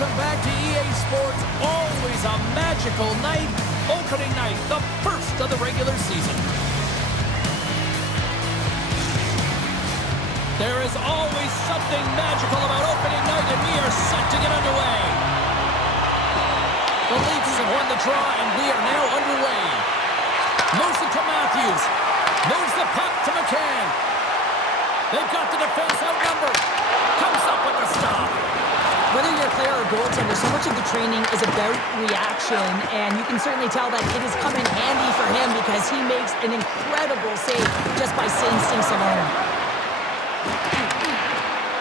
Welcome back to EA Sports. Always a magical night. Opening night, the first of the regular season. There is always something magical about opening night, and we are set to get underway. The Leafs have won the draw, and we are now underway. Moves it to Matthews. Moves the puck to McCann. They've got the defense outnumbered. Comes up with the stop. Whether you're a player or goaltender, so much of the training is about reaction, and you can certainly tell that it has come in handy for him because he makes an incredible save just by instincts alone.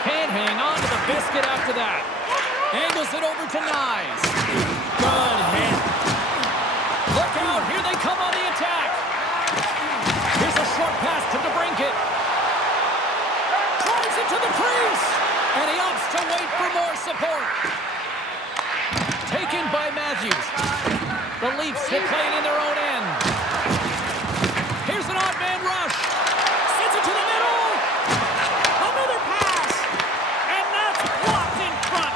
Can't hang on to the biscuit after that. Angles it over to Nyes. Good hit. Look out, here they come on the attack. Here's a short pass to DeBrincat. Drives it to the crease. And he opts to wait for more support. Taken by Matthews. The Leafs will play it in their own end. Here's an odd man rush. Sends it to the middle. Another pass. And that's blocked in front.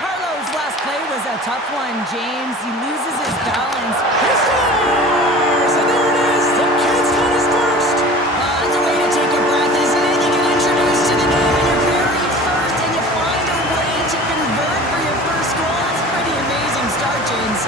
Harlow's last play was a tough one, James. He loses his balance. He scores! And there it is. The kid's got his first. That's a way to take a breath, isn't it? You get introduced to the game and you're very first, and you find a way to convert for your first goal. That's a pretty amazing start, James.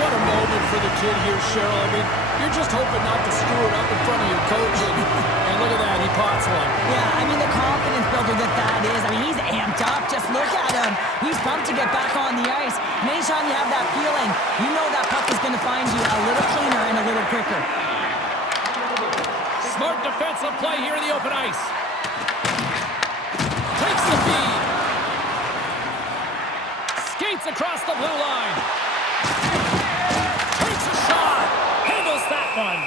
What a moment for the kid here, Cheryl. I mean, you're just hoping not to screw it up in front of your coach. And look at that, he pots one. Yeah, I mean, the confidence builder that is. I mean, he's amped up. Just look at him. He's pumped to get back on the ice. And anytime you have that feeling, you know that puck is going to find you a little cleaner and a little quicker. Smart defensive play here in the open ice. Takes the feed. Skates across the blue line. Takes a shot. Handles that one.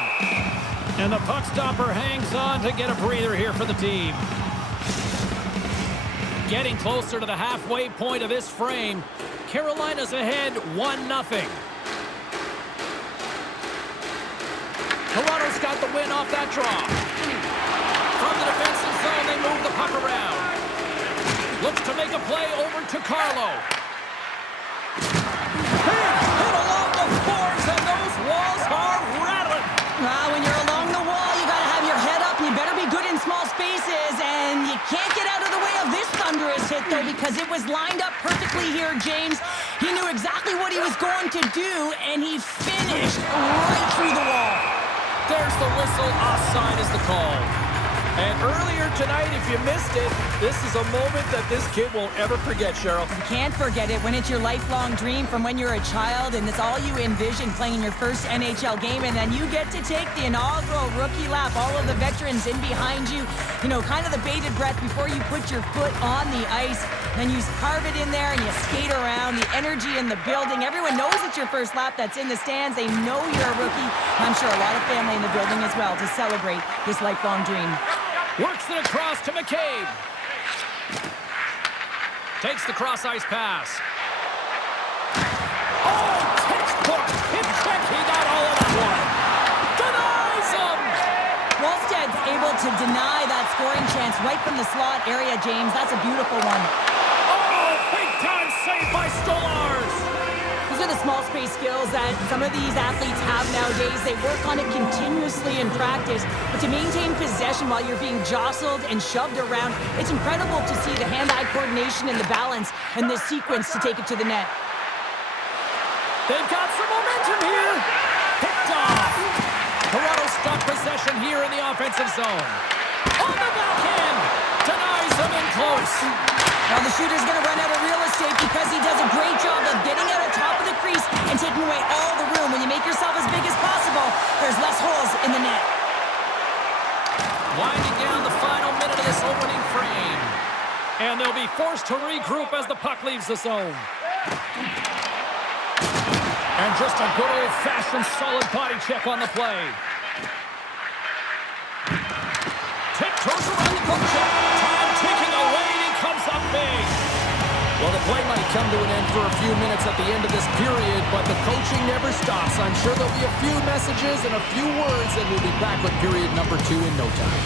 And the puck stopper hangs on to get a breather here for the team. Getting closer to the halfway point of this frame. Carolina's ahead 1-0. Toronto's got the win off that draw. From the defensive zone, they move the puck around. Looks to make a play over to Carlo. Big hit along the boards, and those walls are rattling. When you're along the wall, you got to have your head up. You better be good in small spaces, and you can't get out of the way of this thunderous hit, though, because it was lined up perfectly here, James. He knew exactly what he was going to do, and he finished right through the wall. There's the whistle. Offside is the call. And earlier tonight, if you missed it, this is a moment that this kid won't ever forget, Cheryl. You can't forget it when it's your lifelong dream from when you're a child, and it's all you envision playing your first NHL game, and then you get to take the inaugural rookie lap, all of the veterans in behind you, you know, kind of the bated breath before you put your foot on the ice. Then you carve it in there and you skate around, the energy in the building. Everyone knows it's your first lap that's in the stands. They know you're a rookie. I'm sure a lot of family in the building as well to celebrate this lifelong dream. Works it across to McCabe. Takes the cross-ice pass. Oh, textbook! Hit check, he got all of that one. Denies him! Wallsted's able to deny that scoring chance right from the slot area, James. That's a beautiful one. Oh, big-time save by Stolarz! Those are the small space skills that some of these athletes have nowadays. They work on it continuously in practice, but to maintain possession while you're being jostled and shoved around, it's incredible to see the hand-eye coordination and the balance in this sequence to take it to the net. They've got some momentum here. Picked off. Toronto's got possession here in the offensive zone. On the backhand. Denies them in close. Now the shooter's going to run out of real estate because he does a great job of getting out of top of the crease and taking away all the room. When you make yourself as big as possible, there's less holes in the net. Winding down the final minute of this opening frame. And they'll be forced to regroup as the puck leaves the zone. And just a good old-fashioned solid body check on the play. Tiptoes around the poke check. Time ticking away, and he comes up big. Well, the play might come to an end for a few minutes at the end of this period, but the coaching never stops. I'm sure there'll be a few messages and a few words, and we'll be back with period number 2 in no time.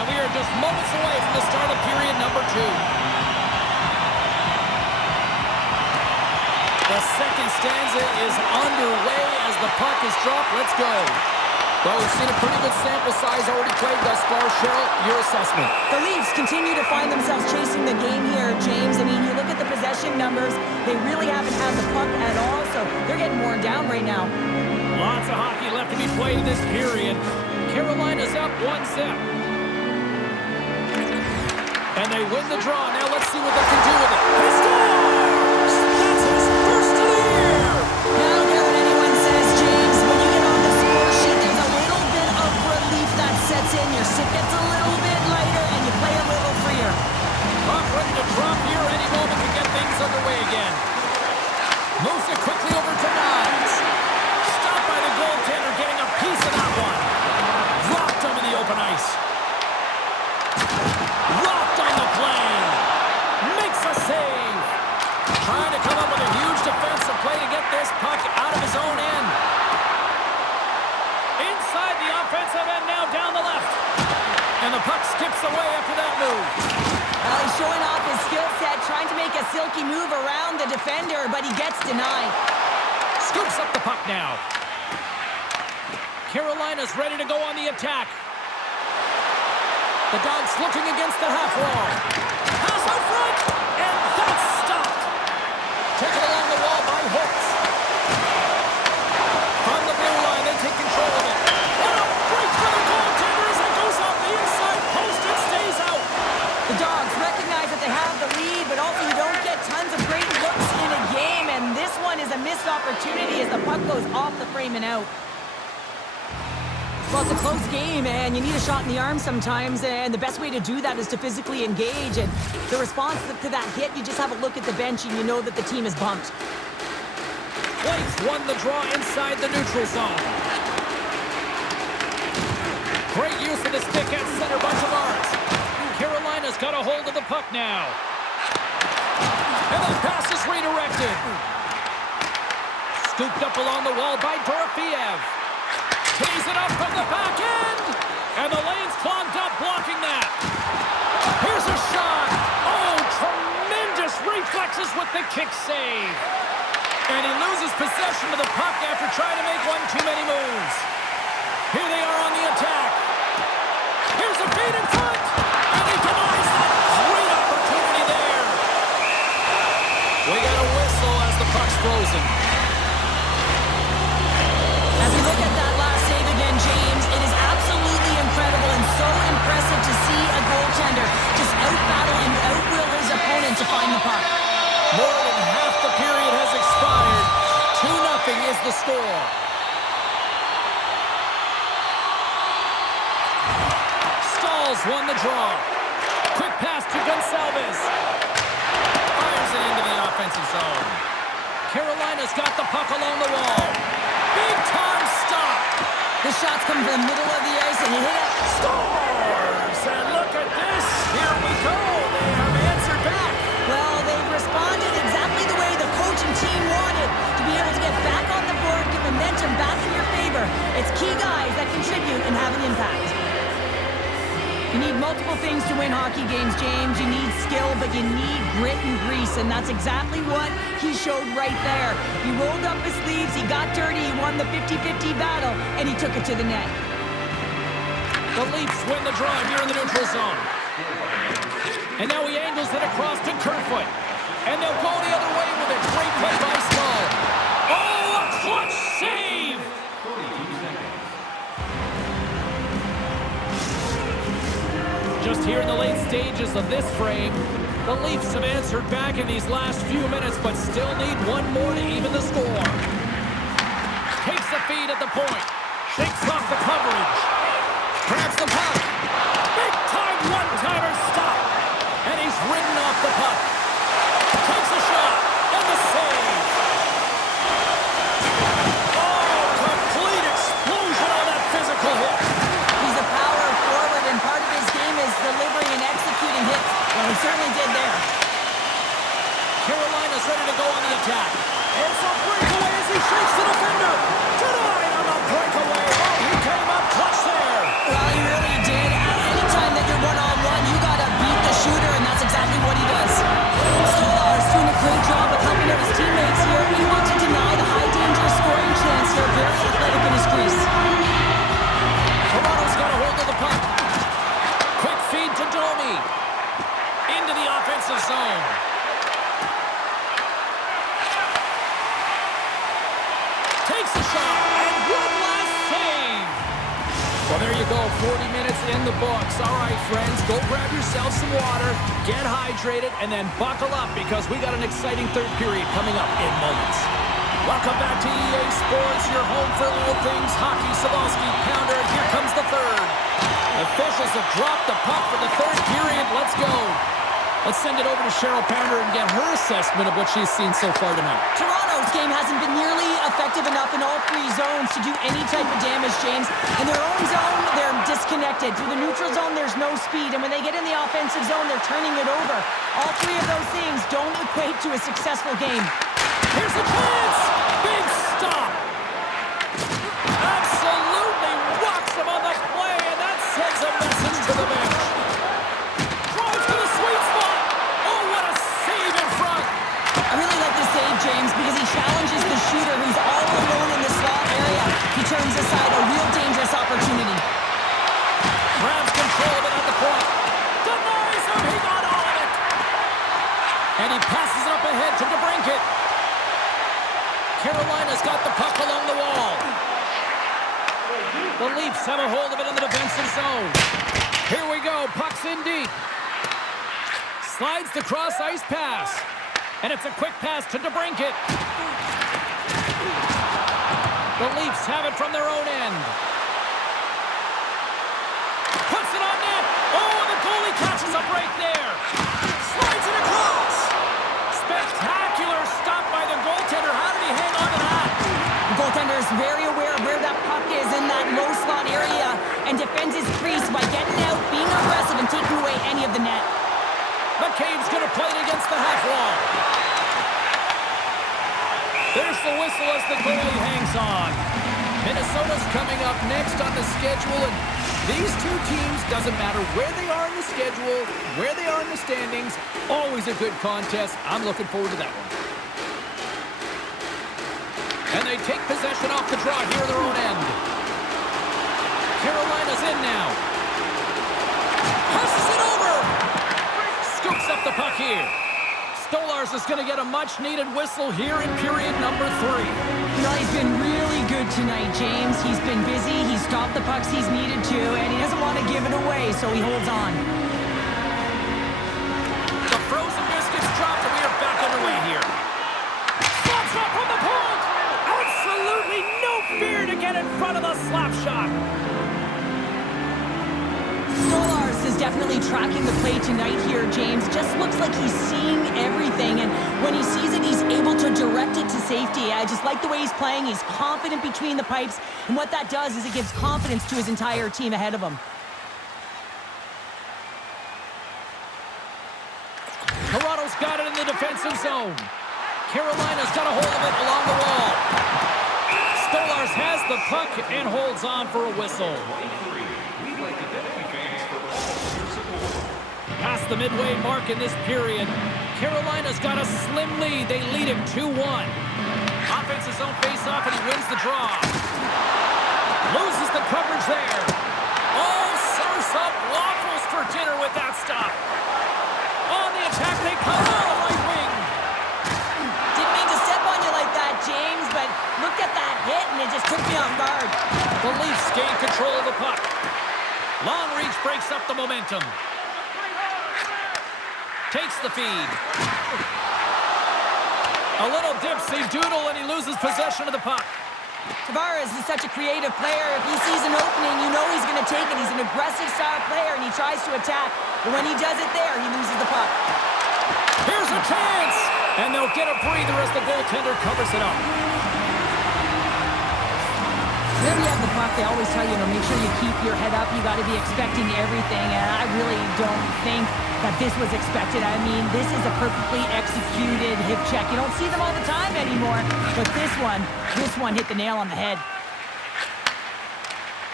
And we are just moments away from the start of period number 2. The second stanza is underway as the puck is dropped. Let's go. Well, we've seen a pretty good sample size already played thus far. Cheryl, your assessment. The Leafs continue to find themselves chasing the game here, James. I mean, you look at the possession numbers, they really haven't had the puck at all, so they're getting worn down right now. Lots of hockey left to be played in this period. Carolina's up 1-0. And they win the draw. Now let's see what they can do with it. He scores! That's his first of the year! Now, I don't care what anyone says, James. When you get on the score sheet, there's a little bit of relief that sets in. Your stick gets a little bit lighter, and you play a little freer. Puck ready to drop here. Any moment to get things underway again. Moves it quickly over to Knies. Stopped by the goaltender, getting a piece of that one. Dropped him in the open ice. Locked on the play. Makes a save. Trying to come up with a huge defensive play to get this puck out of his own end. Inside the offensive end, now down the left. And the puck skips away after that move. Well, he's showing off his skill set, trying to make a silky move around the defender, but he gets denied. Scoops up the puck now. Carolina's ready to go on the attack. The Dogs looking against the half wall. Pass out front, and that's stopped. Taken along the wall by Hooks. From the blue line, they take control of it. What a break for the goaltender as it goes off the inside post and stays out. The Dogs recognize that they have the lead, but also you don't get tons of great looks in a game, and this one is a missed opportunity as the puck goes off the frame and out. Well, it's a close game, and you need a shot in the arm sometimes, and the best way to do that is to physically engage, and the response to that hit, you just have a look at the bench, and you know that the team is bumped. Leafs won the draw inside the neutral zone. Great use of the stick at center by Tavares. Carolina's got a hold of the puck now. And the pass is redirected. Scooped up along the wall by Dorofeev. Tees it up from the back end. And the lane's clogged up, blocking that. Here's a shot. Oh, tremendous reflexes with the kick save. And he loses possession of the puck after trying to make one too many moves. Here they are on the attack. Here's a feed in front. And he denies that great opportunity there. We got a whistle as the puck's frozen. As we look at that last save again, James, it is absolutely incredible and so impressive to see a goaltender just out-battle and out-will his opponent to find the puck. More than half the period has expired. 2-0 is the score. Stalls won the draw. Quick pass to Gonçalves. Fires it into the offensive zone. Carolina's got the puck along the wall. Big time stop. The shots come from the middle of the ice and he hit it. Scores! And look at this. Here we go. They have answered back. Well, they've responded exactly the way the coach and team wanted, to be able to get back on the board, get momentum back in your favor. It's key guys that contribute and have an impact. You need multiple things to win hockey games, James. You need skill, but you need grit and grease, and that's exactly what he showed right there. He rolled up his sleeves, he got dirty, he won the 50-50 battle, and he took it to the net. The Leafs win the draw here in the neutral zone. And now he angles it across to Kerfoot. And they'll go the other way with a great play by Stahl. Oh, a clutch save! Just here in the late stages of this frame, the Leafs have answered back in these last few minutes, but still need one more to even the score. Takes the feed at the point. Shakes off the coverage. Grabs the puck. Big time one-timer stop. And he's ridden off the puck. Takes a shot. And the save. Oh, complete explosion on that physical hit. He's a power forward, and part of his game is delivering and executing hits. Well, he certainly did there. Carolina's ready to go on the attack. It's a breakaway as he shakes the defender. Denied on the breakaway. Oh, he came up clutch there. Well, he really did. Anytime that you're 40 minutes in the books. All right, friends, go grab yourself some water, get hydrated, and then buckle up because we got an exciting third period coming up in moments. Welcome back to EA Sports, your home for all things hockey. Sabalski, Pounder, and here comes the third. Officials have dropped the puck for the third period. Let's go. Let's send it over to Cheryl Pounder and get her assessment of what she's seen so far tonight. Toronto's game hasn't been nearly effective enough in all three zones to do any type of damage, James. In their own zone, they're disconnected. Through the neutral zone, there's no speed. And when they get in the offensive zone, they're turning it over. All three of those things don't equate to a successful game. Here's a chance! Big stop! Absolutely rocks him on the play, and that sends a message to the bench. Drives to the sweet spot! Oh, what a save in front! I really like this save, James, because he challenges the shooter who's all alone in the slot area. He turns aside a real dangerous opportunity. Grabs control of it at the point. Denies him! He got all of it! And he passes it up ahead to DeBrincat. Carolina's got the puck along the wall. The Leafs have a hold of it in the defensive zone. Here we go. Puck's in deep. Slides the cross-ice pass. And it's a quick pass to DeBrincat. The Leafs have it from their own end. Puts it on net. Oh, and the goalie catches up right there. Slides it across. Spectacular stop by the goaltender. How did he hang on to that? The goaltender is very aware of where that puck is in that low slot area and defends his crease by getting out, being aggressive, and taking away any of the net. McCabe's going to play it against the half wall. There's the whistle as the goalie hangs on. Minnesota's coming up next on the schedule, and these two teams, doesn't matter where they are in the schedule, where they are in the standings, always a good contest. I'm looking forward to that one. And they take possession off the draw here in their own end. Carolina's in now. Passes it over. Scoops up the puck here. Stolarz is going to get a much-needed whistle here in period number 3. You know, he's been really good tonight, James. He's been busy. He's stopped the pucks he's needed to, and he doesn't want to give it away, so he holds on. The frozen biscuits dropped, and we are back underway here. Slaps up from the point! Absolutely no fear to get in front of the slap shot. Stolarz is definitely tracking the play tonight here, James. Just looks like he's seeing everything, and when he sees it, he's able to direct it to safety. I just like the way he's playing. He's confident between the pipes, and what that does is it gives confidence to his entire team ahead of him. Toronto's got it in the defensive zone. Carolina's got a hold of it along the wall. Stolarz has the puck and holds on for a whistle. Past the midway mark in this period, Carolina's got a slim lead. They lead him 2-1. Offensive zone face-off, and he wins the draw. Loses the coverage there. Oh, serves up waffles for dinner with that stop. On the attack, they come on the right wing. Didn't mean to step on you like that, James, but look at that hit, and it just took me off guard. The Leafs gain control of the puck. Long reach breaks up the momentum. Takes the feed. A little dipsy doodle, and he loses possession of the puck. Tavares is such a creative player. If he sees an opening, you know he's going to take it. He's an aggressive style player, and he tries to attack. But when he does it there, he loses the puck. Here's a chance! And they'll get a breather as the goaltender covers it up. Whenever you have the puck, they always tell you to make sure you keep your head up. You got to be expecting everything, and I really don't think that this was expected. I mean, this is a perfectly executed hip check. You don't see them all the time anymore, but this one hit the nail on the head.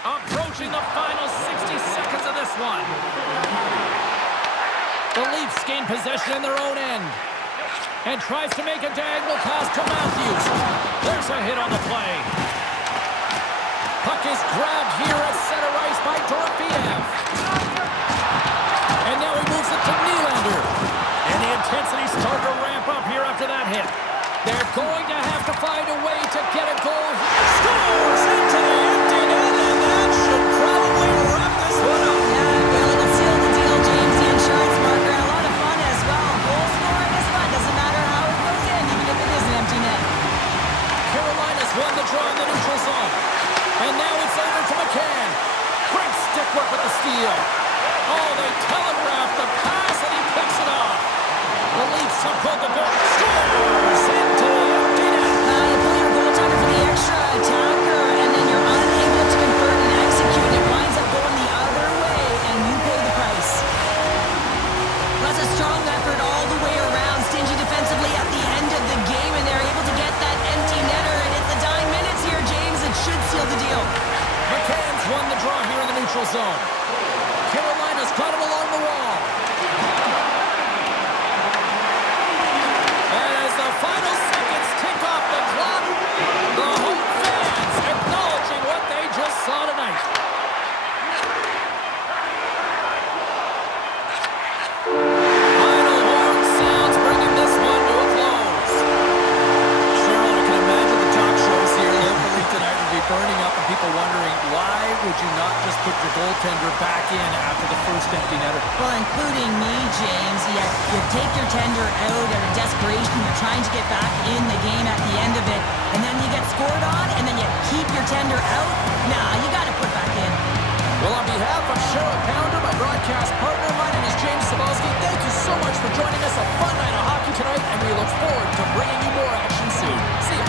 Approaching the final 60 seconds of this one. The Leafs gain possession in their own end and tries to make a diagonal pass to Matthews. There's a hit on the play. Puck is grabbed here at center ice by Dorofeev. And now he moves it to Nylander. And the intensity's starting to ramp up here after that hit. They're going to have to find a way to get a goal. Scores into the empty net, and that should probably wrap this field. Oh, they telegraph the pass, and he picks it off. The Leafs have pulled the goal. Scores into the empty net. You pull your goaltender for the extra attacker, and then you're unable to convert and execute, and it winds up going the other way, and you pay the price. That's a strong effort all the way around. Stingy defensively at the end of the game, and they're able to get that empty netter, and it's the dying minutes here, James. It should seal the deal. McCann's won the draw here in the neutral zone. Carolina's got him along the wall. And as the final seconds tick off the clock, the home fans acknowledging what they just saw tonight. Final horn sounds, bringing this one to a close. Cheryl, I can imagine the talk shows here locally tonight would be burning up and people wondering, why would you not just put your goaltender back in after the first empty netter? Well, including me, James. You take your tender out out of desperation. You're trying to get back in the game at the end of it, and then you get scored on, and then you keep your tender out. Nah, you got to put back in. Well, on behalf of Cheryl Pounder, my broadcast partner, my name is James Cybulski. Thank you so much for joining us. A fun night of hockey tonight, and we look forward to bringing you more action soon. See ya.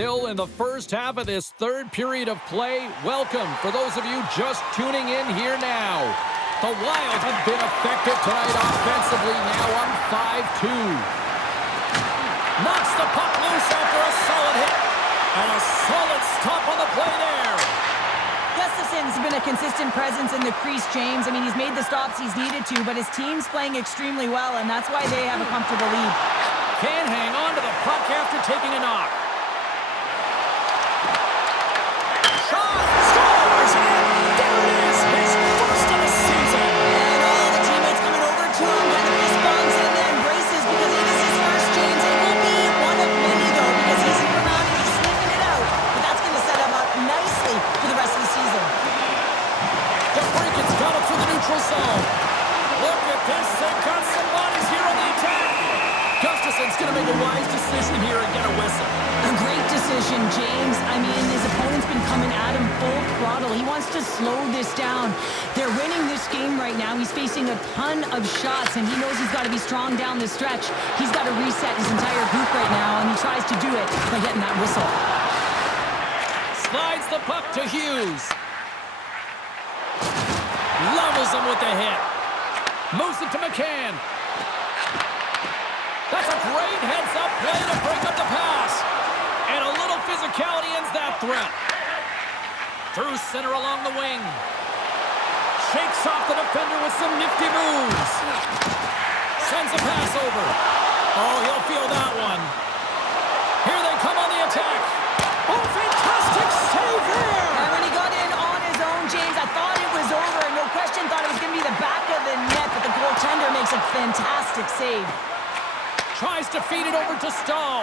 still in the first half of this third period of play. Welcome for those of you just tuning in here now. The Wild have been effective tonight offensively, now on 5-2. Knocks the puck loose after a solid hit. And a solid stop on the play there. Gustafson's been a consistent presence in the crease, James. I mean, he's made the stops he's needed to, but his team's playing extremely well, and that's why they have a comfortable lead. Can hang on to the puck after taking a knock. Shot! Scores! And there it is! His first of the season! And all the teammates coming over to him, kind of fist bumps and then embraces because it is his first, James. It will be one of many, though, because he's sitting around and he's sniffing it out. But that's going to set him up nicely for the rest of the season. The break, it's got it through the neutral zone. Look at this, they've got some bodies here on the attack. Gustafson's going to make a wise decision here and get a whistle. A great decision, James. I mean, his opponent's been coming at him full throttle. He wants to slow this down. They're winning this game right now. He's facing a ton of shots, and he knows he's got to be strong down the stretch. He's got to reset his entire group right now, and he tries to do it by getting that whistle. Slides the puck to Hughes. Levels him with the hit. Moves it to McCann. That's a great heads-up play to break up the pass. And a little physicality ends that threat. Through center along the wing. Shakes off the defender with some nifty moves. Sends a pass over. Oh, he'll feel that one. Here they come on the attack. Oh, fantastic save there. And when he got in on his own, James, I thought it was over. No question, thought it was going to be the back of the net, but the goaltender makes a fantastic save. Tries to feed it over to Stahl.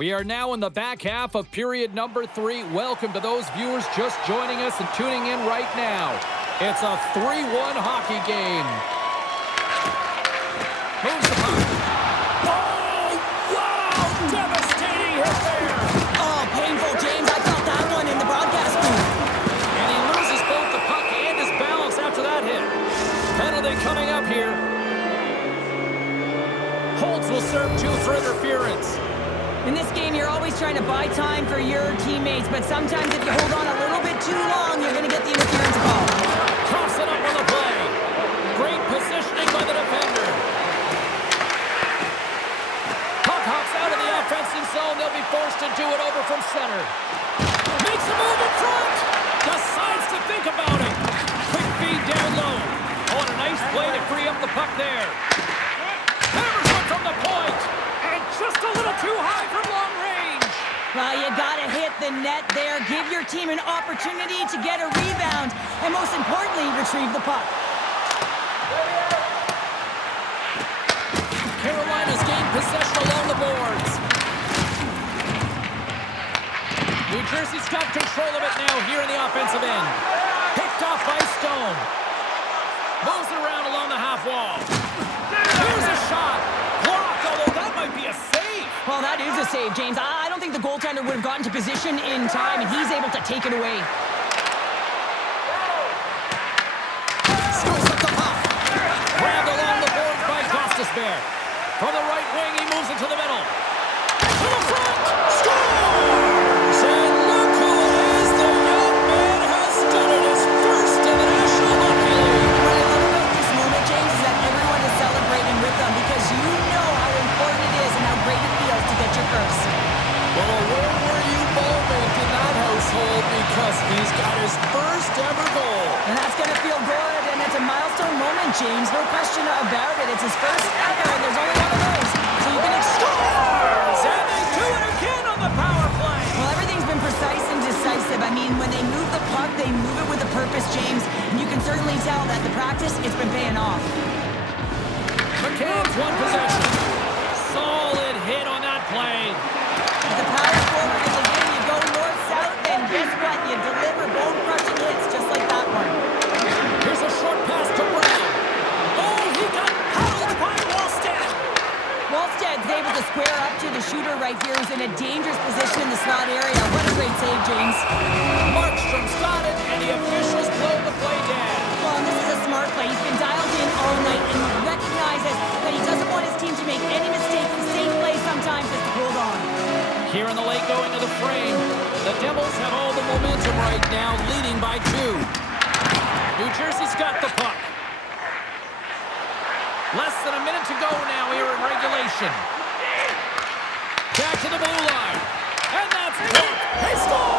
We are now in the back half of period number 3. Welcome to those viewers just joining us and tuning in right now. It's a 3-1 hockey game. Moves the puck. Oh, wow! Devastating hit there. Oh, painful, James. I felt that one in the broadcast booth. And he loses both the puck and his balance after that hit. Penalty coming up here. Holtz will serve 2 for interference. In this game, you're always trying to buy time for your teammates, but sometimes if you hold on a little bit too long, you're going to get the interference call. Coughs it up on the play. Great positioning by the defender. Puck hops out of the offensive zone. They'll be forced to do it over from center. Makes a move in front. Decides to think about it. Quick feed down low. Oh, and a nice play to free up the puck there. Hammers one from the point. And just a little too high from long range. Well, you got to hit the net there. Give your team an opportunity to get a rebound, and most importantly, retrieve the puck. Carolina's gained possession along the boards. New Jersey's got control of it now here in the offensive end. Picked off by Stone. Moves it around along the half wall. Here's a shot. Blocked, although that might be a save. Well, that is a save, James. I don't think the goaltender would have gotten to position in time, and he's able to take it away. Scores up the puck. Grabbed along the boards by Gostisbehere. From the right wing, he moves it to the middle. To the front. Scores! And look who it is. The young man has done it. His first in the National Hockey League. What I love about this moment, James, is that everyone is celebrating with them because you know how important it is and how great it feels to get your first. Well, where were you moment in that household because he's got his first ever goal. And that's going to feel good, and it's a milestone moment, James. No question about it. It's his first ever, and there's only one of those. So you can Scores! And they do it again on the power play. Well, everything's been precise and decisive. I mean, when they move the puck, they move it with a purpose, James. And you can certainly tell that the practice, it's been paying off. McCann's one possession. Solid hit on that play. As a power forward in the game, you go north-south, and guess what? You deliver bone-crushing hits just like that one. Here's a short pass to Brown. Oh, he got held by Wallstedt. Wallsted's able to square up to the shooter right here, who's in a dangerous position in the slot area. What a great save, James. Markstrom's got it, and the officials blow the play dead. Well, and this is a smart play. He's been dialed in all night and recognizes that he doesn't want his team to make any mistakes. The safe play sometimes is to hold on. Here in the late going to the frame, the Devils have all the momentum right now, leading by 2. New Jersey's got the puck. Less than a minute to go now here in regulation. Back to the blue line. And that's blocked. They score!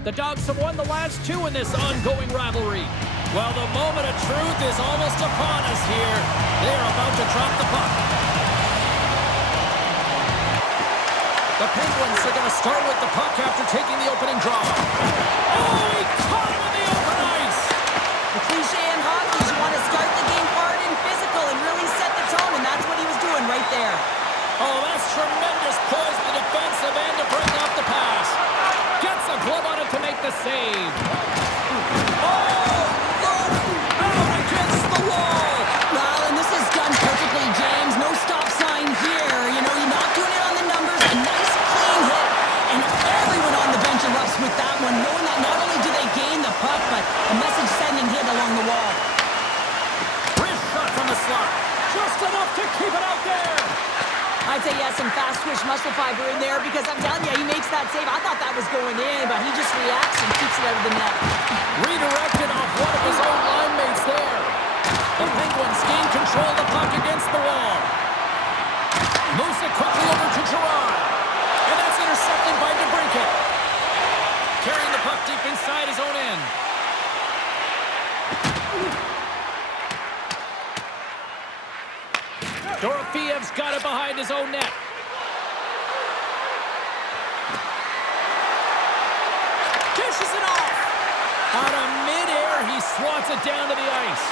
The Dogs have won the last two in this ongoing rivalry. Well, the moment of truth is almost upon us here. They are about to drop the puck. The Penguins are going to start with the puck after taking the opening draw. Oh, he caught him in the open ice! The cliche in hockey is you want to start the game hard and physical and really set the tone, and that's what he was doing right there. Oh, that's tremendous poise to the defensive end to break off the pass. Gets a glove on it to make the save. Oh, out against the wall. Well, and this is done perfectly, James. No stop sign here. You know, you're not doing it on the numbers. A nice, clean hit. And everyone on the bench erupts with that one, knowing that not only do they gain the puck, but a message-sending hit along the wall. Wrist shot from the slot. Just enough to keep it out there. I'd say yes, some fast twitch muscle fiber in there because I'm telling you, he makes that save. I thought that was going in, but he just reacts and keeps it out of the net. Redirected off one of his own line mates there. The Penguins gain control of the puck against the wall. Moves it quickly over to Gerard. And that's intercepted by DeBrincat. Carrying the puck deep inside his own end. Dorofiev's got it behind his own net. Dishes it off. Out of midair, he swats it down to the ice.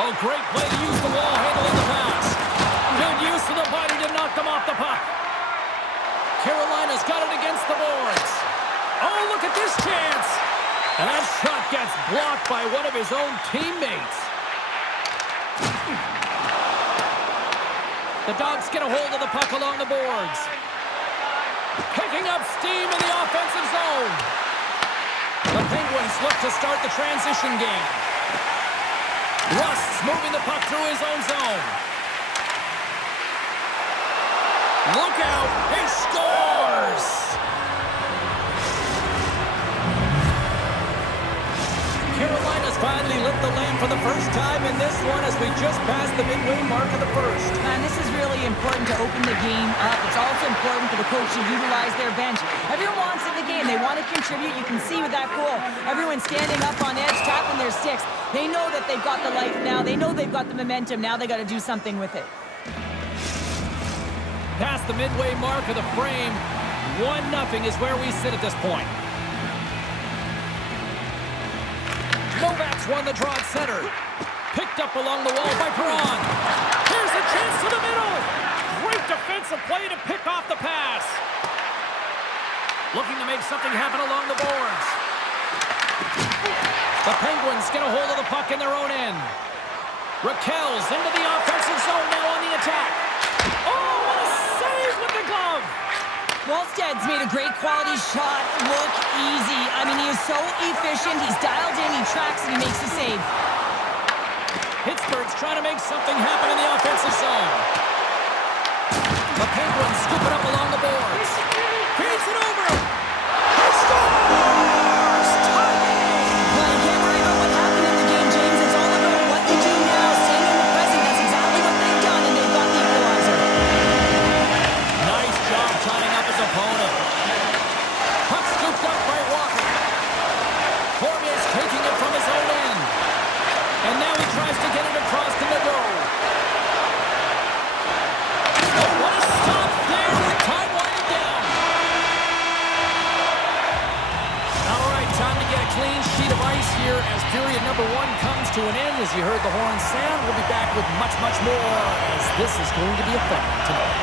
Oh, great play to use the wall handling the pass. Good use of the body to knock them off the puck. Carolina's got it against the boards. Oh, look at this chance. And that shot gets blocked by one of his own teammates. The Dogs get a hold of the puck along the boards. Picking up steam in the offensive zone. The Penguins look to start the transition game. Rust's moving the puck through his own zone. Look out! He scores! Carolina's finally lit the lamp for the first time in this one as we just passed the midway mark of the first. And this is really important to open the game up. It's also important for the coach to utilize their bench. Everyone wants in the game. They want to contribute. You can see with that goal, everyone standing up on edge, tapping their sticks. They know that they've got the life now. They know they've got the momentum. Now they got to do something with it. Past the midway mark of the frame, 1-0 is where we sit at this point. Novak's won the draw at center. Picked up along the wall by Perron. Here's a chance to the middle. Great defensive play to pick off the pass. Looking to make something happen along the boards. The Penguins get a hold of the puck in their own end. Raquel's into the offensive zone now on the attack. Oh, what a save with the glove! Wallsted's made a great quality shot look easy. I mean, he is so efficient. He's dialed in, he tracks, and he makes the save. Pittsburgh's trying to make something happen in the offensive zone. The Penguins scoop it up along the boards. Feeds it over. He scores! Well, you can't worry about what happened in the game, James. It's all about what you do now, staying in the present. That's exactly what they've done, and they've got the equalizer. Nice job tying up his opponent. Puck scooped up by Walker. Cormier's taking it from his own end. And now he tries to get it across to Nadeau. Oh, what a stop there with time winding down. All right, time to get a clean sheet of ice here as period number 1 comes to an end. As you heard the horn sound, we'll be back with much, much more as this is going to be a fun one tonight.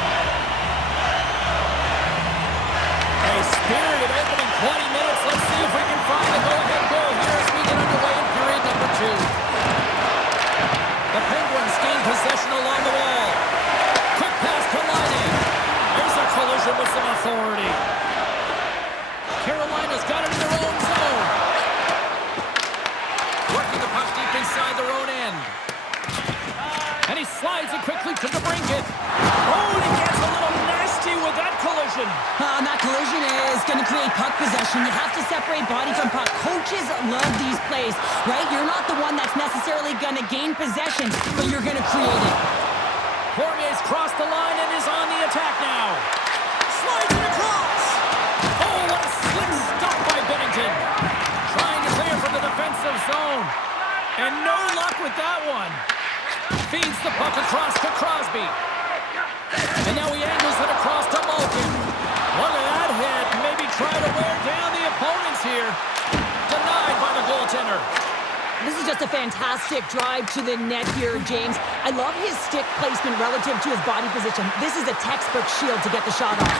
A spirited opening 20 minutes. Let's see if we can find a go-ahead goal here as we get underway in period number 2. The Penguins gain possession along the wall. Quick pass to Laine. There's a collision with some authority. Carolina's got it in their own zone. Working the puck deep inside their own end. And he slides it quickly to DeBrincat. Oh, and he gets a little nasty with that collision. And that collision is going to create puck possession. You have to separate body from puck. Coaches love these plays, right? You're not the one that's necessarily going to gain possession, but you're going to create it. Cormier's crossed the line and is on the attack now. Slides it across. Oh, what a slick stop by Bennington. Trying to clear from the defensive zone. And no luck with that one. Feeds the puck across to Crosby. And now he angles it across to Malkin. Look at that hit. Maybe try to wear down the opponents here. Denied by the goaltender. This is just a fantastic drive to the net here, James. I love his stick placement relative to his body position. This is a textbook shield to get the shot off.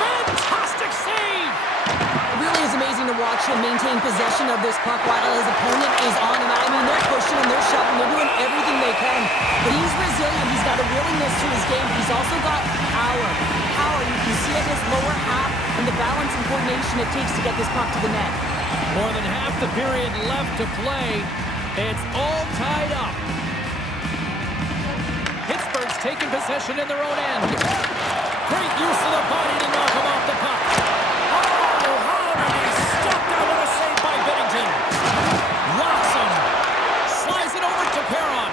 Fantastic save! It really is amazing to watch him maintain possession of this puck while his opponent is on him. I mean, they're pushing him, they're shoving, they're doing everything they can. But he's resilient. He's got a willingness to his game. He's also got power. Power, you can see at his lower half and the balance and coordination it takes to get this puck to the net. More than half the period left to play. It's all tied up. Pittsburgh's taking possession in their own end. Great use of the body to knock him off the puck. Oh, how did he stop that? What a save by Bennington. Locks him. Slides it over to Perron.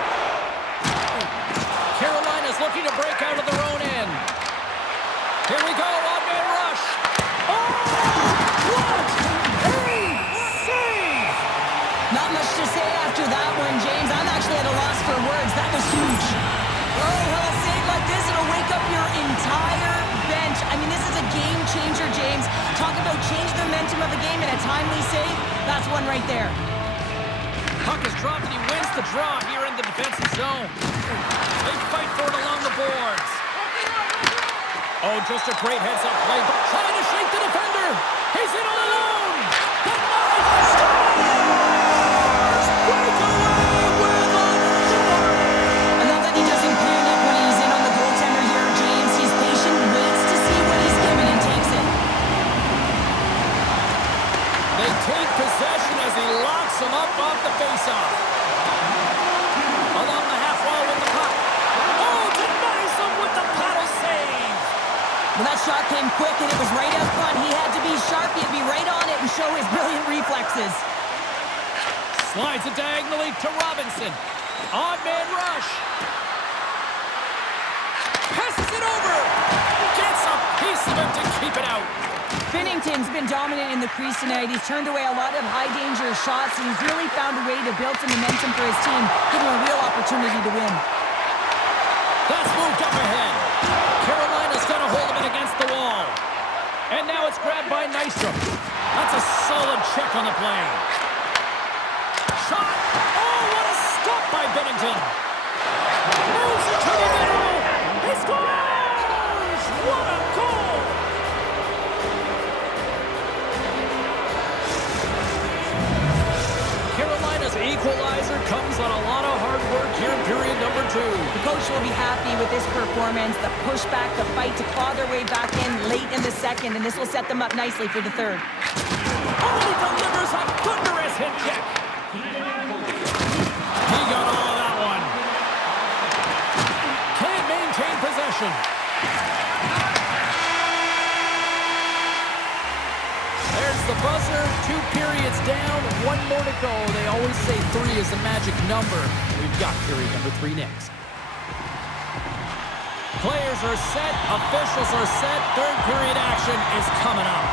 Carolina's looking to break out of their own end. Here we go, on-man rush. Oh, what a save! Not much to say after that one, James. I'm actually at a loss for words. That was huge. Oh, well, a save like this, it'll wake up your entire bench. I mean, this is a game changer, James. Talk about change the momentum of the game in a timely save. That's one right there. Puck is dropped and he wins the draw here in the defensive zone. They fight for it along the boards. Oh, just a great heads-up play, but trying to shake the defender. He's in all alone. Denied. Scores! Breakaway with authority. I love that he doesn't panic when he's in on the goaltender here, James. He's patient, waits to see what he's given, and takes it. They take possession as he locks him up off the faceoff. Along the half wall with the puck. Oh, denies him with the paddle save. Well, that shot came quick, and it was right up front. He had to be sharp. He had to be right on it and show his brilliant reflexes. Slides it diagonally to Robinson. On-man rush. Passes it over. Gets a piece of it to keep it out. Binnington's been dominant in the crease tonight. He's turned away a lot of high-danger shots, and he's really found a way to build some momentum for his team, giving him a real opportunity to win. That's moved up ahead. Carolina's got a hold of it against the wall. by Nystrom. That's a solid check on the play. Shot. Oh, what a stop by Binnington. Moves it to the middle. He scores! What a goal! Carolina's equalizer comes on a lot of hard work here in period number 2. The coach will be happy with this performance, the pushback, the fight to claw their way back in late in the second, and this will set them up nicely for the third. Oh, he delivers a thunderous hit check. He got all of that one. Can't maintain possession. There's the buzzer. 2 periods down, 1 more to go. They always say 3 is the magic number. We've got period number 3 next. Players are set. Officials are set. Third period action is coming up.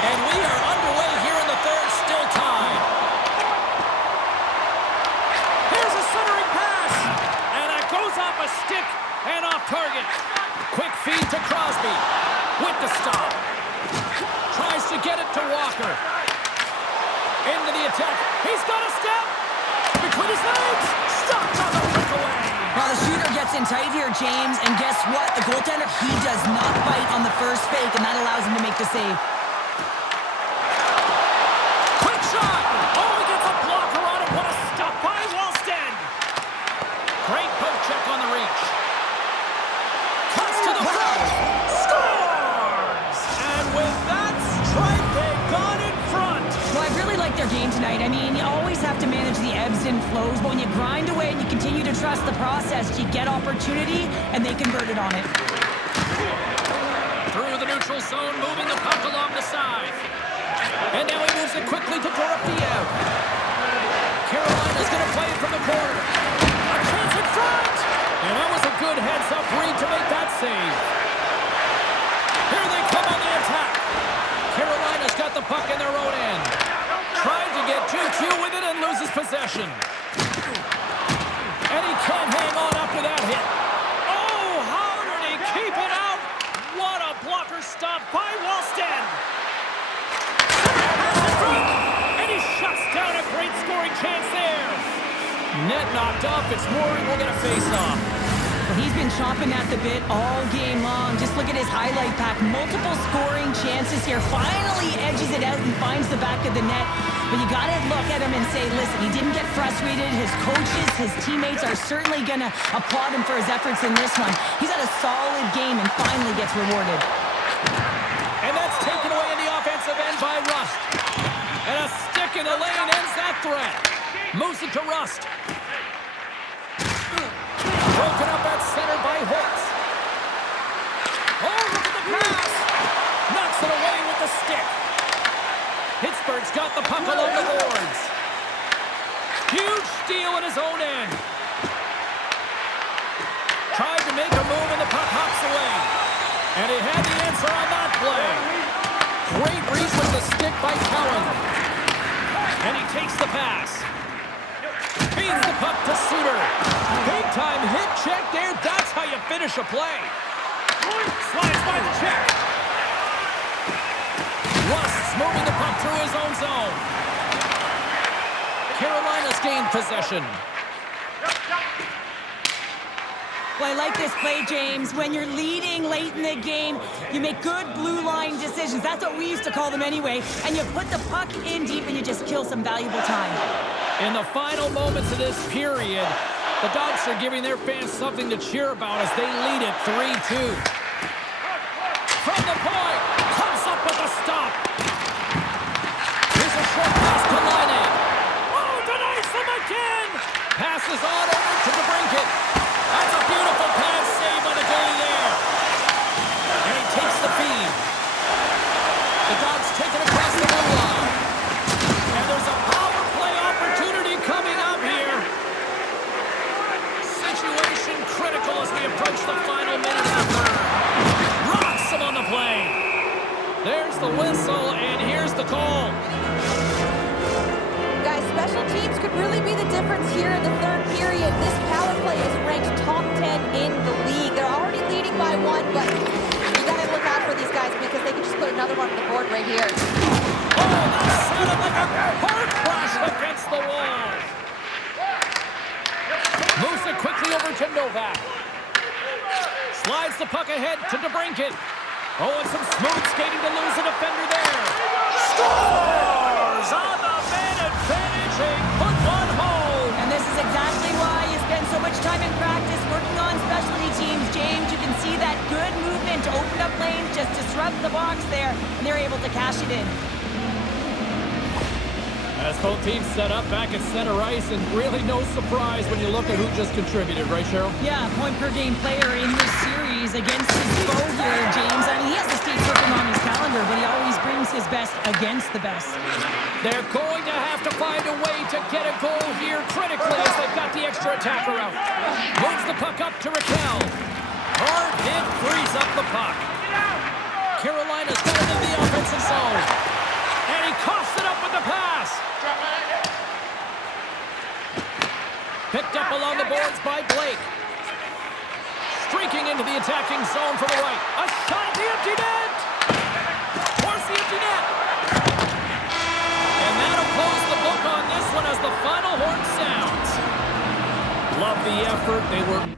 And we are underway here in the third, still tied. Here's a centering pass. And that goes off a stick and off target. Quick feed to Crosby. With the stop. Tries to get it to Walker. Into the attack. He's got a step. Between his legs. Stopped on the breakaway. Well, the shooter gets in tight here, James, and guess what? The goaltender, he does not bite on the first fake, and that allows him to make the save. Quick shot! Oh, he gets a blocker on it. What a stop by Wallstedt! Great poke check on the reach. Cuts to the front. Scores! And with that strike, they've gone in front. Well, I really like their game tonight. I mean, you always have to manage the ebbs and flows, but when you grind away and you continue to trust the process, you get opportunity, and they converted on it. Through the neutral zone, moving the puck along the side. And now he moves it quickly to Dorofeev. Carolina's going to play it from the corner. A chance in front! And that was a good heads-up read to make that save. Here they come on the attack. Carolina's got the puck in their own end. Trying to get 2-2 with it and loses possession. And he can't hang on after that hit. Oh, how did he keep it out? What a blocker stop by Wallstedt. And he shuts down a great scoring chance there. Net knocked off. It's Murray will get a face-off. Well, he's been chomping at the bit all game long. Just look at his highlight pack. Multiple scoring chances here. Finally edges it out and finds the back of the net. But you got to look at him and say, listen, he didn't get frustrated. His coaches, his teammates are certainly going to applaud him for his efforts in this one. He's had a solid game and finally gets rewarded. And that's taken away in the offensive end by Rust. And a stick in the lane ends that threat. Moves it to Rust. Broken up at center by Holtz. Oh, look at the pass. Knocks it away with the stick. Pittsburgh's got the puck along the boards. Huge steal in his own end. Tried to make a move and the puck hops away. And he had the answer on that play. Great reach with the stick by Cowan. And he takes the pass. Feeds the puck to Suter. Big time hit check there. That's how you finish a play. Slides by the check. Rust's moving the puck through his own zone. Carolina's gained possession. Well, I like this play, James. When you're leading late in the game, you make good blue line decisions. That's what we used to call them anyway. And you put the puck in deep and you just kill some valuable time. In the final moments of this period, the Dogs are giving their fans something to cheer about as they lead it 3-2. From the point, comes up with a stop. Here's a short pass to Laine. Oh, denies them again. Passes on over to the Brinket. That's a beautiful pass save by the goalie there. And he takes the feed. The Dogs take it across the blue line. And there's a power play opportunity coming up here. Situation critical as we approach the final minute of the third. Rocks him on the play. There's the whistle, and here's the call. Guys, special teams could really be the difference here in the third period. This power play is ranked top 10 in the league. They're already leading by 1, but you gotta look here. Oh, that sounded like a car crash against the wall. Moves it quickly over to Novak. Slides the puck ahead to DeBrincat. Oh, and some smooth skating to lose a defender there. Scores on the man advantage. He put one home. And this is exactly why you spend so much time in practice working on specialty teams, James. You can see that good movement to open up lanes, just disrupt the box there, and they're able to cash it in. As both teams set up back at center ice, and really no surprise when you look at who just contributed, right, Cheryl? Yeah, point-per-game player in this series against his foe here, James. I mean, he has the state circle on his calendar, but he always brings his best against the best. They're going to have to find a way to get a goal here critically as they've got the extra attacker out. Moves the puck up to Raquel. Hard hit frees up the puck. Carolina's got it in the offensive zone. And he coughs it up with the pass. Picked up along the boards by Blake. Streaking into the attacking zone from the right. A shot at the empty net! Towards the empty net! And that'll close the book on this one as the final horn sounds. Love the effort. They were...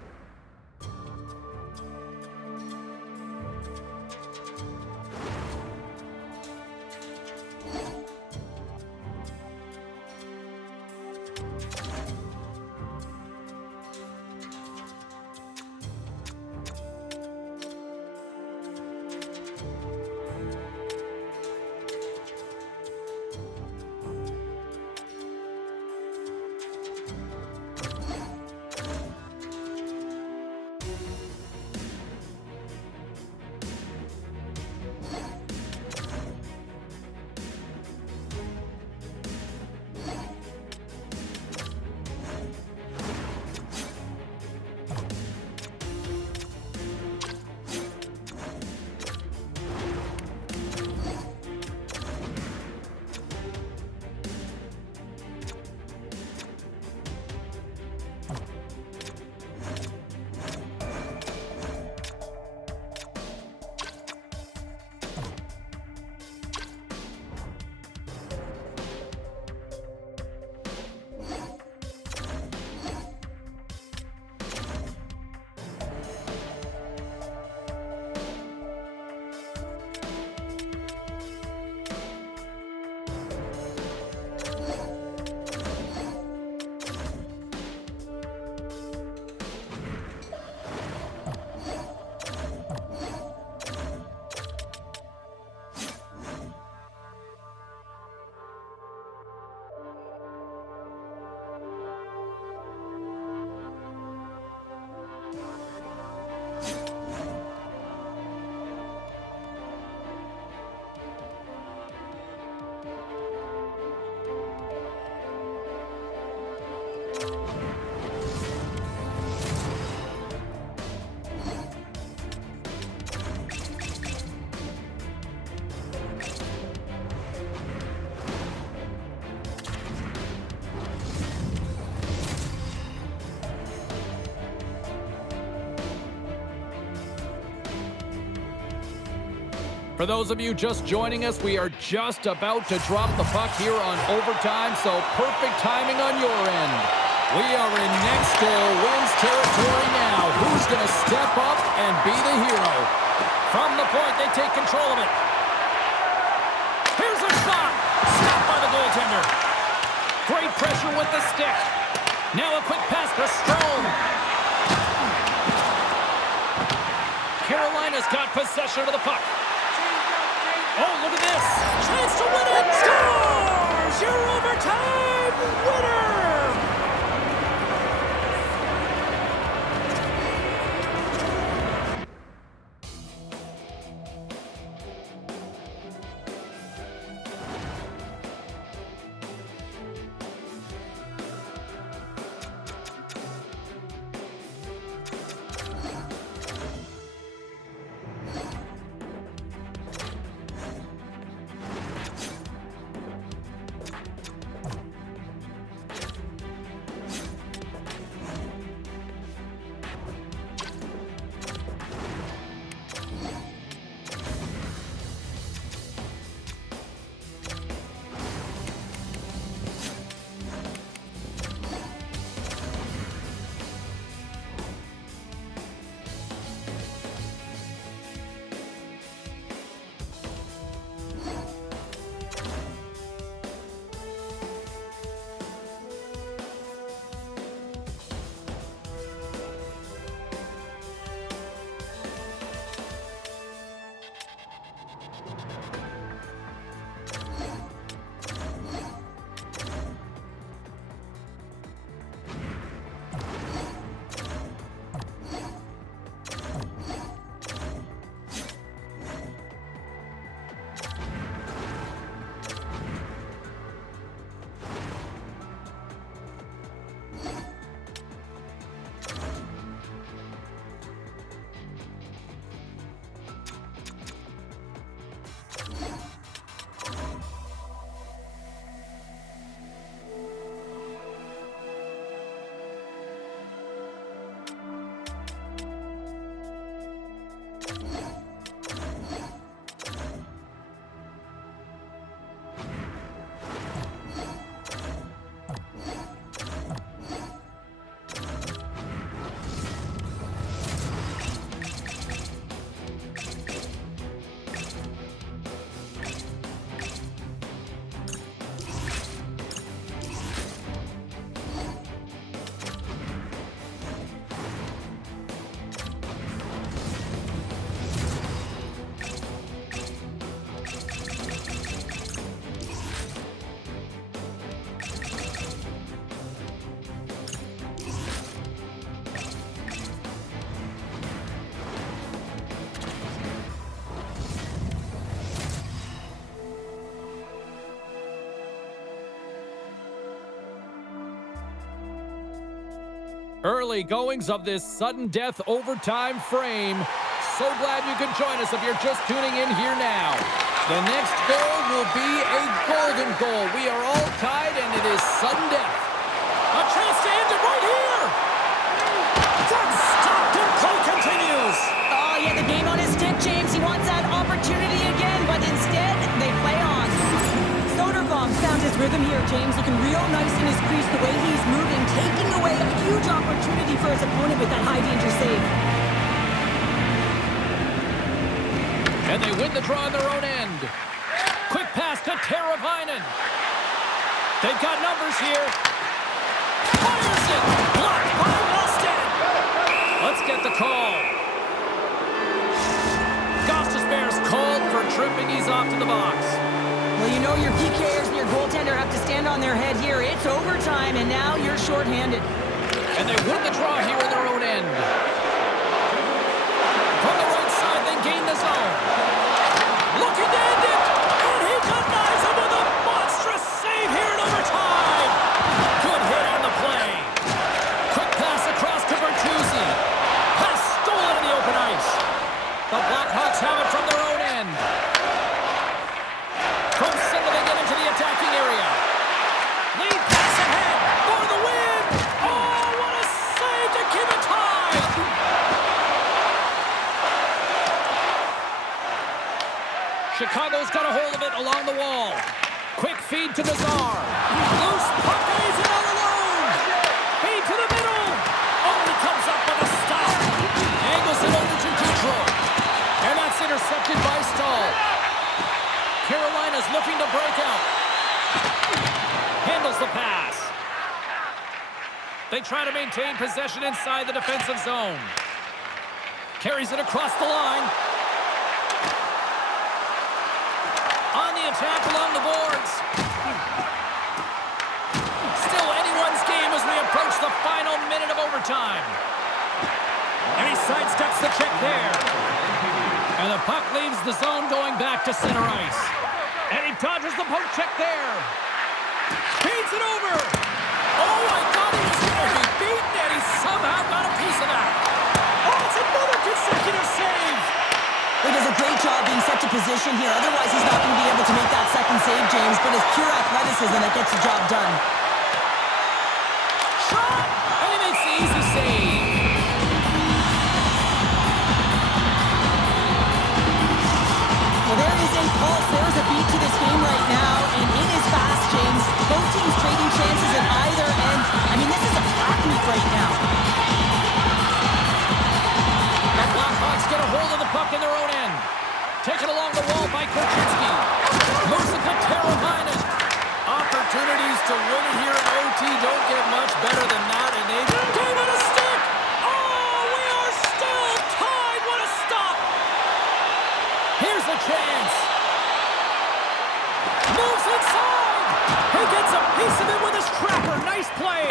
For those of you just joining us, we are just about to drop the puck here on overtime, so perfect timing on your end. We are in next goal wins territory now. Who's going to step up and be the hero? From the point, they take control of it. Here's a shot. Stopped by the goaltender. Great pressure with the stick. Now a quick pass to Strome. Carolina's got possession of the puck. Oh, look at this. Chance to win it. Scores! Your overtime winner! Early goings of this sudden death overtime frame. So glad you could join us if you're just tuning in here now. The next goal will be a golden goal. We are all tied, and it is sudden death. A chance to end it right here. That's stopped, and play continues. Oh, yeah, the game on his stick, James. He wants that opportunity again, but instead, they play on. Soderblom found his rhythm here, James. Looking real nice in his crease, the way he's moving, taking away a huge opportunity for his opponent with that high-danger save. And they win the draw on their own end. Quick pass to Teravainen. They've got numbers here. Fires it. Blocked by Wallstedt. Let's get the call. Gostisbehere's called for tripping. He's off to the box. Well, you know your PKers and your goaltender have to stand on their head here. It's overtime, and now you're shorthanded. And they win the draw here in their own end. From the right side, they gain the zone. Looking to end it, and he denies him with a monstrous save here in overtime. Good hit on the play. Quick pass across to Bertuzzi. Pass stolen in the open ice. The Blackhawks have it from their own end. From center, they get into the attacking area. Lead pass ahead for the win. Oh, what a save to keep it tied. Chicago's got a hold of it along the wall. Quick feed to Nazar. Loose puck, and he's in all alone. Feed to the middle. Oh, he comes up with a stop. Angles it over to Kucherov. And that's intercepted by Stahl. Carolina's looking to break out. Handles the pass. They try to maintain possession inside the defensive zone. Carries it across the line. On the attack along the boards. Still anyone's game as we approach the final minute of overtime. And he sidesteps the check there. And the puck leaves the zone going back to center ice. And he dodges the poke check there. Feeds it over. Oh, I thought he was going to be beaten, and he somehow got a piece of that. Oh, it's another consecutive save. He does a great job being such a position here. Otherwise, he's not going to be able to make that second save, James. But it's pure athleticism that gets the job done. Shot! And he makes the easy save. Well, there is a pulse. There is a beat to this game right now, and it is fast, James. Both teams trading chances at either end. I mean, this is a track meet right now. The Blackhawks get a hold of the puck in their own end. Taken along the wall by Korchinski. Moves it to Teravainen. Opportunities to win it here in OT don't get much better than that, and they gave it a stick. Oh, we are still tied. What a stop. Here's a chance. Moves inside. He gets a piece of it with his trapper. Nice play.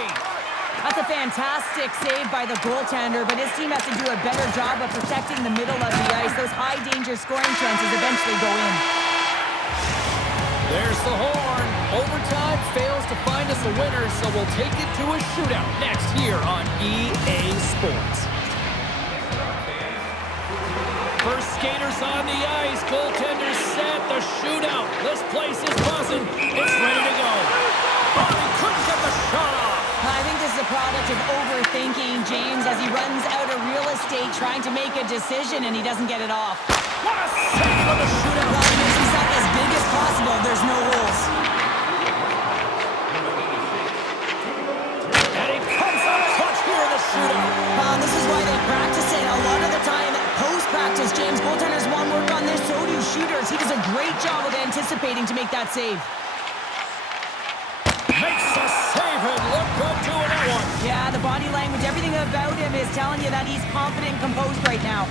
That's a fantastic save by the goaltender, but his team has to do a better job of protecting the middle of the ice. Those high-danger scoring chances eventually go in. There's the horn. Overtime fails to find us a winner, so we'll take it to a shootout next here on EA Sports. First skaters on the ice. Goaltenders set. The shootout. This place is buzzing. It's ready to go. Oh, he couldn't get the shot off. I think this is a product of overthinking, James, as he runs out of real estate trying to make a decision and he doesn't get it off. What a save on the shootout. Well, he makes himself as big as possible. There's no holes. And he comes up clutch here in the shootout. This is why they practice it. A lot of the time, post-practice, James, goaltenders want work on this, so do shooters. He does a great job of anticipating to make that save. Makes the save and look good doing that one. Yeah, the body language, everything about him is telling you that he's confident and composed right now.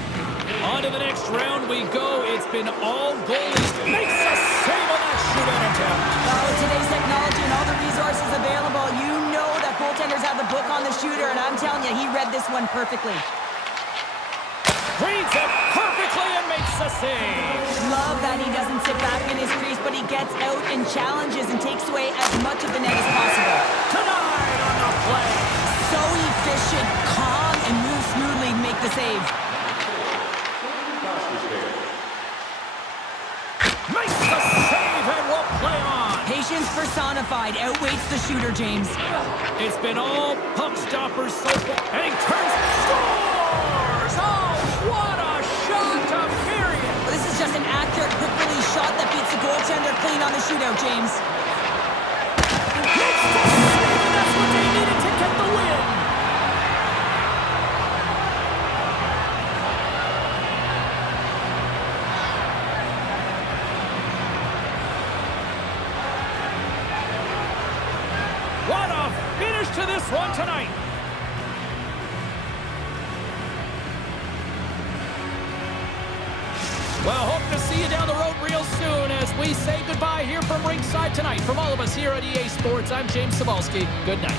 On to the next round we go. It's been all goalies. Makes a save on that shootout attempt. With today's technology and all the resources available, you know that goaltenders have the book on the shooter, and I'm telling you, he read this one perfectly. Reads it perfectly and makes the save. Love that he doesn't sit back in his crease, but he gets out and challenges and takes away as much of the net as possible. Denied on the play. So efficient. just should calm and move smoothly to make the save. Makes the save and will play on. Patience personified outweighs the shooter, James. It's been all puck stoppers so far. And he turns, scores! Oh, what a shot to period. Well, this is just an accurate, quick release shot that beats the goaltender clean on the shootout, James. Makes the save, and that's what they needed to get the win. What a finish to this one tonight. Well, hope to see you down the road real soon as we say goodbye here from ringside tonight. From all of us here at EA Sports, I'm James Cybulski. Good night.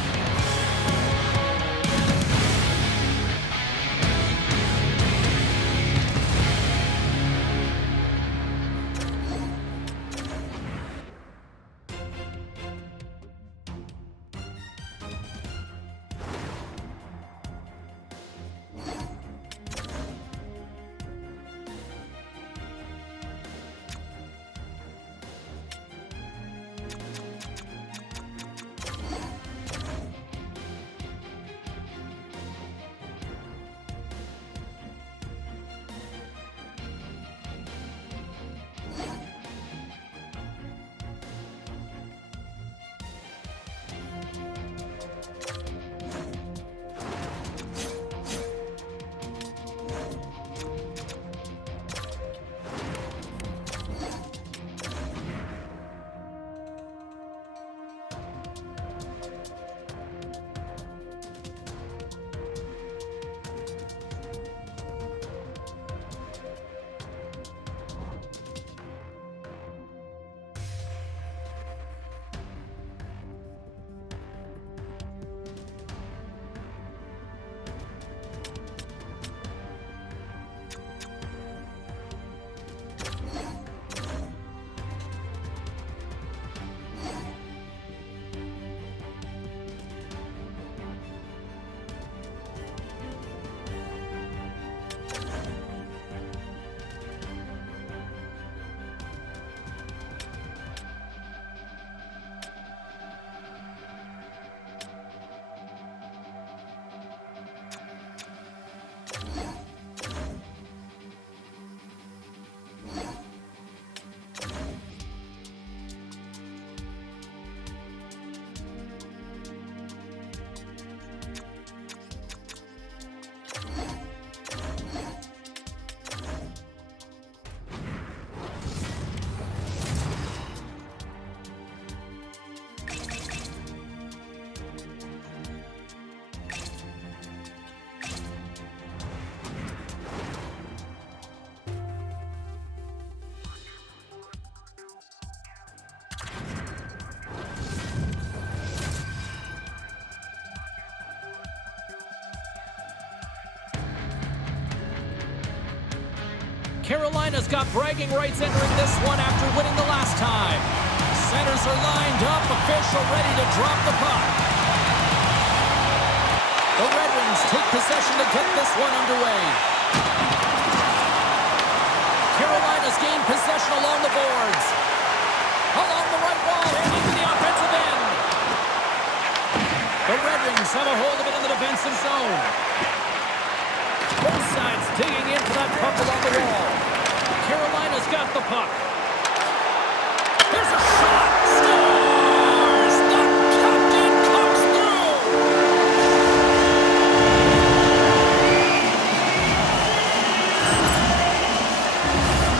Carolina's got bragging rights entering this one after winning the last time. Centers are lined up, official ready to drop the puck. The Red Wings take possession to get this one underway. Carolina's gained possession along the boards. Along the right wall and into the offensive end. The Red Wings have a hold of it in the defensive zone. Both sides digging into that puck along the wall. Carolina's got the puck. There's a shot. Scores! The captain comes through.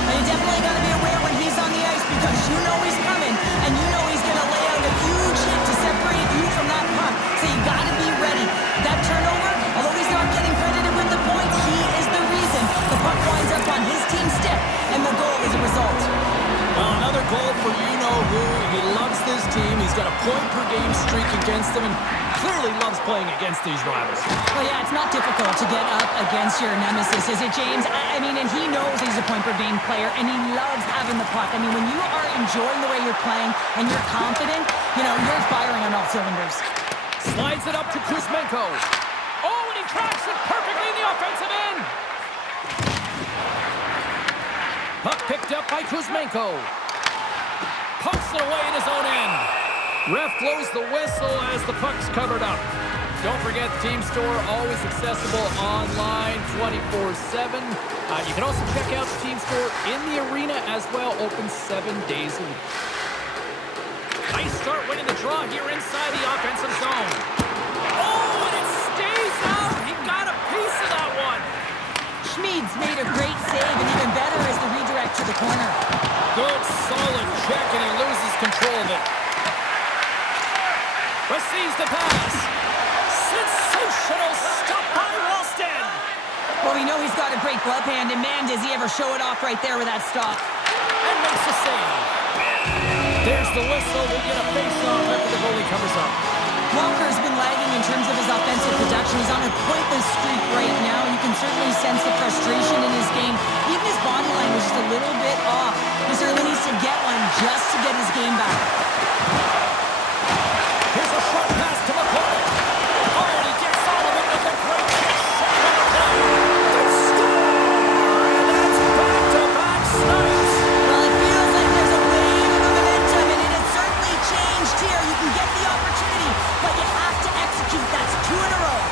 And you definitely got to be aware when he's on the ice because you know he's coming and you know he's going to lay out a huge hit to separate you from that puck. So you got to be ready. That turnover, although he's not getting credited with the points, he is the reason the puck winds up on his team's stick and the goal is a result. Well, another goal for you-know-who. He loves this team. He's got a point-per-game streak against them and clearly loves playing against these rivals. Well, yeah, it's not difficult to get up against your nemesis, is it, James? I mean, and he knows he's a point-per-game player, and he loves having the puck. I mean, when you are enjoying the way you're playing and you're confident, you know, you're firing on all cylinders. Slides it up to Kuzmenko. tracks it perfectly in the offensive end. Puck picked up by Kuzmenko. Pumps it away in his own end. Ref blows the whistle as the puck's covered up. Don't forget, the team store always accessible online 24/7. You can also check out the team store in the arena as well, open 7 days a week. Nice start winning the draw here inside the offensive zone. Oh, and it stays out. He got a piece of that one. Schmid's made a great save, and even better is the redirect to the corner. Good, solid check, and he loses control of it. Receives the pass. Sensational stop by Wallstedt. Well, we know he's got a great glove hand, and man, does he ever show it off right there with that stop. And makes the save. There's the whistle. We'll get a face-off after the goalie covers up. Walker's been lagging in terms of his offensive production. He's on a pointless streak right now. You can certainly sense the frustration in his game. Even his body language is a little bit off. He certainly needs to get one just to get his game back. Here's a short pass to McCormick. Oh, and he gets out of it with a great kick. They score! And that's back-to-back snipes. Well, it feels like there's a wave of momentum, and it has certainly changed here. You can get the opportunity, but you have to execute. That's 2 in a row.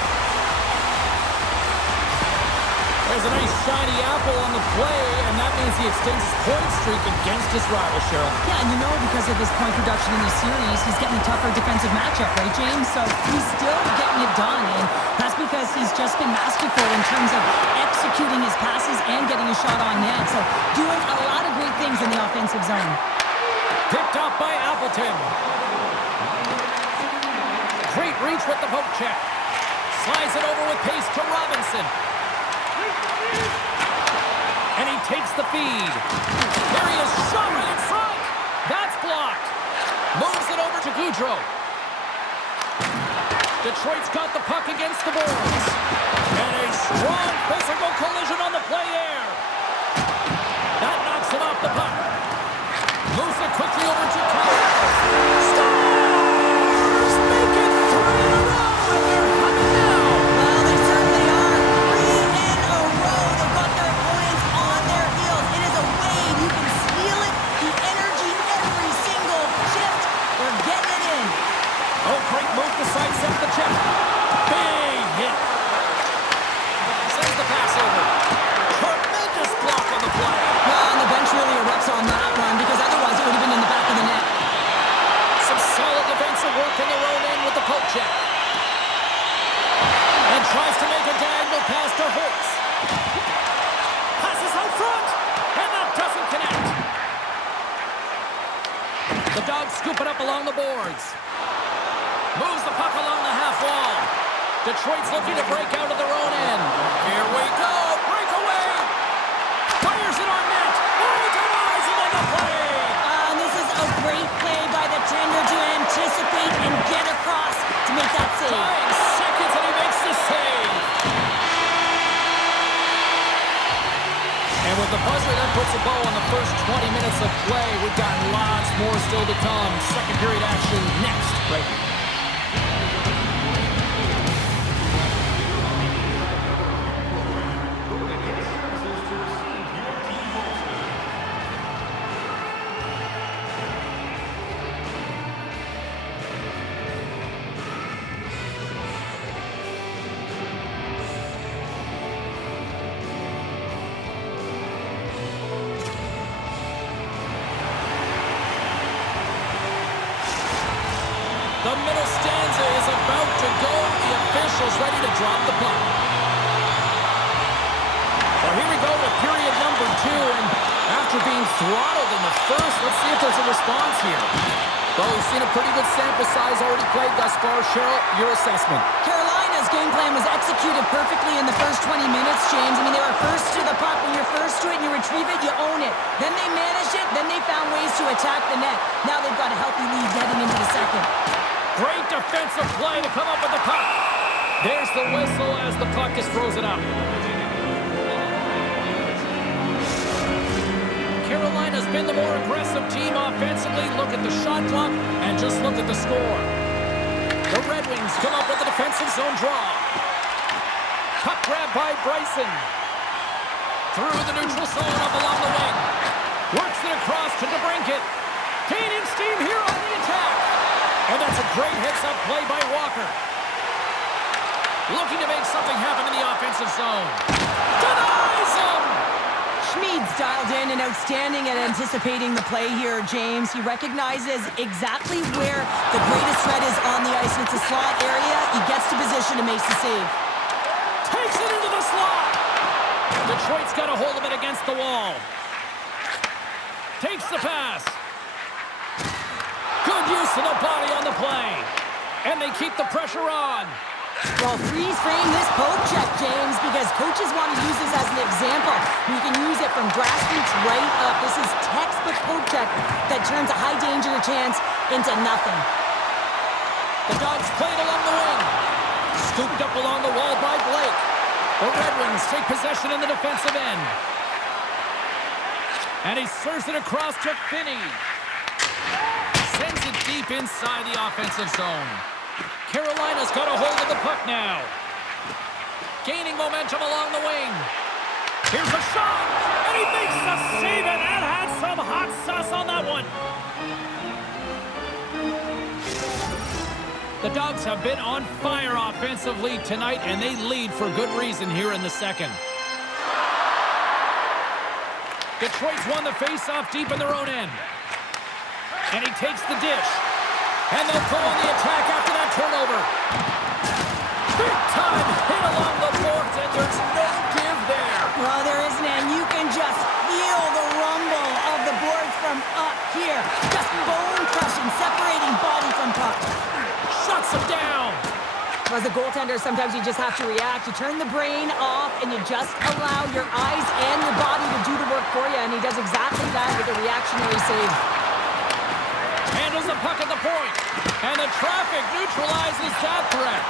There's a nice shiny apple on the play, and that means he extends his point streak against his rival, Cheryl. Yeah, and you know, because of his point production in this series, he's getting a tougher defensive matchup, right, James? So he's still getting it done, and that's because he's just been masterful in terms of executing his passes and getting a shot on net. So doing a lot of great things in the offensive zone. Picked up by Appleton. Great reach with the poke check. Slides it over with pace to Robinson. And he takes the feed. There he is, shot right in front. That's blocked. Moves it over to Goudreau. Detroit's got the puck against the boards. And a strong physical collision on the play there. That knocks it off the puck. Moves it quickly over to Keller. Stars! Make it 3 in a row, and they're humming now. Well, they certainly are. 3 in a row. They've got their opponents on their heels. It is a wave. You can feel it. The energy every single shift. They're getting it in. Oh, great move to sidestep the check. Big hit. Sends the pass over. Tremendous block on the play. Well, and the bench really erupts on that one because otherwise it would have been in the back of the net. Some solid defensive work in their own end with the poke check. And tries to make a diagonal pass to Holtz. Passes out front. And that doesn't connect. The Dogs scoop it up along the boards. Moves the puck along the half wall. Detroit's looking to break out of their own end. Here we go. Breakaway. Fires it on net. Oh, denies him on the play. And this is a great play by the tender to anticipate and get across to make that save. 9 seconds and he makes the save. And with the buzzer, that puts a bow on the first 20 minutes of play. We've got lots more still to come. Second period action next, right here. The middle stanza is about to go. The officials ready to drop the puck. Well, here we go with period number 2. And after being throttled in the first, let's see if there's a response here. Well, we've seen a pretty good sample size already played thus far. Cheryl, your assessment. Carolina's game plan was executed perfectly in the first 20 minutes, James. I mean, they were first to the puck. When you're first to it and you retrieve it, you own it. Then they managed it. Then they found ways to attack the net. Now they've got a healthy lead heading into the second. Great defensive play to come up with the puck. There's the whistle as the puck is frozen up. Carolina's been the more aggressive team offensively. Look at the shot clock and just look at the score. The Red Wings come up with a defensive zone draw. Puck grab by Bryson. Through the neutral zone up along the wing. Works it across to DeBrincat. Gaining steam here on the attack. And that's a great heads-up play by Walker. Looking to make something happen in the offensive zone. Denies him! Schmid's dialed in and outstanding at anticipating the play here, James. He recognizes exactly where the greatest threat is on the ice. It's a slot area. He gets to position and makes the save. Takes it into the slot. Detroit's got a hold of it against the wall. Takes the pass. Good use of the body on the play. And they keep the pressure on. Well, freeze frame this poke check, James, because coaches want to use this as an example. You can use it from grassroots right up. This is textbook poke check that turns a high danger chance into nothing. The Dogs played along the wing. Scooped up along the wall by Blake. The Red Wings take possession in the defensive end. And he serves it across to Finney. Sends it deep inside the offensive zone. Carolina's got a hold of the puck now. Gaining momentum along the wing. Here's a shot, and he makes the save, and that had some hot sauce on that one. The Dogs have been on fire offensively tonight, and they lead for good reason here in the second. Detroit's won the face-off deep in their own end. And he takes the dish. And they'll go on the attack after that turnover. Big time hit along the boards, and there's no give there. Well, there isn't, and you can just feel the rumble of the boards from up here. Just bone-crushing, separating body from puck. Shuts him down. As a goaltender, sometimes you just have to react. You turn the brain off, and you just allow your eyes and your body to do the work for you, and he does exactly that with a reactionary save. Handles the puck at the point. And the traffic neutralizes that threat.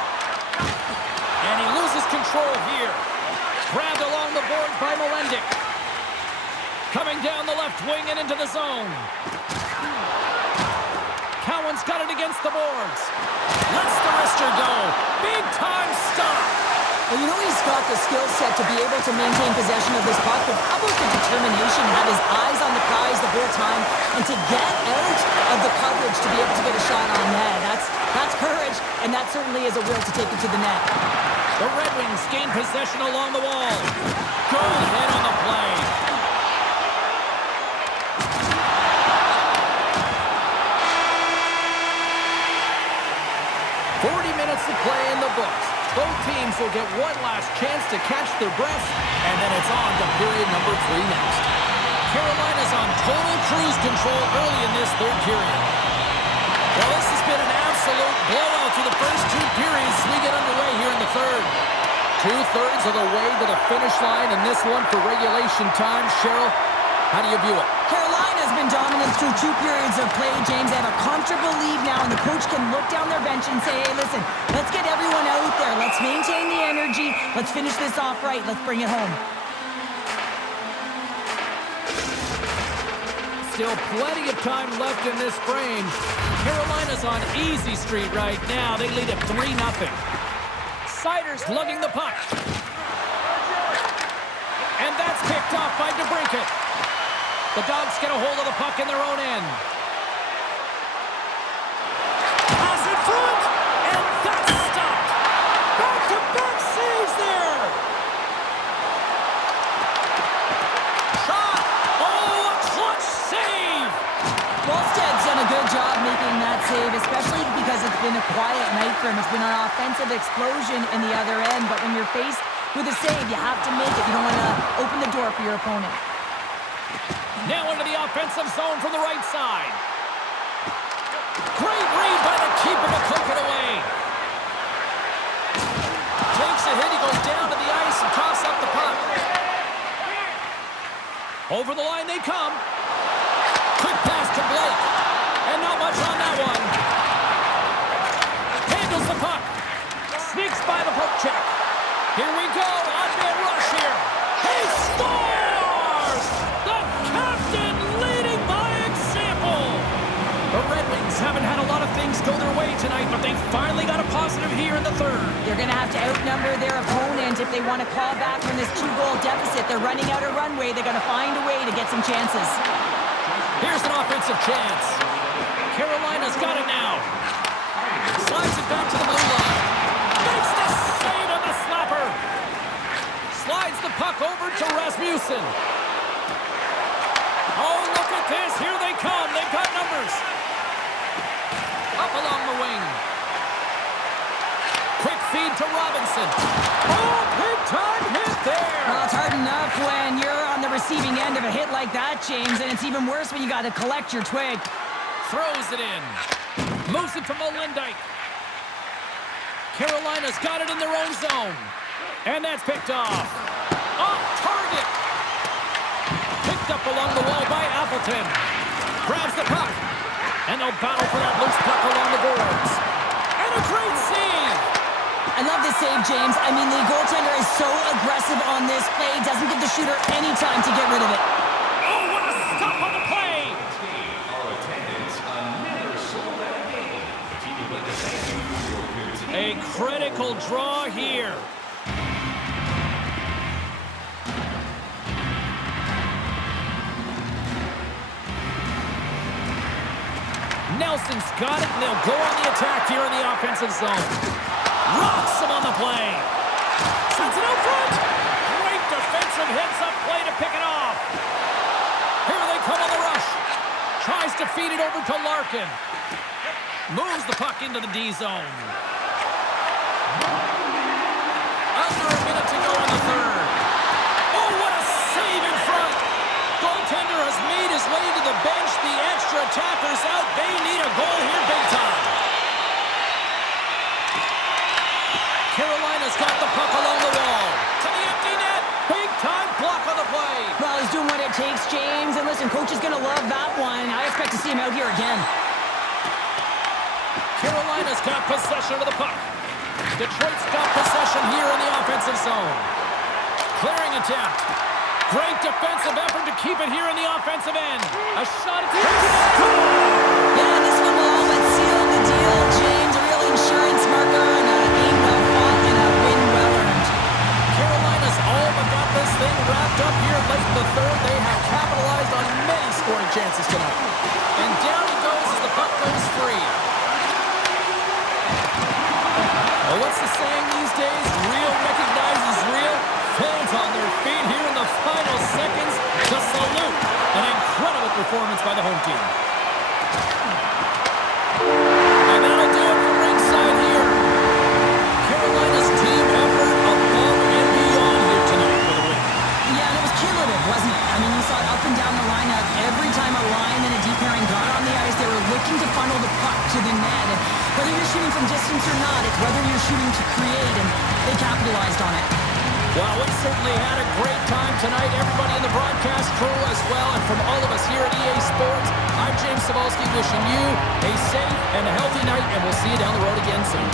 And he loses control here. Grabbed along the boards by Melendek. Coming down the left wing and into the zone. Cowan's got it against the boards. Lets the wrister go. Big time stop. Well, you know he's got the skill set to be able to maintain possession of this puck, but how about the determination, have his eyes on the prize the whole time, and to get out of the coverage to be able to get a shot on net. That's courage, and that certainly is a will to take it to the net. The Red Wings gain possession along the wall. Good hit on the play. Minutes to play in the books. Both teams will get one last chance to catch their breath, and then it's on to period number 3 next. Carolina's on total cruise control early in this third period. Well, this has been an absolute blowout through the first 2 periods as we get underway here in the third. 2/3 of the way to the finish line in this one for regulation time. Cheryl, how do you view it? Carolina's been dominant through 2 periods of play, James. They have a comfortable lead now, and the coach can look down their bench and say, hey, listen, let's get everyone out there. Let's maintain the energy. Let's finish this off right. Let's bring it home. Still plenty of time left in this frame. Carolina's on easy street right now. They lead at 3-0. Siders lugging the puck. And that's picked off by DeBrincat. The Dogs get a hold of the puck in their own end. Pass in front, and that's stopped. Back-to-back saves there. Shot. Oh, a clutch save. Wallsted's done a good job making that save, especially because it's been a quiet night for him. It's been an offensive explosion in the other end, but when you're faced with a save, you have to make it. You don't want to open the door for your opponent. Now into the offensive zone from the right side. Great read by the keeper to poke it away. Takes a hit, he goes down to the ice and coughs up the puck. Over the line they come. Quick pass to Blake. And not much on that one. Handles the puck. Sneaks by the poke check. Here we go. On-man rush here. He scores! The captain leading by example. The Red Wings haven't had a lot of things go their way tonight, but they finally got a positive here in the third. They're going to have to outnumber their opponent if they want to claw back from this 2-goal deficit. They're running out of runway. They're going to find a way to get some chances. Here's an offensive chance. Carolina's got it now. Slides it back to the blue line. Makes the save on the slapper. Slides the puck over to Rasmussen. Oh, look at this. Here they come. They've got numbers. Up along the wing. Quick feed to Robinson. Oh, big time hit there. Well, it's hard enough when you're on the receiving end of a hit like that, James, and it's even worse when you got to collect your twig. Throws it in. Moves it to Molendyke. Carolina's got it in their own zone. And that's picked off. Off target. Picked up along the wall by Appleton. Grabs the puck. And they'll battle for that loose puck along the boards. And a great save. I love this save, James. I mean, the goaltender is so aggressive on this play. Doesn't give the shooter any time to get rid of it. Oh, what a stop on the play. A critical draw here. Nelson's got it, and they'll go on the attack here in the offensive zone. Rocks him on the play. Sends it out front. Great defensive heads-up play to pick it off. Here they come on the rush. Tries to feed it over to Larkin. Moves the puck into the D zone. Under a minute to go in the third. Oh, what a save in front. Goaltender has made his way to the bench. The extra attackers out. They need a goal here big time. Carolina's got the puck along the wall. To the empty net. Big time block on the play. Well, he's doing what it takes, James. And listen, coach is going to love that one. I expect to see him out here again. Carolina's got possession of the puck. Detroit's got possession here in the offensive zone. Clearing attempt. Great defensive effort to keep it here in the offensive end. A shot at the Yeah, this one will all but seal the deal, James. A real insurance marker and a game well fought and a win well earned. Carolina's all but got this thing wrapped up here late in the third. They have capitalized on many scoring chances tonight. And down he goes as the puck goes free. Well, what's the saying these days? Real recognizes real. Fans on their feet here in the final seconds to salute an incredible performance by the home team. And that'll do it from ringside here. Carolina's team effort above and beyond here tonight for the win. Yeah, and it was cumulative, wasn't it? I mean, you saw it up and down the lineup. Every time a line and a deep pairing got on the ice, they were looking to funnel the puck to the net. And whether you're shooting from distance or not, it's whether you're shooting to create, and they capitalized on it. Well, we certainly had a great time tonight. Everybody in the broadcast crew as well. And from all of us here at EA Sports, I'm James Cybulski wishing you a safe and a healthy night, and we'll see you down the road again soon.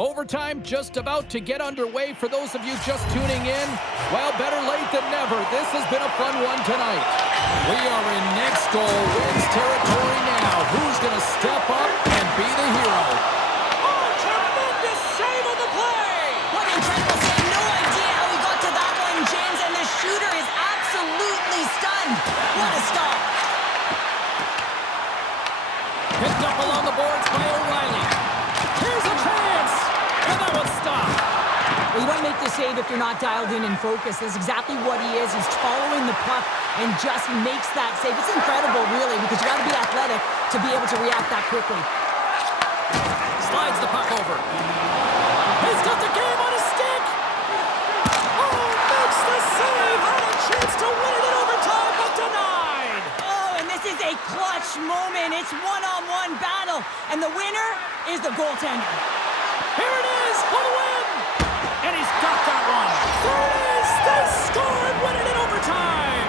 Overtime just about to get underway. For those of you just tuning in, well, better late than never. This has been a fun one tonight. We are in next goal wins territory now. Who's going to step up and be the hero? Oh, tremendous save on the play! What incredible save. No idea how he got to that one, James, and the shooter is absolutely stunned. What a stop. Picked up along the boards by O'Reilly. Here's a chance! And that one's stopped. Well, you don't make the save if you're not dialed in and focused. That's exactly what he is. He's following the puck and just makes that save. It's incredible, really, because you got to be athletic to be able to react that quickly. Slides the puck over. He's got the game on his stick! Oh, makes the save! Had a chance to win it in overtime, but denied! Oh, and this is a clutch moment. It's one-on-one battle, and the winner is the goaltender. Here it is for the win! And he's got that one! There it is! They scored! Win it in overtime!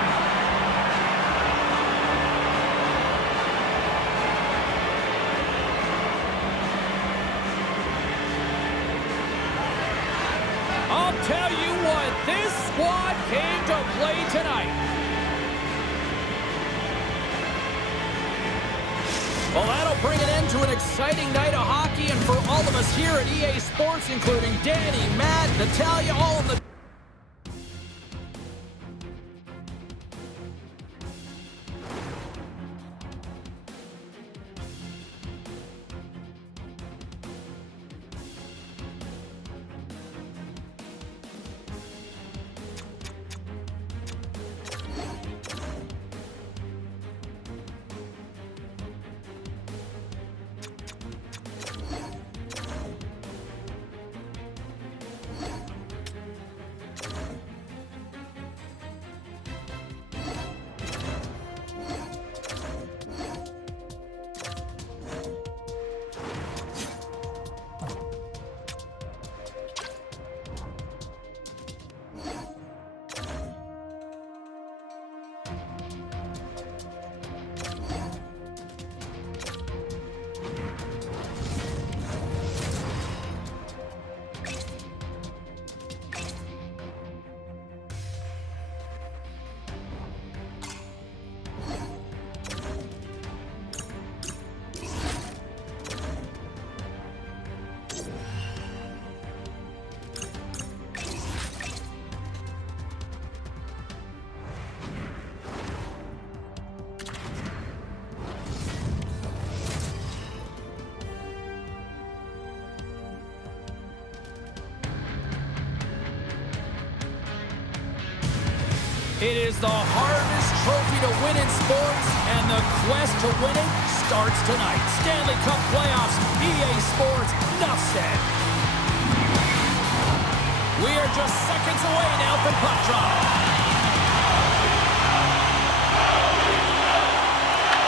I'll tell you what, this squad came to play tonight. Well, that'll bring an end to an exciting night of hockey, and for all of us here at EA Sports, including Danny, Matt, Natalia, all of the... It is the hardest trophy to win in sports, and the quest to win it starts tonight. Stanley Cup playoffs, EA Sports, enough said. We are just seconds away now from puck drop.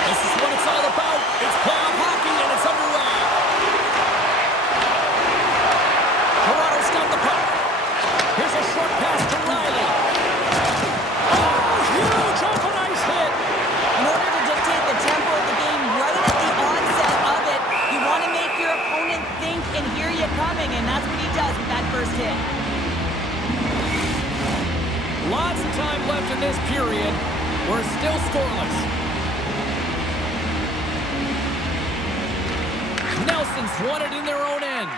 This is what it's all about. It's playoff hockey, and it's underway. Toronto's got the puck. Here's a short pass to Riley. Huge open ice hit. In order to dictate the tempo of the game right at the onset of it, you want to make your opponent think and hear you coming, and that's what he does with that first hit. Lots of time left in this period. We're still scoreless. Nelson's won it in their own end.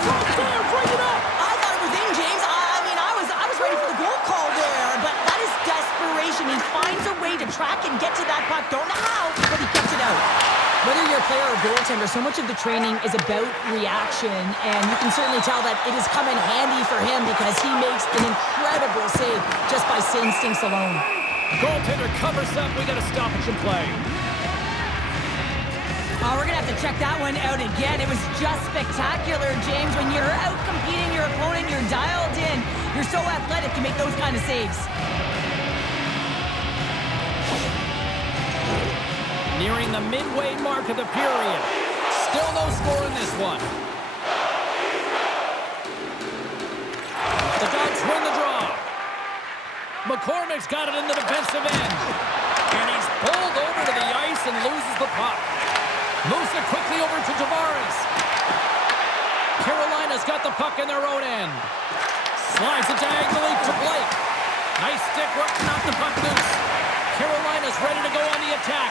Right there, bring it up! I thought it was in, James. I was ready for the goal call there, but that is desperation. He finds a way to track and get to that puck. Don't know how, but he gets it out. Whether you're a player or goaltender, so much of the training is about reaction, and you can certainly tell that it has come in handy for him because he makes an incredible save just by instincts alone. Goaltender covers up. We got a stoppage in play. Oh, we're going to have to check that one out again. It was just spectacular, James. When you're out competing your opponent, you're dialed in. You're so athletic, you make those kind of saves. Nearing the midway mark of the period. Still no score in this one. The Ducks win the draw. McCormick's got it in the defensive end. And he's pulled Pulled over to the ice and loses the puck. Moves it quickly over to Tavares. Carolina's got the puck in their own end. Slides it diagonally to Blake. Nice stick work to knock the puck loose. Carolina's ready to go on the attack.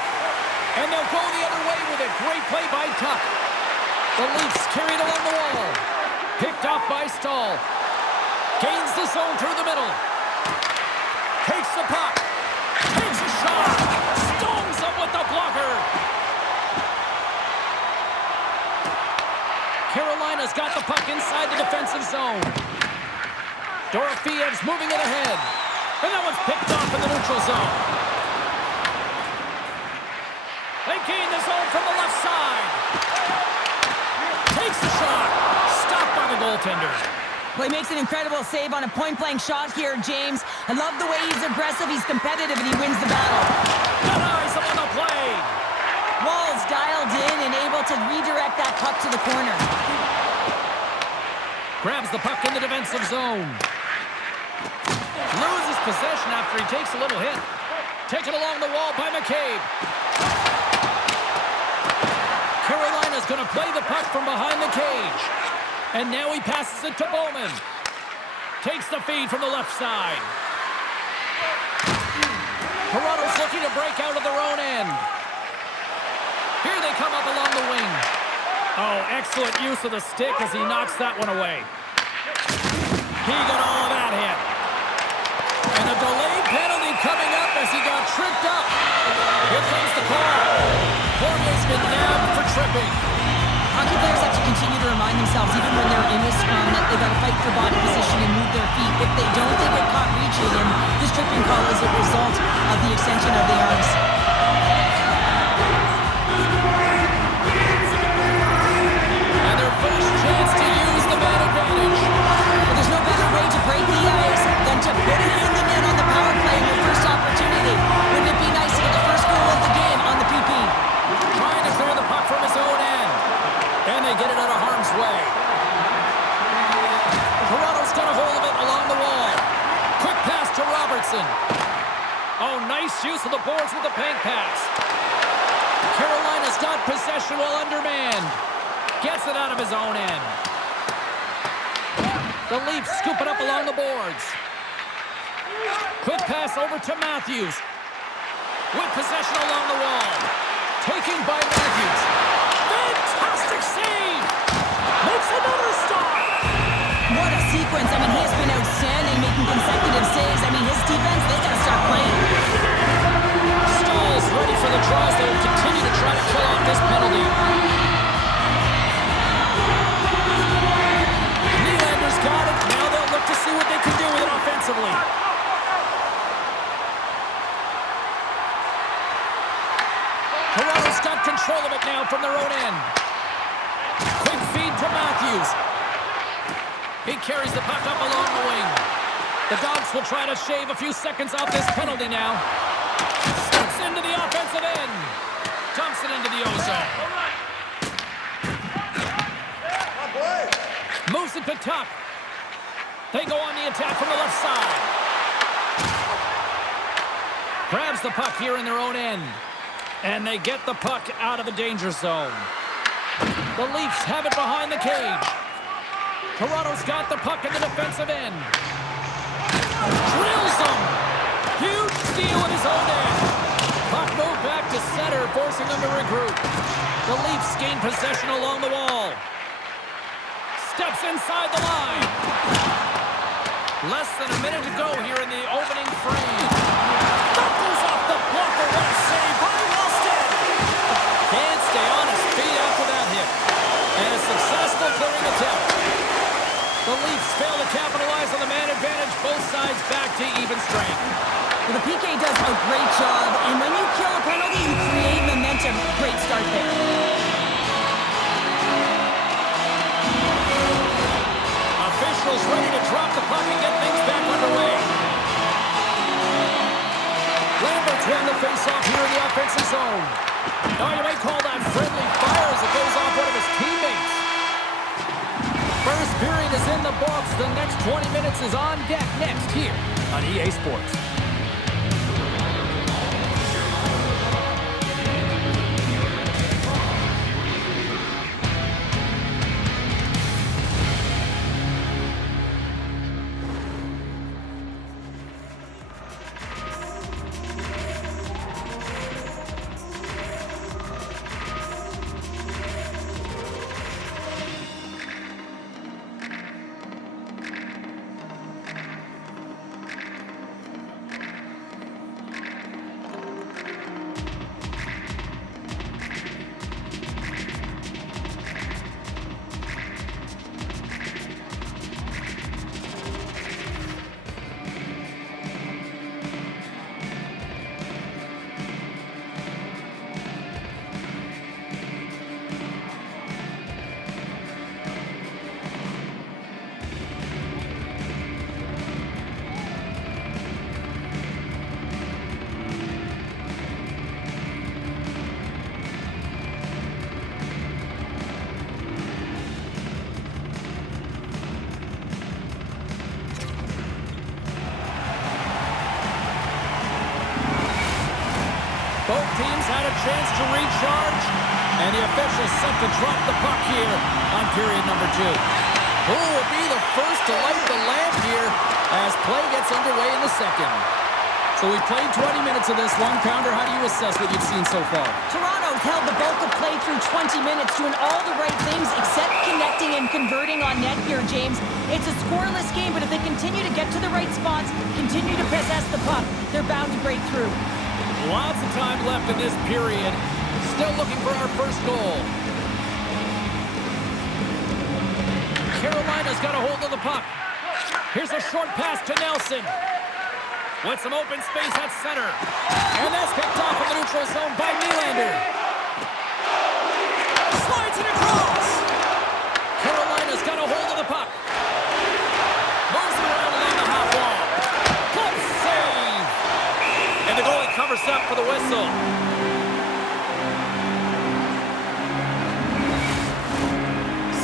And they'll go the other way with it. Great play by Tuch. The Leafs carried along the wall. Picked off by Stahl. Gains the zone through the middle. Takes the puck. Takes a shot. Stones him with the blocker. Carolina's got the puck inside the defensive zone. Dorofiev's moving it ahead. And that one's picked off in the neutral zone. They gain the zone from the left side. Takes the shot. Stopped by the goaltender. Well, he makes an incredible save on a point-blank shot here, James. I love the way he's aggressive, he's competitive, and he wins the battle. Got eyes on the play. Wall's dialed in and able to redirect that puck to the corner. Grabs the puck in the defensive zone. Loses possession after he takes a little hit. Taken along the wall by McCabe. Carolina's going to play the puck from behind the cage. And now he passes it to Bowman. Takes the feed from the left side. Toronto's looking to break out of their own end. Here they come up along the wing. Oh, excellent use of the stick as he knocks that one away. He got all of that hit. And a delayed penalty coming up as he got tripped up. Here comes the call. Poirier's been nabbed for tripping. Hockey players have to continue to remind themselves, even when they're in the scrum, that they got to fight for body position and move their feet. If they don't, they get caught reaching, and this tripping call is a result of the extension of the arms. And their first chance to use the man advantage. But there's no better way to break the ice than to put it in the net on the power play in your first opportunity. Wouldn't it be nice to get the first goal of the game on the PP? Trying to clear the puck from his own end. And they get it out of harm's way. Toronto's got a hold of it along the wall. Quick pass to Robertson. Oh, nice use of the boards with the bank pass. Carolina's got possession while undermanned. Gets it out of his own end. The Leafs scoop it up along the boards. Quick pass over to Matthews. With possession along the wall. Taken by Matthews. Fantastic save! Makes another stop! What a sequence. I mean, he has been outstanding, making consecutive saves. I mean, his defense, they got to start playing. Stahl's ready for the draws. They will continue to try to kill off this penalty. Nylander's got it. Now they'll look to see what they can do with it offensively. Toronto's got control of it now from their own end. Quick feed to Matthews. He carries the puck up along the wing. The Dogs will try to shave a few seconds off this penalty now. Steps into the offensive end. Dumps it into the ozone. Moves it to Tuch. They go on the attack from the left side. Grabs the puck here in their own end. And they get the puck out of the danger zone. The Leafs have it behind the cage. Toronto's got the puck in the defensive end. Drills them. Huge steal in his own end. Puck moved back to center, forcing them to regroup. The Leafs gain possession along the wall. Steps inside the line. Less than a minute to go here in the opening frame. That goes off the blocker. What a save by Wallstedt. Can't stay on his feet after that hit. And a successful clearing attempt. The Leafs fail to capitalize on the man advantage. Both sides back to even strength. Well, the PK does a great job, and when you kill a penalty, you create momentum. Great start there. Officials ready to drop the puck and get things back underway. Lambert's won the face-off here in the offensive zone. Now you may call that friendly fire as it goes off one of his teammates. First period is in the books. The next 20 minutes is on deck next here on EA Sports. a chance to recharge. And the officials set to drop the puck here on period number 2. Who will be the first to light the lamp here as play gets underway in the second? So we played 20 minutes of this one. Pounder, how do you assess what you've seen so far? Toronto's held the bulk of play through 20 minutes, doing all the right things except connecting and converting on net here, James. It's a scoreless game, but if they continue to get to the right spots, continue to possess the puck, they're bound to break through. Lots of time left in this period. Still looking for our first goal. Carolina's got a hold of the puck. Here's a short pass to Nelson. With some open space at center. And that's picked off in the neutral zone by Nylander. Slides it across. Carolina's got a hold of the puck. Moves it around along the half wall. Good save. And the goalie covers up for the whistle.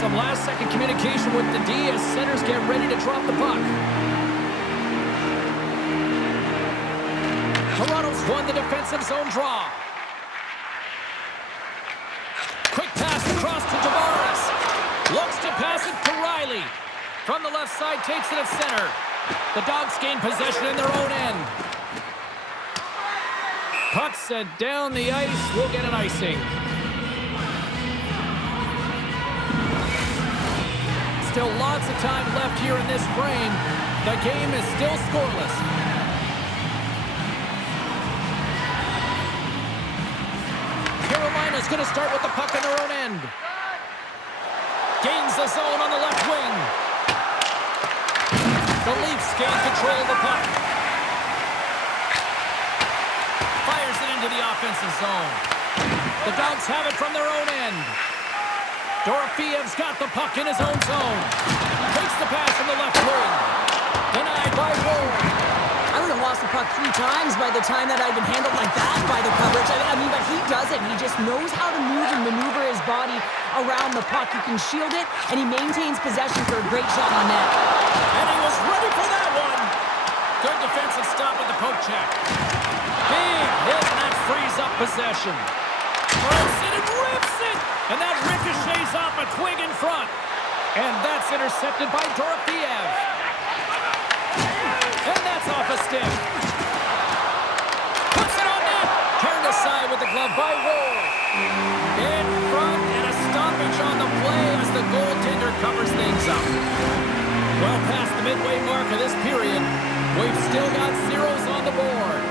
Some last-second communication with the D as centers get ready to drop the puck. Toronto's won the defensive zone draw. Quick pass across to Tavares. Looks to pass it to Riley. From the left side, takes it at center. The Dogs gain possession in their own end. Puck sent down the ice. We'll get an icing. Still lots of time left here in this frame. The game is still scoreless. Carolina's going to start with the puck in their own end. Gains the zone on the left wing. The Leafs gain control of the puck. Fires it into the offensive zone. The Dogs have it from their own end. Dorofiev's got the puck in his own zone. Takes the pass from the left wing. Denied by Ward. I would have lost the puck 3 times by the time that I'd been handled like that by the coverage. I mean, but he does it. He just knows how to move and maneuver his body around the puck. He can shield it, and he maintains possession for a great shot on net. And he was ready for that one. Good defensive stop with the poke check. Big hit, and that frees up possession. Throws it and rips it. And that ricochets off a twig in front. And that's intercepted by Dorofiev. And that's off a stick. Puts it on net. Turned aside with the glove by Ward. In front and a stoppage on the play as the goaltender covers things up. Well past the midway mark of this period, we've still got zeros on the board.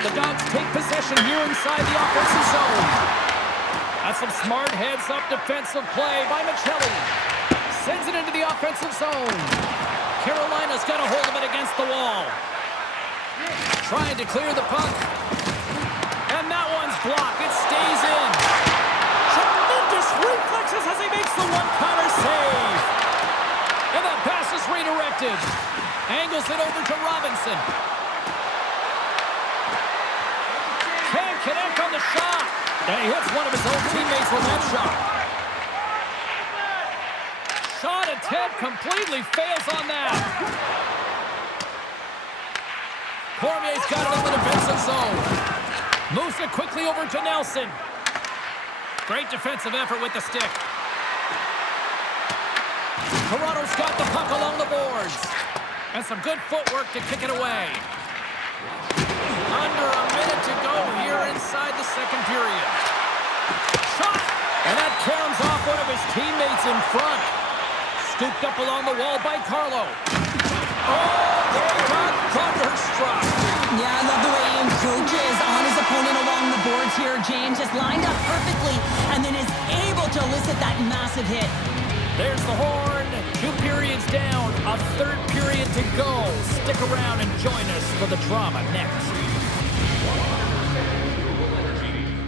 The Dogs take possession here inside the offensive zone. That's some smart heads-up defensive play by Michelli. Sends it into the offensive zone. Carolina's got a hold of it against the wall. Trying to clear the puck. And that one's blocked. It stays in. Tremendous reflexes as he makes the one-counter save. And that pass is redirected. Angles it over to Robinson. Can't connect on the shot. And he hits one of his own teammates with that shot. Shot attempt completely fails on that. Cormier's got it in the defensive zone. Moves it quickly over to Nelson. Great defensive effort with the stick. Toronto's got the puck along the boards. And some good footwork to kick it away. Under a minute to go here inside the second period. Shot! And that caroms off one of his teammates in front. Scooped up along the wall by Carlo. Oh, they got thunderstruck. Yeah, I love the way he encroaches on his opponent along the boards here, James. Just lined up perfectly and then is able to elicit that massive hit. There's the horn. 2 periods down. A third period to go. Stick around and join us for the drama next.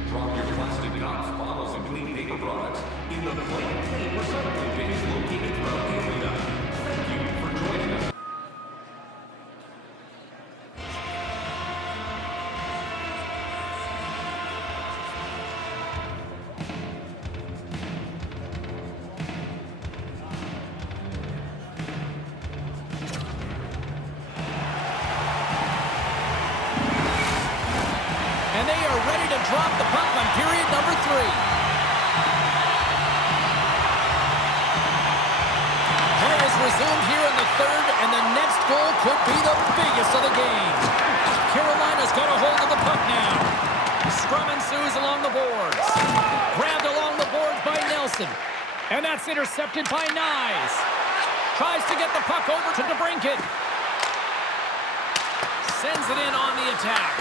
Drop your plastic cups, bottles, and clean paper products in the Plain recycling bins located throughout the arena. Thank you for joining us. drop the puck on period number 3. Play is resumed here in the third, and the next goal could be the biggest of the game. Carolina's got a hold of the puck now. Scrum ensues along the boards. Grabbed along the boards by Nelson. And that's intercepted by Nyes. Tries to get the puck over to DeBrincat. Sends it in on the attack.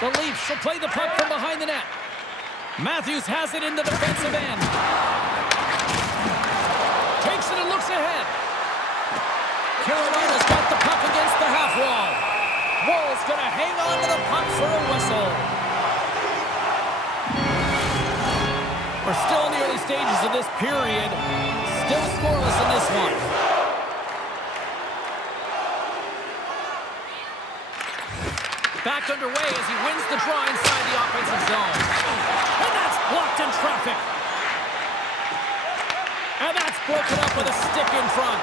The Leafs will play the puck from behind the net. Matthews has it in the defensive end. Takes it and looks ahead. Carolina's got the puck against the half wall. Wall's going to hang on to the puck for a whistle. We're still in the early stages of this period. Still scoreless in this one. Back underway as he wins the draw inside the offensive zone. And that's blocked in traffic. And that's broken up with a stick in front.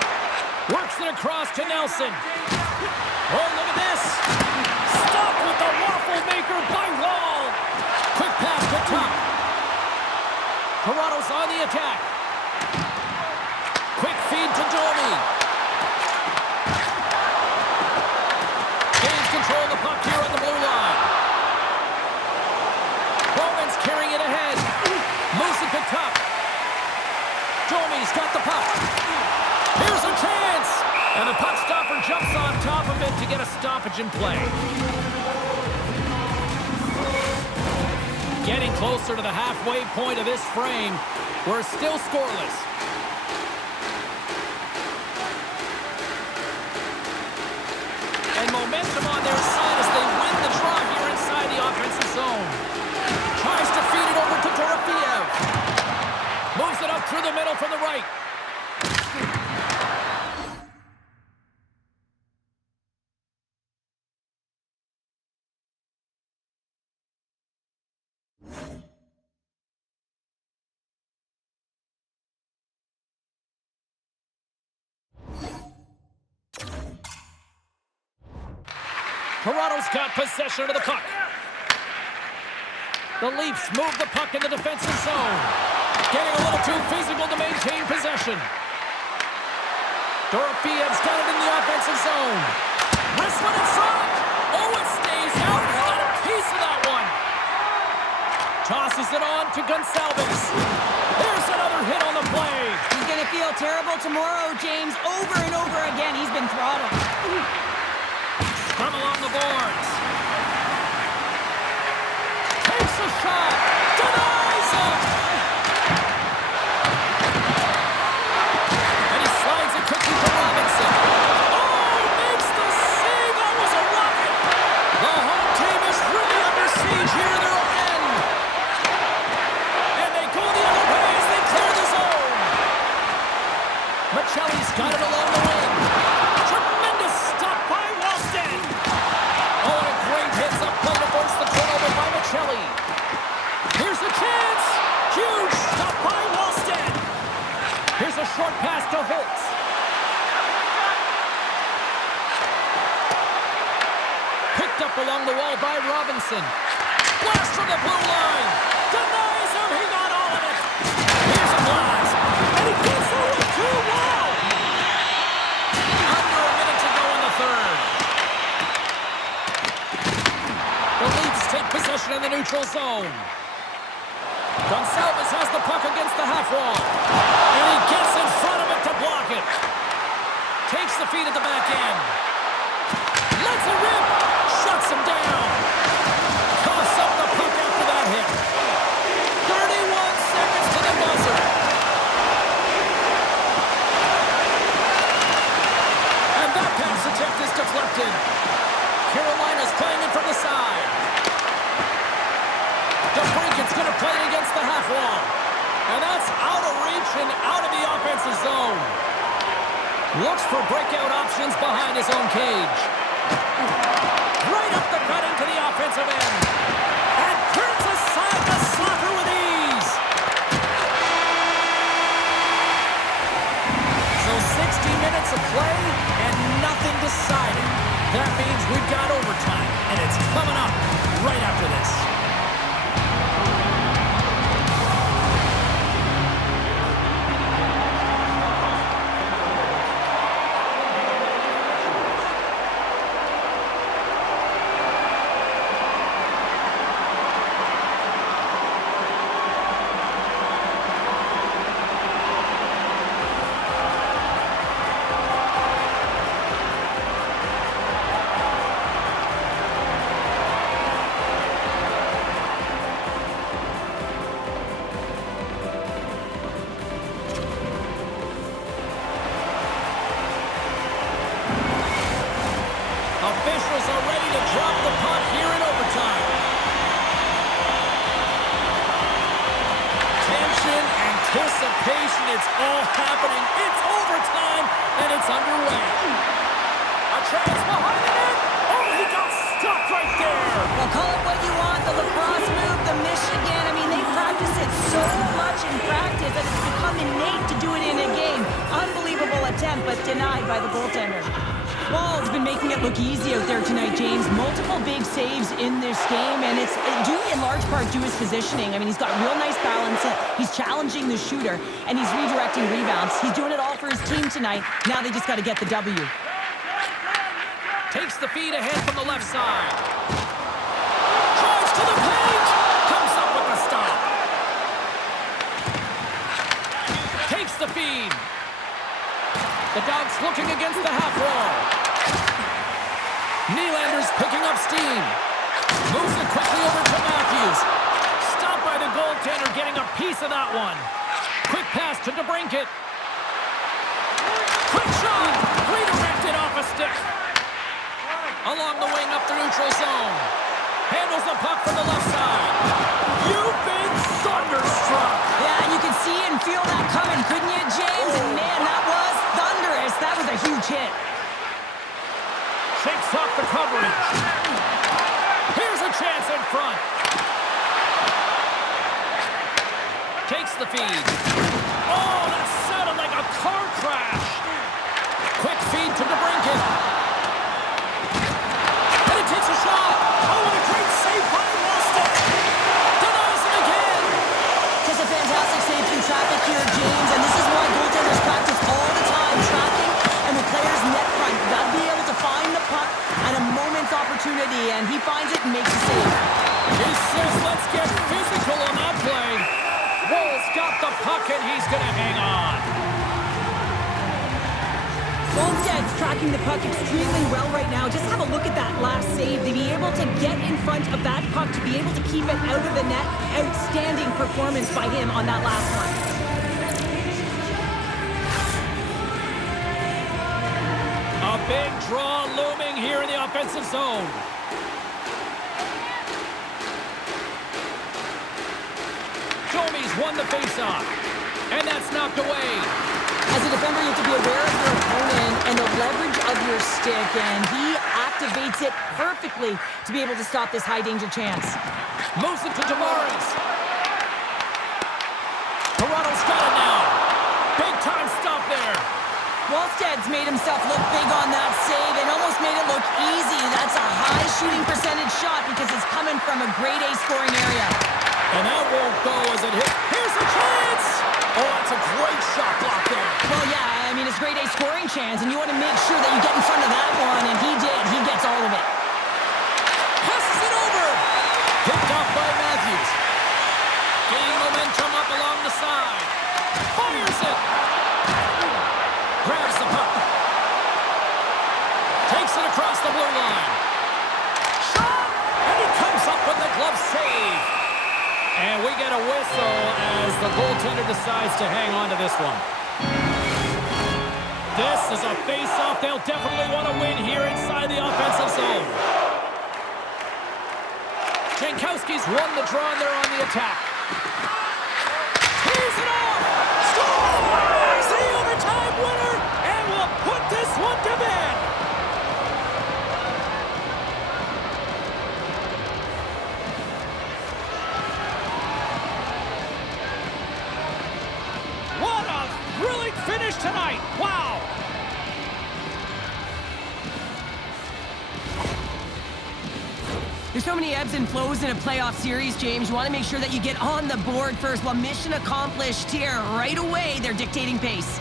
Works it across to Nelson. Oh, look at this. Stopped with the waffle maker by Wall. Quick pass to Tuck. Toronto's on the attack. Quick feed to Domi. Gains control of the puck here on the blue line. Bowman's carrying it ahead. Moves it to Tuck. Domi's got the puck. Here's a chance. And the puck stopper jumps on top of it to get a stoppage in play. Getting closer to the halfway point of this frame. We're still scoreless. And momentum on their side as they win the draw here inside the offensive zone. Tries to feed it over to Dorofeev. Moves it up through the middle from the right. Toronto's got possession of the puck. The Leafs move the puck in the defensive zone. Getting a little too physical to maintain possession. Dorofeev's got it in the offensive zone. Wrist one in front. Oh, it stays out. He got a piece of that one. Tosses it on to Gonçalves. There's another hit on the play. He's going to feel terrible tomorrow, James. Over and over again, he's been throttled. From along the boards. Takes a shot. Denies him. And he slides it quickly to Robinson. Oh, makes the save. That was a rocket. The home team is really under siege here in their own end. And they go the other way as they clear the zone. Machelli's got it along the wing. Tremendous stop by Wallstead. Oh, a great hits up play to force the turnover by Machelli. Here's a chance. Huge stop by Wallstead. Here's a short pass to Holtz. Picked up along the wall by Robinson. Blast from the blue line. Denies him. He got all of it. Here's a blast. And he gets over to Wall. Under a minute to go in the third. The Leafs take possession in the neutral zone. Gonçalves has the puck against the half wall. And he gets in front of it to block it. Takes the feed at the back end. Lets it rip. Shuts him down. Coughs up the puck after that hit. 31 seconds to the buzzer. And that pass attempt is deflected. Carolina's playing it from the side. DeBrincat's going to play it against the half wall. And that's out of reach and out of the offensive zone. Looks for breakout options behind his own cage. Right up the gut into the offensive end. And turns aside the slapper with ease. So 60 minutes of play and nothing decided. That means we've got overtime, and it's coming up right after this. and it's all happening. It's overtime, and it's underway. A chance behind the net. Oh, he got stuck right there. Well, call it what you want, the lacrosse move, the Michigan. I mean, they practice it so much in practice that it's become innate to do it in a game. Unbelievable attempt, but denied by the goaltender. Wall's been making it look easy out there tonight, James. Multiple big saves in this game, and it's due in large part to his positioning. I mean, he's got real nice balance. He's challenging the shooter, and he's redirecting rebounds. He's doing it all for his team tonight. Now they just got to get the W. Takes the feed ahead from the left side. Drives to the paint. Comes up with the stop. Takes the feed. The Dogs looking against the half wall. Nylander's picking up steam. Moves it quickly over to Matthews. Stopped by the goaltender, getting a piece of that one. Quick pass to DeBrincat. Quick shot. Redirected off a stick. Along the wing up the neutral zone. Handles the puck from the left side. You've been thunderstruck. Yeah, and you can see and feel that coming, couldn't you, James? And man, that was thunderous. That was a huge hit. Shakes off the coverage. Here's a chance in front. Takes the feed. Oh, that sounded like a car crash. Quick feed to DeBrincat. Takes a shot. Oh, what a great save by Wallstedt. Denies it again. Just a fantastic save through traffic here, James. And this is why goaltenders practice all the time, tracking and the player's net front. You got to be able to find the puck at a moment's opportunity, and he finds it and makes a save. He says, let's get physical on that play. Wall's got the puck, and he's going to hang on. Wallstedt's tracking the puck extremely well right now. Just have a look at that last save. To be able to get in front of that puck, to be able to keep it out of the net, outstanding performance by him on that last one. A big draw looming here in the offensive zone. Domi's won the faceoff, and that's knocked away. As a defender, you have to be aware of your opponent and the leverage of your stick, and he activates it perfectly to be able to stop this high-danger chance. Moves it to Tavares. Toronto's got it now. Big-time stop there. Wallstedt's made himself look big on that save and almost made it look easy. That's a high shooting percentage shot because it's coming from a grade A scoring area. And that won't go as it hits. Here's a chance! Oh, that's a great shot block there. Well, yeah, I mean, it's grade A scoring chance, and you want to make sure that you get in front of that one, and he did. He gets all of it. Passes it over. Picked up by Matthews. Gaining momentum up along the side. Fires it. Grabs the puck. Takes it across the blue line. Shot! And he comes up with the glove save. And we get a whistle as the goaltender decides to hang on to this one. This is a face-off they'll definitely want to win here inside the offensive zone. Jankowski's won the draw and they're on the attack. Tees it off! Scores! The overtime winner! And we'll put this one to bed! Finish tonight. Wow. There's so many ebbs and flows in a playoff series, James. You want to make sure that you get on the board first. Well, mission accomplished here. Right away, they're dictating pace.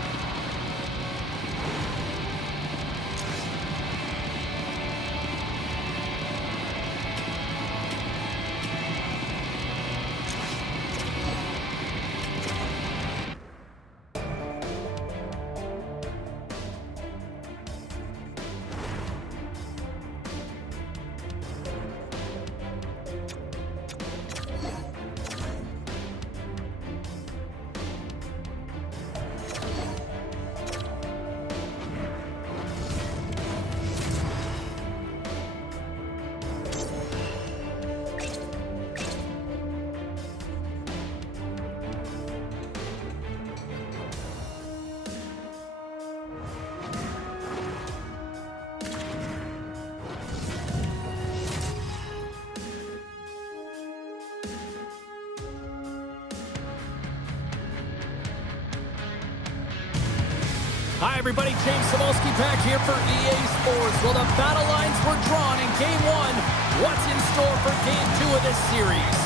Hi, everybody. James Cebulski back here for EA Sports. Well, the battle lines were drawn in Game 1. What's in store for Game 2 of this series?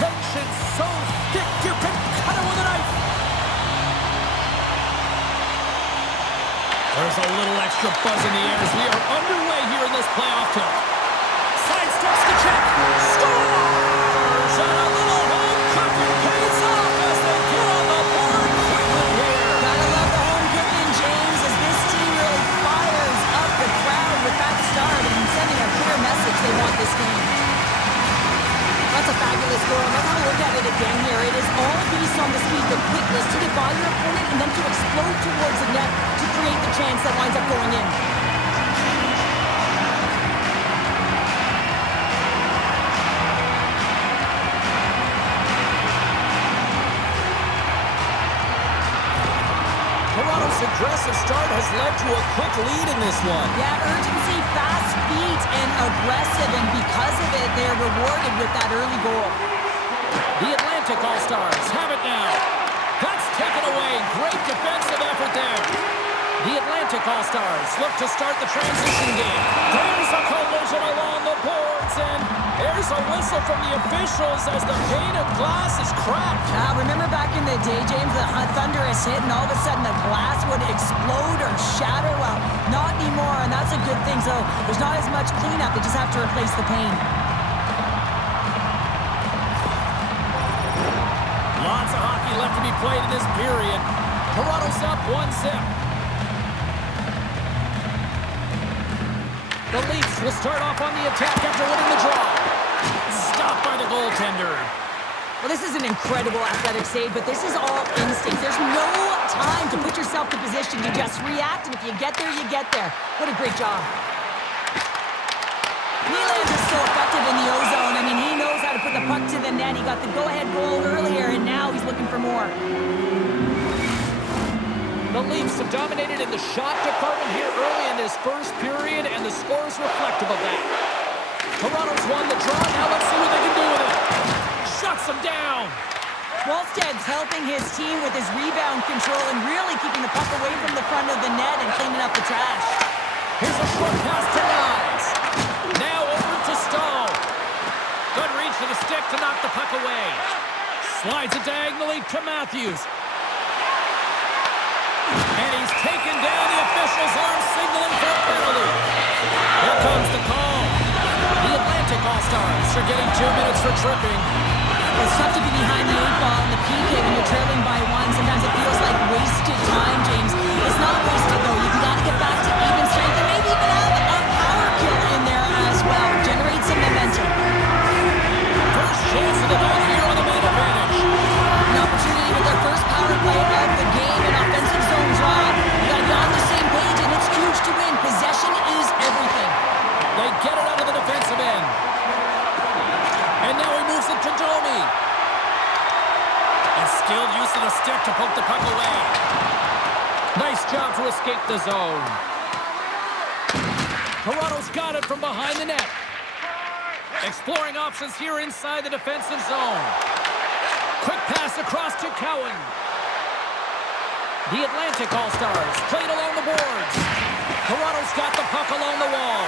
Tension so thick you can cut it with a knife. There's a little extra buzz in the air as we are underway here in this playoff tilt. Sidesteps the check. Scores! And a little home cooking pays off as they get on the board quickly here. Gotta love the home cooking, James, as this team really fires up the crowd with that start and sending a clear message they want this game. That's a fabulous goal. Let's have a look at it again here. It is all based on the speed, the quickness to get by your opponent and then to explode towards the net to create the chance that winds up going in. Toronto's aggressive start has led to a quick lead in this one. Yeah, urgency, fast feet, and aggressive, and because of it, they're rewarded with that early goal. The Atlantic All-Stars have it now. That's taken away. Great defensive effort there. The Atlantic All-Stars look to start the transition game. There's a collision along the boards, and there's a whistle from the officials as the pane of glass is cracked. Remember back in the day, James, the thunderous hit, and all of a sudden the glass would explode or shatter? Well, not anymore, and that's a good thing. So there's not as much cleanup. They just have to replace the pane. Lots of hockey left to be played in this period. Toronto's up 1-0. The Leafs will start off on the attack after winning the draw. Stopped by the goaltender. Well, this is an incredible athletic save, but this is all instinct. There's no time to put yourself in position. You just react, and if you get there, you get there. What a great job. Nylander's so effective in the O-zone. I mean, he knows how to put the puck to the net. He got the go-ahead goal earlier, and now he's looking for more. The Leafs have dominated in the shot department here early in this first period, and the score is reflective of that. Toronto's won the draw. Now let's see what they can do with it. Shuts them down. Wallsted's helping his team with his rebound control and really keeping the puck away from the front of the net and cleaning up the trash. Here's a short pass to Nyes. Now over to Stahl. Good reach to the stick to knock the puck away. Slides it diagonally to Matthews. And he's taken down. The official's arm signaling for a penalty. Here comes the call. The Atlantic All-Stars are getting 2 minutes for tripping. It's tough to be behind the 8-ball in the PK when you're trailing by 1. Sometimes it feels like wasted time, James. It's not wasted, though. You got to get back to even strength and maybe even have a power kill in there as well. Generate some momentum. First chance of the night here on the man advantage. An opportunity with their first power play of the game, an offensive zone draw. You got to be on the same page, and it's huge to win. Possession is everything. They get it out of the defensive end. And now he moves it to Domi. And skilled use of the stick to poke the puck away. Nice job to escape the zone. Toronto's got it from behind the net. Exploring options here inside the defensive zone. Quick pass across to Cowan. The Atlantic All-Stars played along the boards. Toronto's got the puck along the wall.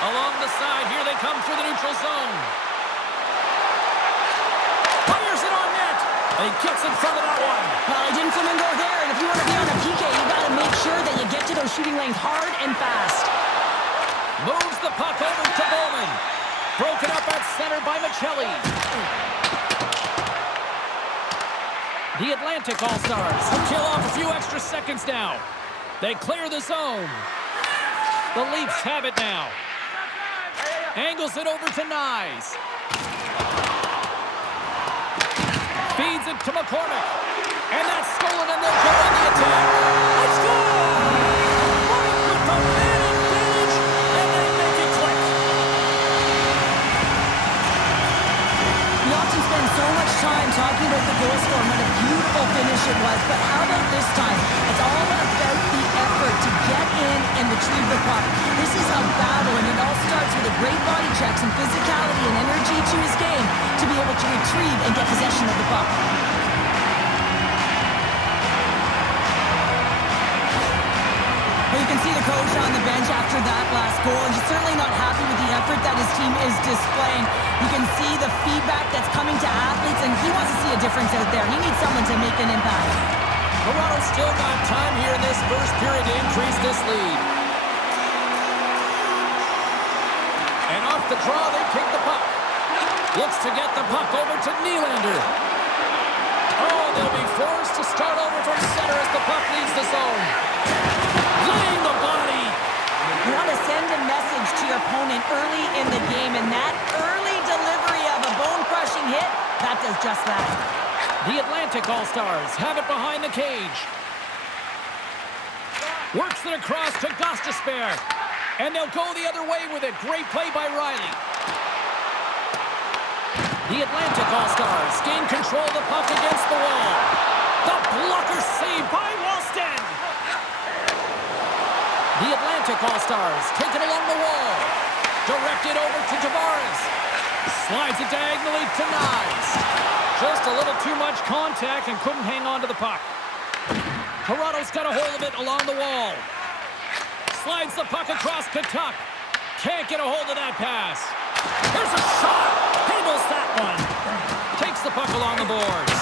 Along the side, here they come through the neutral zone. Fires it on net, and he gets in front of that one. Well, he didn't flamingo there, and if you want to be on a PK, you got to make sure that you get to those shooting lanes hard and fast. Moves the puck over to Bowman. Broken up at center by Michelli. The Atlantic All-Stars kill off a few extra seconds now. They clear the zone. The Leafs have it now. Angles it over to Nyes. Feeds it to McCormick. And that's stolen, and they'll go on the attack. Let's go! Right with the man advantage, and they make it click. We often spend so much time talking about the goal score and what a beautiful finish it was, but how about this time? It's all about the effort to get in and retrieve the puck. This is a battle, and it all starts with a great body check, some physicality and energy to his game to be able to retrieve and get possession of the puck. composure on the bench after that last goal, and he's certainly not happy with the effort that his team is displaying. You can see the feedback that's coming to athletes, and he wants to see a difference out there. He needs someone to make an impact. Toronto's still got time here in this first period to increase this lead. And off the draw, they kick the puck. Looks to get the puck over to Nylander. Oh, they'll be forced to start over from center as the puck leaves the zone. Laying the body. You want to send a message to your opponent early in the game, and that early delivery of a bone-crushing hit, that does just that. The Atlantic All-Stars have it behind the cage. Works it across to Gostisbehere. And they'll go the other way with it. Great play by Riley. The Atlantic All-Stars gain control of the puck against the wall. The blocker saved by Wallstedt. The Atlantic All-Stars take it along the wall. Directed over to Tavares. Slides it diagonally to Knies. Just a little too much contact and couldn't hang on to the puck. Toronto's got a hold of it along the wall. Slides the puck across to Tuck. Can't get a hold of that pass. There's a shot. Handles that one. Takes the puck along the boards.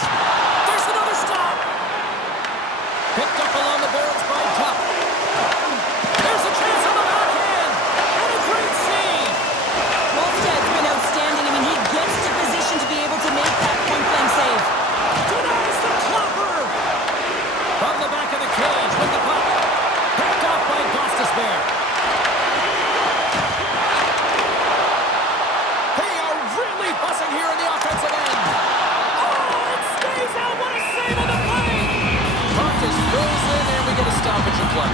There's another stop. Picked up along the boards by Tuck. There's a chance on the backhand. And a great save. Wallstedt's been outstanding. I mean, he gets to position to be able to make that point-blank save. Denies the clopper. From the back of the cage with the puck. Picked off by Gostisbehere. They are really buzzing here in the offensive end. Oh, it stays out. What a save on the play. Puck is frozen, and we get a stoppage of play.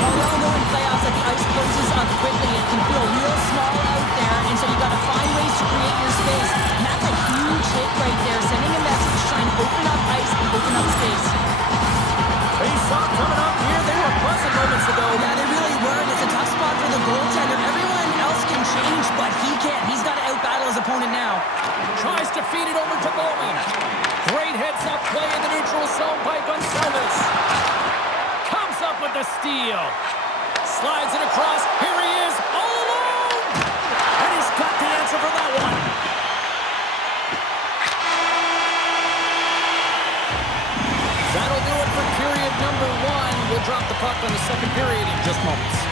Well, we all know in playoffs that the ice closes up quickly. It can feel real small out there, and so you got to find ways to create your space. And that's a huge hit right there, sending a message, trying to open up ice and open up space. Face-off coming up here. They were buzzing moments ago. Yeah, they really were. And it's a tough spot for the goaltender. Everyone else can change, but he can't. He's got to outbattle his opponent now. Tries to feed it over to Bowman. Great heads-up play in the neutral zone by Gonçalves. Comes up with the steal. Slides it across. Here he is, all alone. And he's got the answer for that one. That'll do it for period number 1. We'll drop the puck on the second period in just moments.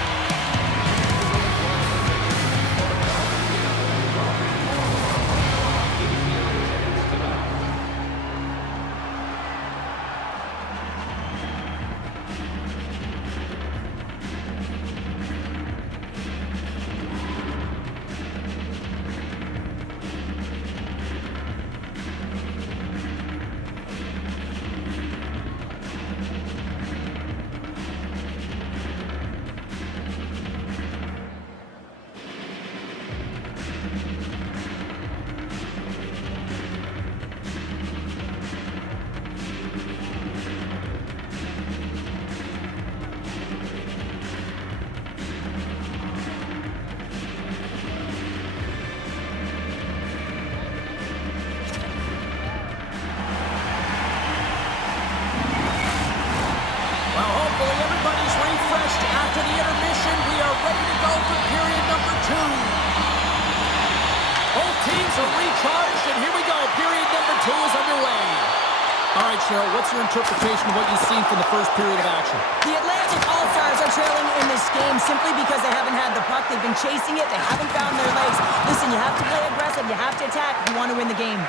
Cheryl, what's your interpretation of what you've seen from the first period of action? The Atlantic All-Stars are trailing in this game simply because they haven't had the puck. They've been chasing it. They haven't found their legs. Listen, you have to play aggressive. You have to attack if you want to win the game.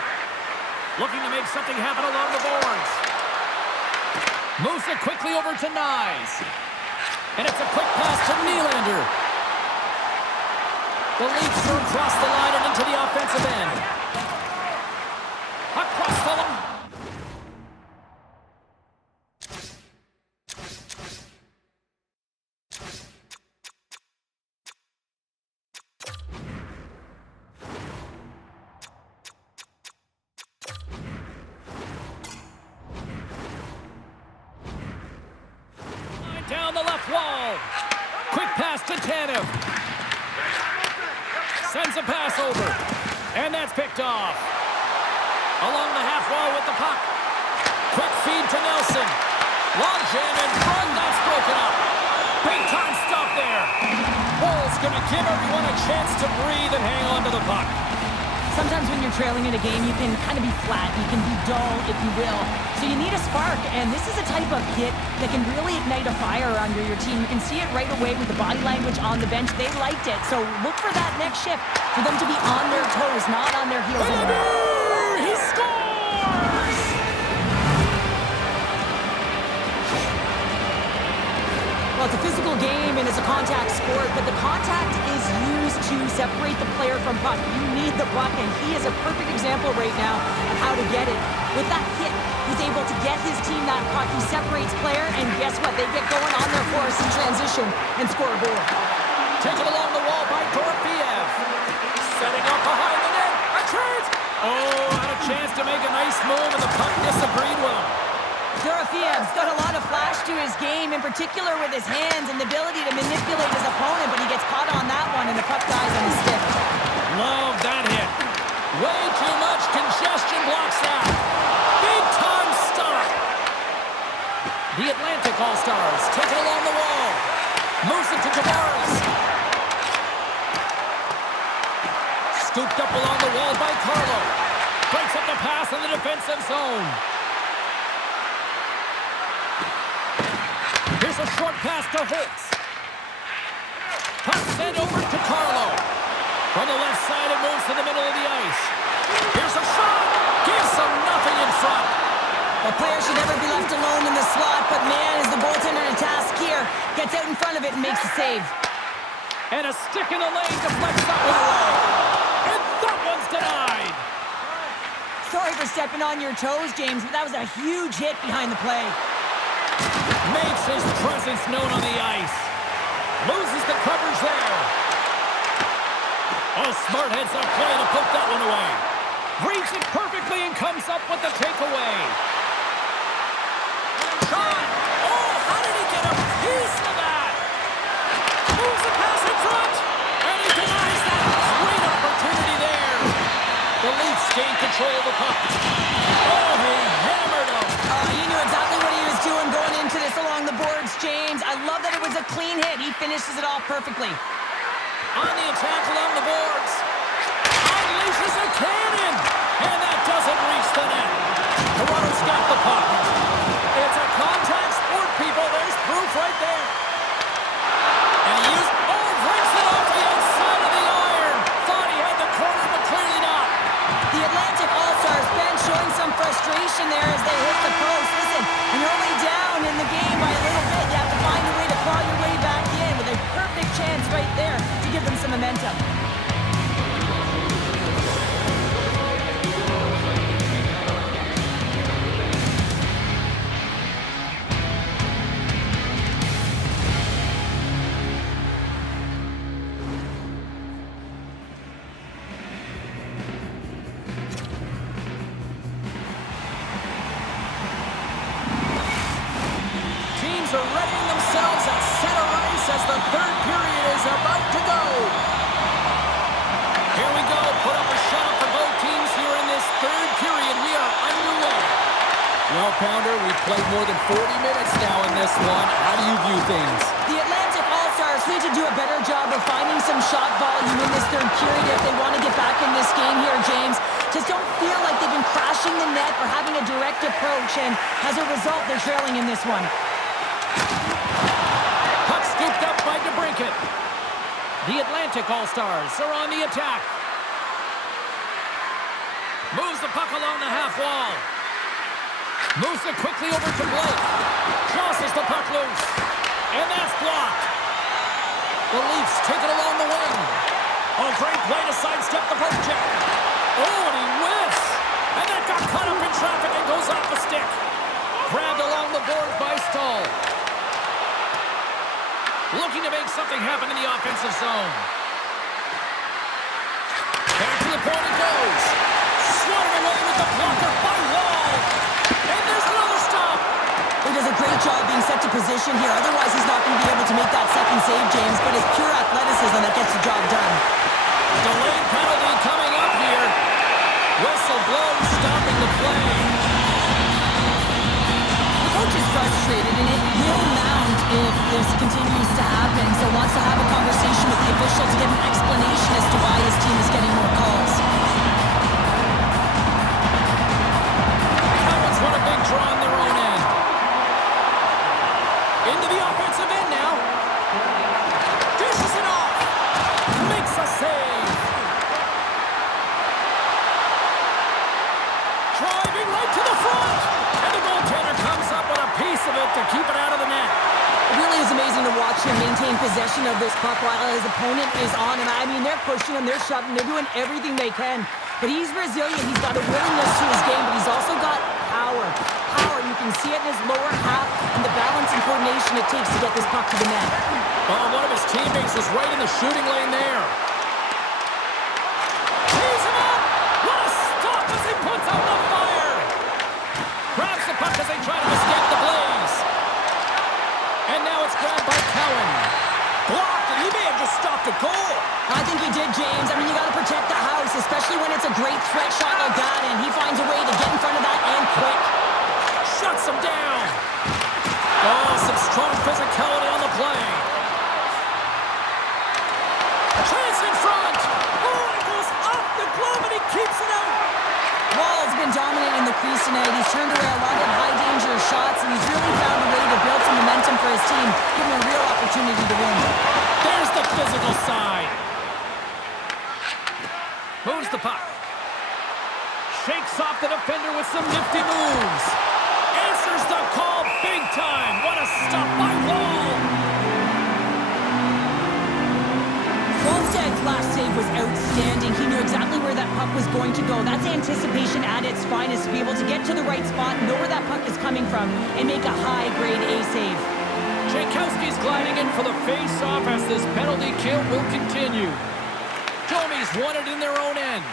Looking to make something happen along the boards. Moves it quickly over to Knies. And it's a quick pass to Nylander. The Leafs are across the line and into the offensive end. Across the line. Down the left wall. Quick pass to Tanev. Sends a pass over. And that's picked off. Along the half wall with the puck. Quick feed to Nelson. Long jam and run. That's broken up. give everyone a chance to breathe and hang on to the puck. Sometimes when you're trailing in a game, you can kind of be flat. You can be dull, if you will. So you need a spark, and this is a type of hit that can really ignite a fire under your team. You can see it right away with the body language on the bench. They liked it. So look for that next shift, for them to be on their toes, not on their heels anymore. He scores! Well, it's a physical game and it's a contact sport, but the contact is used to separate the player from puck. You need the puck, and he is a perfect example right now of how to get it. With that hit, he's able to get his team that puck. He separates player, and guess what? They get going on their force in transition and score a goal. Taken along the wall by Dorofeev. Setting up behind the net. A chance! Oh, had a chance to make a nice move, and the puck disagreed with him. Dorofeev's got a lot of flash to his game, in particular with his hands and the ability to manipulate his opponent, but he gets caught on that one, and the puck dies on his stick. Love that hit. Way too much congestion blocks that. Big time stop. The Atlantic All-Stars take it along the wall. Moves it to Tavares. Scooped up along the wall by Carlo. Breaks up the pass in the defensive zone. Here's a short pass to Holtz. Puck sent over to Carlo. From the left side, it moves to the middle of the ice. Here's a shot. Gives them nothing in front. A player should never be left alone in the slot, but man, is the goaltender in a task here. Gets out in front of it and makes the save. And a stick in the lane deflects that one away. And that one's denied. Sorry for stepping on your toes, James, but that was a huge hit behind the play. Makes his presence known on the ice. Loses the coverage there. Oh, smart heads-up play to put that one away. Reads it perfectly and comes up with the takeaway. Shot! Oh, how did he get a piece of that? Moves the pass in front, and he denies that. Great opportunity there. The Leafs gain control of the puck. Oh, he hammered him. He knew exactly what he was doing going into this along the boards, James. I love that it was a clean hit. He finishes it off perfectly. On the attack along the boards. Unleashes a cannon. And that doesn't reach the net. Toronto's got the puck. It's a contact sport, people. There's proof right there. And he used... Oh, breaks it off the outside of the iron. Thought he had the corner, but clearly not. The Atlantic All-Stars bench showing some frustration there as they hit the post. Listen, when you're only down in the game by a little bit, you have to find a way to claw your way back in with a perfect chance right there to give them some momentum. Are readying themselves at center ice as the third period is about to go. Here we go. Put up a shot for both teams here in this third period. We are underway. Well, Pounder, we've played more than 40 minutes now in this one. How do you view things? The Atlantic All-Stars need to do a better job of finding some shot volume in this third period if they want to get back in this game here, James. Just don't feel like they've been crashing the net or having a direct approach, and as a result, they're trailing in this one. Puck scooped up by DeBrincat. The Atlantic All-Stars are on the attack. Moves the puck along the half wall. Moves it quickly over to Blake. Crosses the puck loose. And that's blocked. The Leafs take it along the wing. Oh, great play to sidestep the poke check. Oh, and he whiffs. And that got caught up in traffic and goes off the stick. Grabbed along the boards by Stahl. Looking to make something happen in the offensive zone. Back to the point it goes. Swatted away with the blocker by Wall. And there's another stop. He does a great job being set to position here. Otherwise, he's not going to be able to make that second save, James. But it's pure athleticism that gets the job done. Delayed penalty coming up here. Whistle blows, stopping the play. The coach is frustrated, and it will mount if this continues to happen. So wants to have a conversation with the official to get him maintain possession of this puck while his opponent is on him. I mean, they're pushing him, they're shoving, they're doing everything they can. But he's resilient. He's got a willingness to his game, but he's also got power. Power, you can see it in his lower half and the balance and coordination it takes to get this puck to the net. Oh, one of his teammates is right in the shooting lane there. Tees him up! What a stop as he puts out the fire! Grabs the puck as they try to escape the Blaze. And now it's grabbed by Cowan. Blocked, and he may have just stopped a goal. I think he did, James. I mean, you got to protect the house, especially when it's a great threat shot like that, and he finds a way to get in front of that and quick. Shuts him down. Oh, some strong physicality on the play. Chance in front. Oh, and it goes off the glove, and he keeps it out. Wall's been dominant in the crease tonight. He's turned away a lot of high-danger shots, and he's really found a way to build some momentum for his team, give him a real opportunity to win. There's the physical side. Moves the puck. Shakes off the defender with some nifty moves. Answers the call big time. What a stop by Wall. Wallsted's last save was outstanding. He knew exactly where that puck was going to go. That's anticipation at its finest, to be able to get to the right spot, know where that puck is coming from, and make a high-grade A save. Jankowski's gliding in for the face-off as this penalty kill will continue. Domi's won it in their own end.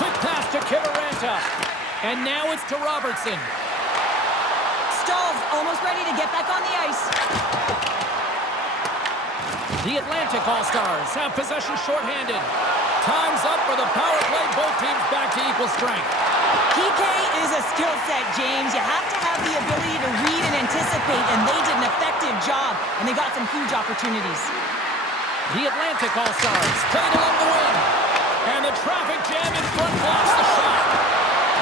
Quick pass to Kiviranta. And now it's to Robertson. Stahl's almost ready to get back on the ice. The Atlantic All-Stars have possession shorthanded. Time's up for the power play. Both teams back to equal strength. PK is a skill set, James. You have to have the ability to read and anticipate, and they did an effective job, and they got some huge opportunities. The Atlantic All-Stars played along the wing. And the traffic jam in front blocks the shot.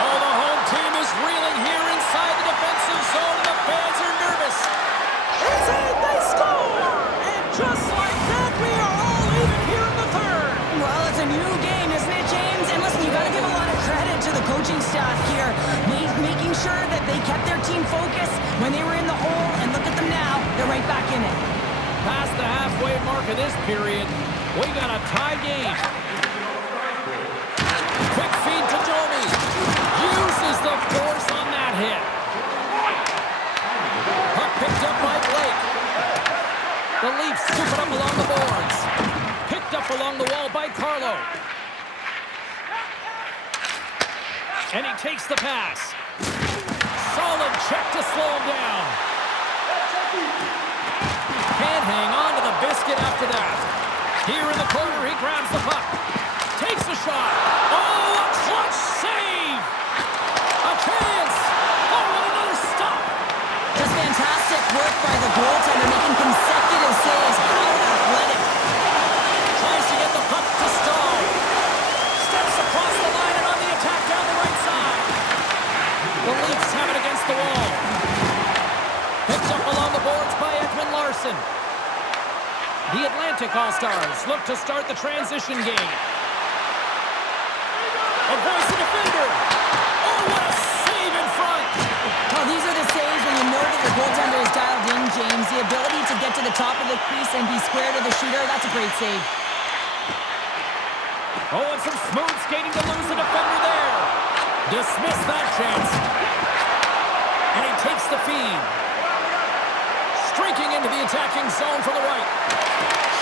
Oh, the home team is reeling here inside the defensive zone, and the fans are nervous. It's in, they score! And just like that, we are all even here in the third. Well, it's a new game, isn't it, James? And listen, you got to give a lot of credit to the coaching staff here, making sure that they kept their team focused when they were in the hole, and look at them now. They're right back in it. Past the halfway mark of this period, we got a tie game. Quick feed to Domi. Uses the force on that hit. Puck picked up by Blake. The Leafs scoop it up along the boards. Picked up along the wall by Carlo. And he takes the pass. Solid check to slow him down. Can't hang on to the biscuit after that. Here in the corner, he grabs the puck. Takes a shot. Oh, a clutch save! A chance! Oh, and another stop! Just fantastic work by the goaltender, making consecutive saves. How athletic. Tries to get the puck to Stahl. Steps across the line and on the attack down the right side. The Leafs have it against the wall. Picked up along the boards by Edwin Larson. The Atlantic All-Stars look to start the transition game. Avoids the defender. Oh, what a save in front. Well, these are the saves when you know that your goaltender is dialed in, James. The ability to get to the top of the crease and be square to the shooter, that's a great save. Oh, and some smooth skating to lose the defender there. Dismiss that chance. And he takes the feed. Streaking into the attacking zone from the right.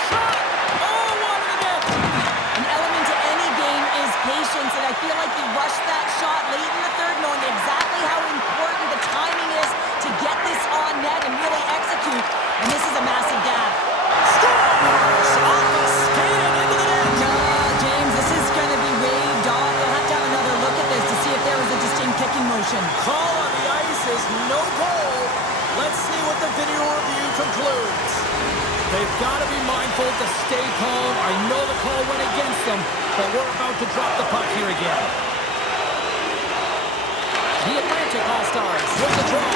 Shot! Oh, one in the net! An element to any game is patience, and I feel like he rushed that shot late in the third, knowing exactly how important the timing is to get this on net and really execute, and this is a massive gap. Scores! Off the skate and into the net! James, this is going to be waved off. You'll have to have another look at this to see if there was a distinct kicking motion. Call on the ice is no goal. Let's see what the video review concludes. They've got to be mindful to stay calm. I know the call went against them, but we're about to drop the puck here again. The Atlantic All-Stars with the draw.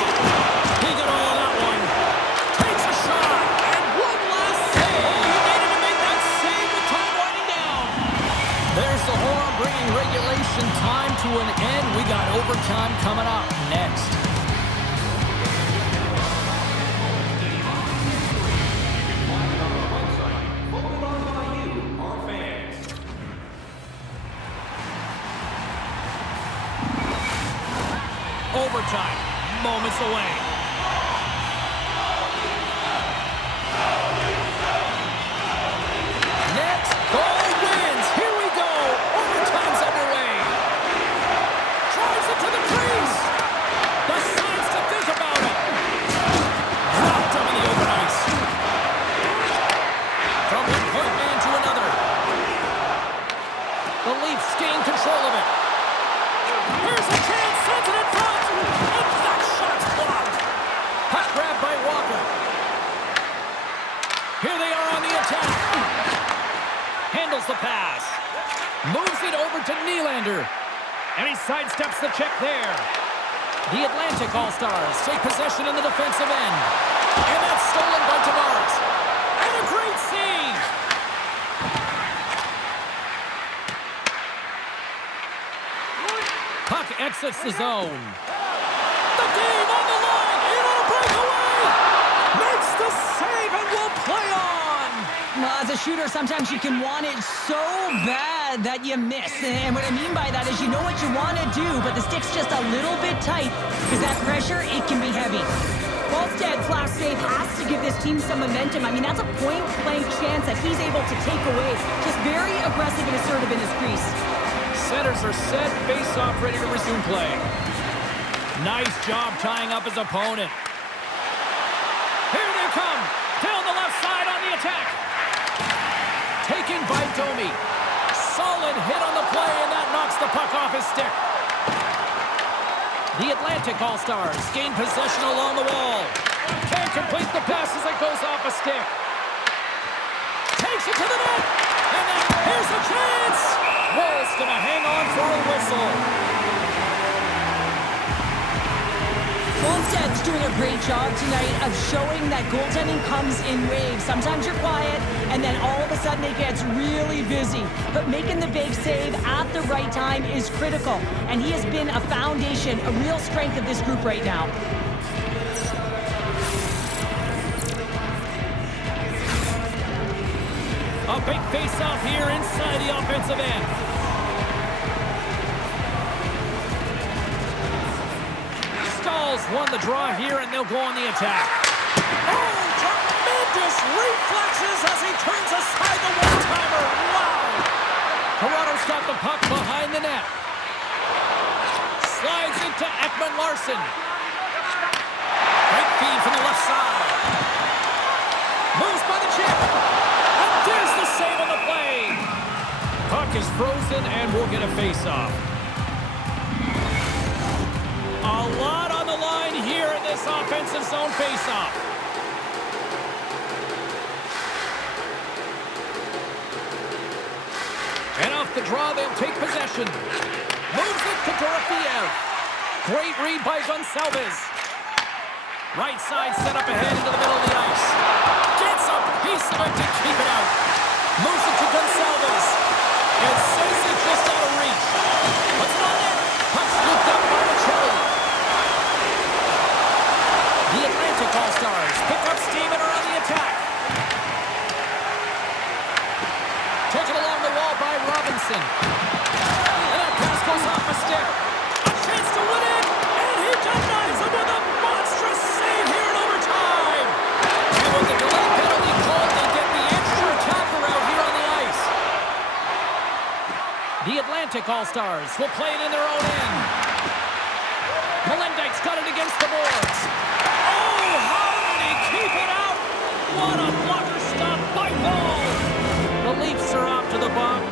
He got all of that one. Takes a shot. And one last save. Oh, he made it to make that save with time winding down. There's the horn bringing regulation time to an end. We got overtime coming up next. Overtime, moments away. Next goal wins. Here we go. Overtime's underway. Drives it to the crease. Decides to think about it. Dropped him in the open ice. From one point man to another. The Leafs gain control of it. Here's a chance. Sends it in front. And that shot's blocked. Puck grabbed by Walker. Here they are on the attack. Handles the pass. Moves it over to Nylander. And he sidesteps the check there. The Atlantic All-Stars take possession in the defensive end. And that's stolen by Tavares. And a great save. Puck exits the zone. The game on the line. In on a breakaway. Makes the save and will play on. Well, as a shooter, sometimes you can want it so bad that you miss. And what I mean by that is you know what you want to do, but the stick's just a little bit tight because that pressure, it can be heavy. Wallsted's last save has to give this team some momentum. I mean, that's a point-blank chance that he's able to take away. Just very aggressive and assertive in his crease. Centers are set, face-off ready to resume play. Nice job tying up his opponent. Here they come. Down the left side on the attack. Taken by Domi. Solid hit on the play, and that knocks the puck off his stick. The Atlantic All-Stars gain possession along the wall. Can't complete the pass as it goes off a stick. Takes it to the net. And then here's a chance. Wall's going to hang on for a whistle. Wallsted's doing a great job tonight of showing that goaltending comes in waves. Sometimes you're quiet, and then all of a sudden it gets really busy. But making the big save at the right time is critical, and he has been a foundation, a real strength of this group right now. A big face-off here inside the offensive end. Stalls won the draw here, and they'll go on the attack. Oh, tremendous reflexes as he turns aside the one-timer. Wow! Toronto's got the puck behind the net. Slides into Ekman-Larsson. Great feed from the left side. Moves by the chip. And there's the save on the play. Puck is frozen, and we'll get a face-off. A lot on the line here in this offensive zone face-off. And off the draw, they'll take possession. Moves it to Dorofeev. Great read by Gonçalves. Right side set up ahead into the middle of the ice. Gets a piece of it to keep it out. Moves it to Gonçalves. And sends it just out of reach. Puts it on net. Puck scooped up by Machelli. The Atlantic All-Stars pick up steam and are on the attack. Taken along the wall by Robinson. And that pass goes off a stick. A chance to win it. And he denies him with a monstrous save here in overtime. And with the delay penalty called, they get the extra attacker out here on the ice. The Atlantic All-Stars will play it in their own end. Melendik's got it against the boards. Oh, how did he keep it out? What a blocker stop by Wall. The Leafs are off to the bump.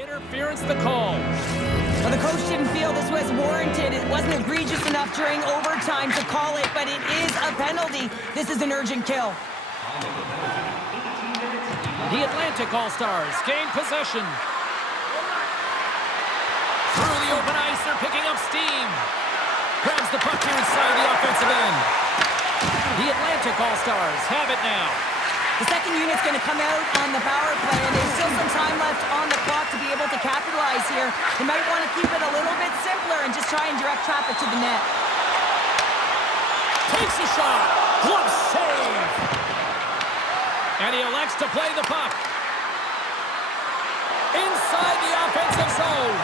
Interference the call. Well, the coach didn't feel this was warranted. It wasn't egregious enough during overtime to call it, but it is a penalty. This is an urgent kill. The Atlantic All-Stars gain possession. Through the open ice, they're picking up steam. Grabs the puck here inside the offensive end. The Atlantic All-Stars have it now. The second unit's going to come out on the power play, and there's still some time left on the clock to be able to capitalize here. They might want to keep it a little bit simpler and just try and direct traffic to the net. Takes a shot. Glove save. And he elects to play the puck. Inside the offensive zone.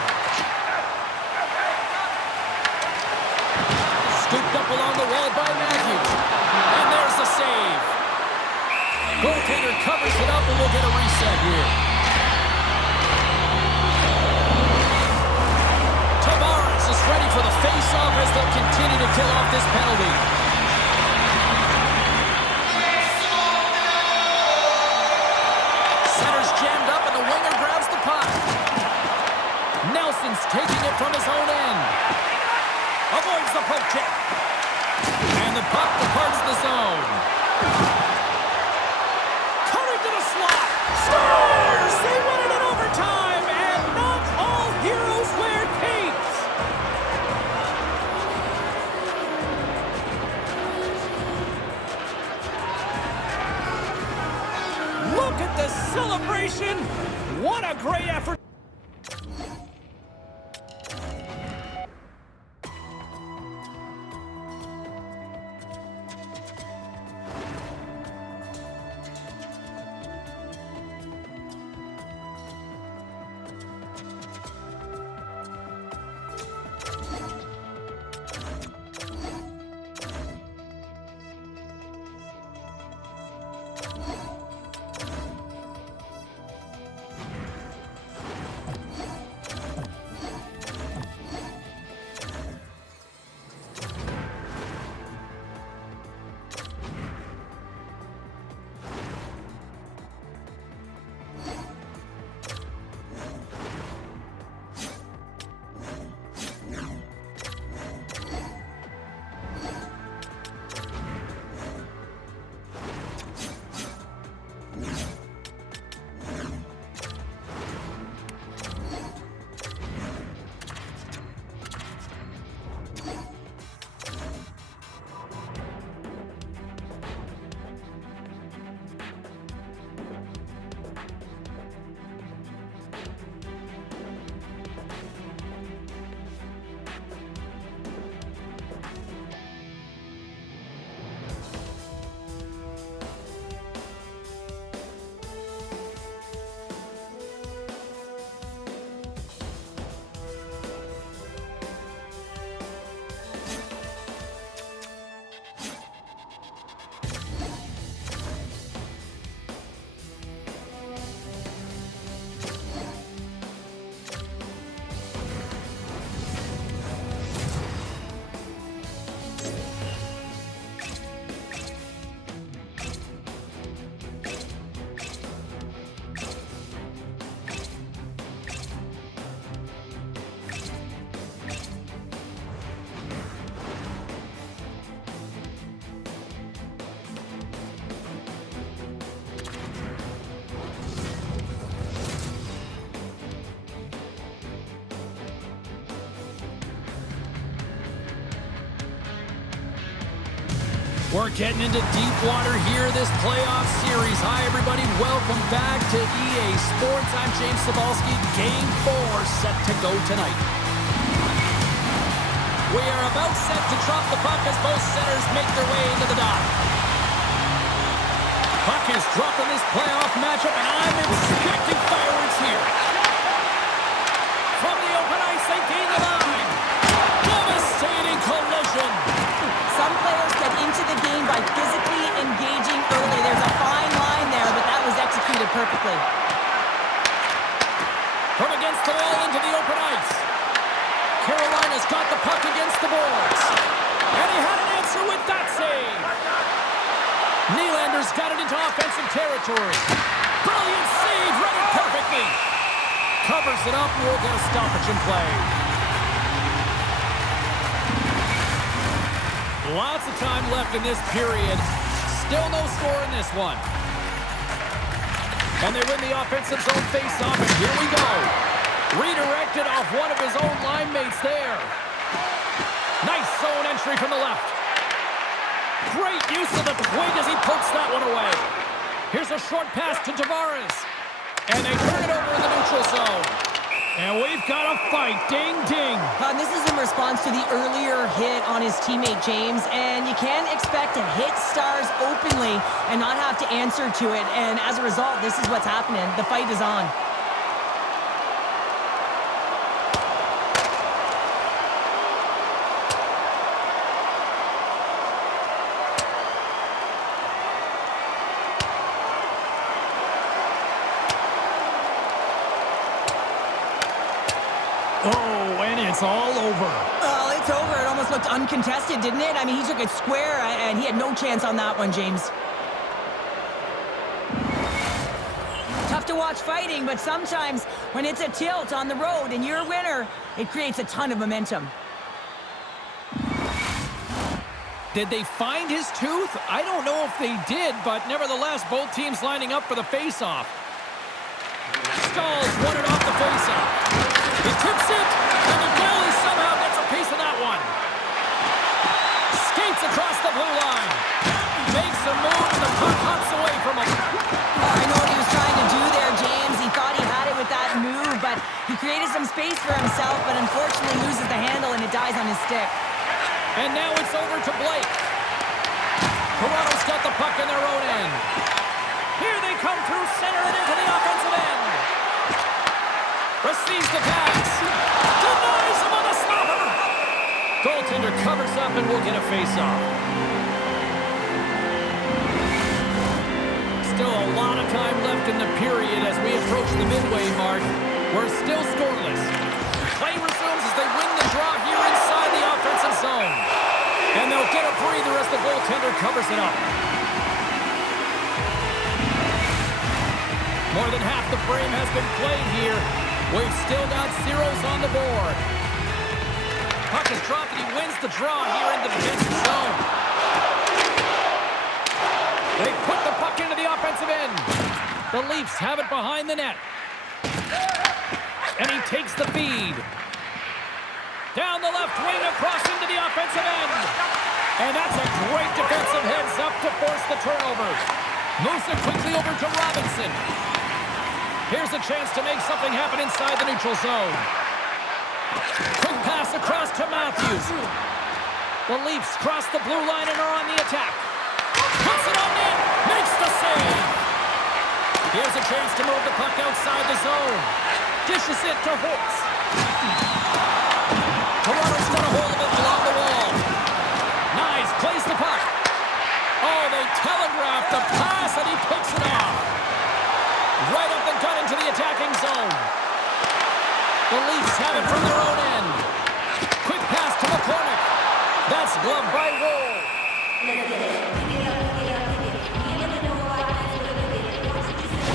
Scooped up along the wall by Matthews. And there's the save. Goaltender covers it up, and we'll get a reset here. Tavares is ready for the face-off as they'll continue to kill off this penalty. Center's jammed up, and the winger grabs the puck. Nelson's taking it from his own end. Avoids the poke check. And the puck departs the zone. Scores! They win it in overtime, and not all heroes wear capes! Look at the celebration! What a great effort! We're getting into deep water here this playoff series. Hi, everybody. Welcome back to EA Sports. I'm James Cybulski. Game 4 set to go tonight. We are about set to drop the puck as both centers make their way into the dot. Puck is dropped in this playoff matchup, and I'm expecting fireworks here. From the open ice, they gain the line. Devastating collision. Some players get into the game by physically engaging early. There's a fine line there, but that was executed perfectly. From against the wall into the open ice. Carolina's got the puck against the boards. And he had an answer with that save. Nylander's got it into offensive territory. Brilliant save, read it perfectly. covers it up, and we'll get a stoppage in play. Lots of time left in this period. Still no score in this one. And they win the offensive zone face-off, and here we go. Redirected off one of his own line mates there. Nice zone entry from the left. Great use of the twig as he pokes that one away. Here's a short pass to Tavares. And they turn it over in the neutral zone. And we've got a fight. Ding, ding. And this is in response to the earlier hit on his teammate James. And you can't expect to hit stars openly and not have to answer to it. And as a result, this is what's happening. The fight is on. Oh, and it's all over. Oh, it's over. It almost looked uncontested, didn't it? I mean, he took it square, and he had no chance on that one, James. Tough to watch fighting, but sometimes when it's a tilt on the road and you're a winner, it creates a ton of momentum. Did they find his tooth? I don't know if they did, but nevertheless, both teams lining up for the face-off. Stalls won it off the face-off. He tips it, and the goalie somehow gets a piece of that one. Skates across the blue line. Makes a move, and the puck hops away from him. Oh, I know what he was trying to do there, James. He thought he had it with that move, but he created some space for himself, but unfortunately loses the handle, and it dies on his stick. And now it's over to Blake. Toronto's got the puck in their own end. Here they come through center and into the offensive end. Receives the pass. Denies him on the stopper. Goaltender covers up and we'll get a face-off. Still a lot of time left in the period as we approach the midway mark. We're still scoreless. Play resumes as they win the draw here inside the offensive zone. And they'll get a breather as the goaltender covers it up. More than half the frame has been played here. We've still got zeros on the board. Puck is dropped and he wins the draw here in the defensive zone. They put the puck into the offensive end. The Leafs have it behind the net. And he takes the feed. Down the left wing across into the offensive end. And that's a great defensive heads-up to force the turnover. Moves it quickly over to Robinson. Here's a chance to make something happen inside the neutral zone. Quick pass across to Matthews. The Leafs cross the blue line and are on the attack. Puts it on net. Makes the save. Here's a chance to move the puck outside the zone. Dishes it to Holtz. Toronto's got a hold of it along the wall. Nice. Plays the puck. Oh, they telegraphed the pass and he picks it off. Right up the gut into the attacking zone. The Leafs have it from their own end. Quick pass to McCormick. That's gloved by Woll.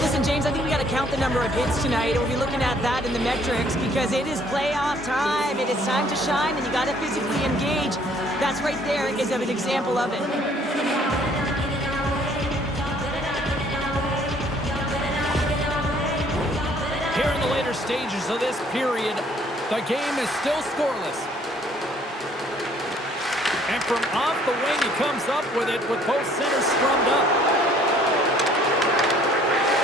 Listen, James, I think we got to count the number of hits tonight. We'll be looking at that in the metrics because it is playoff time. It is time to shine, and you got to physically engage. That's right there is an example of it. Here in the later stages of this period, the game is still scoreless. And from off the wing, he comes up with it with both centers scrummed up.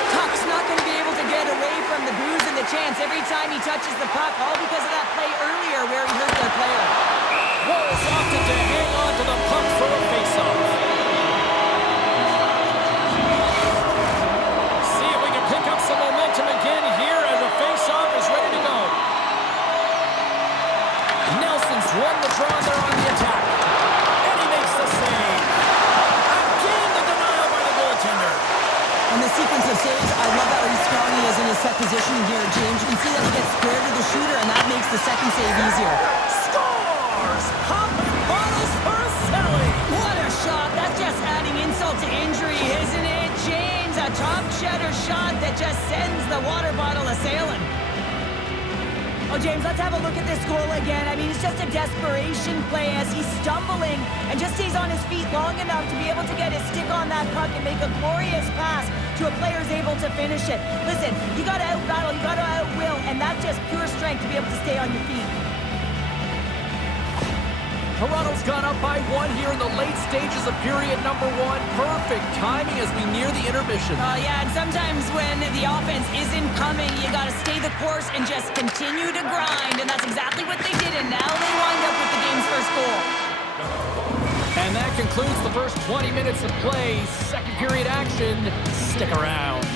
Tuck's not going to be able to get away from the booze and the chance every time he touches the puck, all because of that play earlier where he hurt their player. Woll's opted to hang on to the puck for a faceoff. See if we can pick up some momentum again here as the faceoff is ready to go. Nelson's won the draw and they're on the attack. And he makes the save. Again, the denial by the goaltender. And the sequence of saves, I love how strong he is in his set position here, James. You can see that he gets square to the shooter, and that makes the second save easier. Scores! Popping bottles for Selly. What a shot! That's just adding insult to injury, isn't it, James? A top cheddar shot that just sends the water bottle a-sailing. Oh, James, let's have a look at this goal again. I mean, it's just a desperation play as he's stumbling and just stays on his feet long enough to be able to get his stick on that puck and make a glorious pass to a player who's able to finish it. Listen, you got to out-battle, you got to out-will, and that's just pure strength to be able to stay on your feet. Toronto's gone up by 1 here in the late stages of period number 1. Perfect timing as we near the intermission. Yeah, and sometimes when the offense isn't coming, you got to stay the course and just continue to grind, and that's exactly what they did, and now they wind up with the game's first goal. And that concludes the first 20 minutes of play. Second period action. Stick around.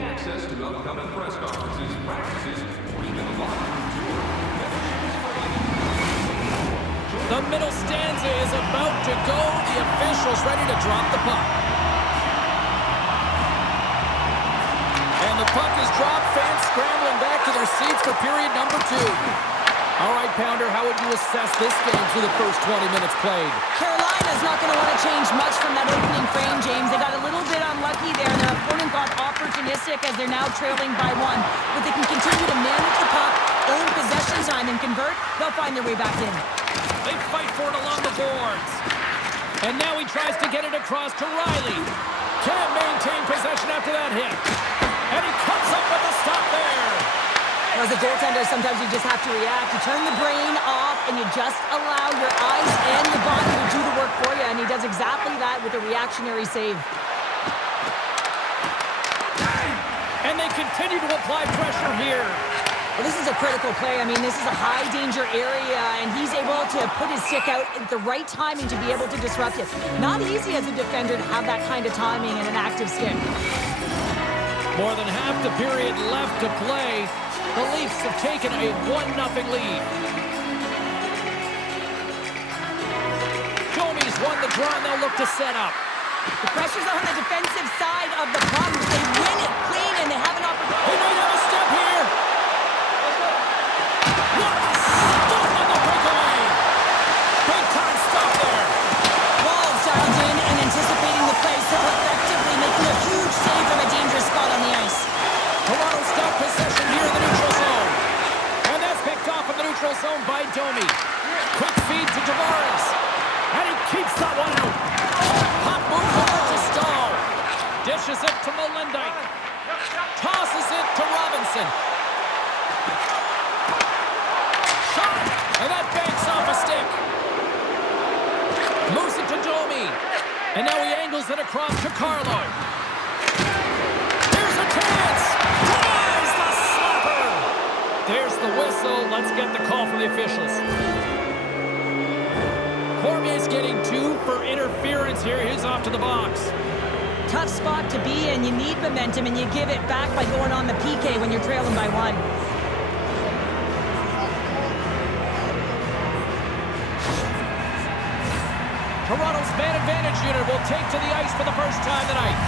Access to upcoming press conferences, practices, or even a locker room tour. The middle stanza is about to go. The officials ready to drop the puck. And the puck is dropped. Fans scrambling back to their seats for period number 2. All right, Pounder, how would you assess this game through the first 20 minutes played? Carolina's not going to want to change much from that opening frame, James. They got a little bit unlucky there. Their opponent got opportunistic as they're now trailing by 1. But they can continue to manage the puck, own possession time, and convert. They'll find their way back in. They fight for it along the boards. And now he tries to get it across to Riley. Can't maintain possession after that hit. And he comes up with a stop there. As a goaltender, sometimes you just have to react. You turn the brain off, and you just allow your eyes and your body to do the work for you. And he does exactly that with a reactionary save. And they continue to apply pressure here. Well, this is a critical play. I mean, this is a high-danger area, and he's able to put his stick out at the right timing to be able to disrupt it. Not easy as a defender to have that kind of timing and an active stick. More than half the period left to play. The Leafs have taken a 1-0 lead. Domi's won the draw, and they'll look to set up. The pressure's on the defensive side of the puck. They win it clean, and they have an opportunity. They might have a step here. What a stop on the breakaway. Big time stop there. Wall dialed in and anticipating the play so effectively, making a huge save from a dangerous spot on the ice. Toronto's got possession here in the neutral zone. And that's picked off in the neutral zone by Domi. Quick feed to Tavares. And he keeps that one out. Hot move over to Stahl. Dishes it to Melendijk. Tosses it to Robinson. Shot. And that banks off a stick. Moves it to Domi. And now he angles it across to Carlo. Here's a chance. Denies the slapper. There's the whistle. Let's get the call from the officials. Cormier's getting 2 for interference here. He's off to the box. Tough spot to be in. You need momentum, and you give it back by going on the PK when you're trailing by 1. Toronto's man advantage unit will take to the ice for the first time tonight.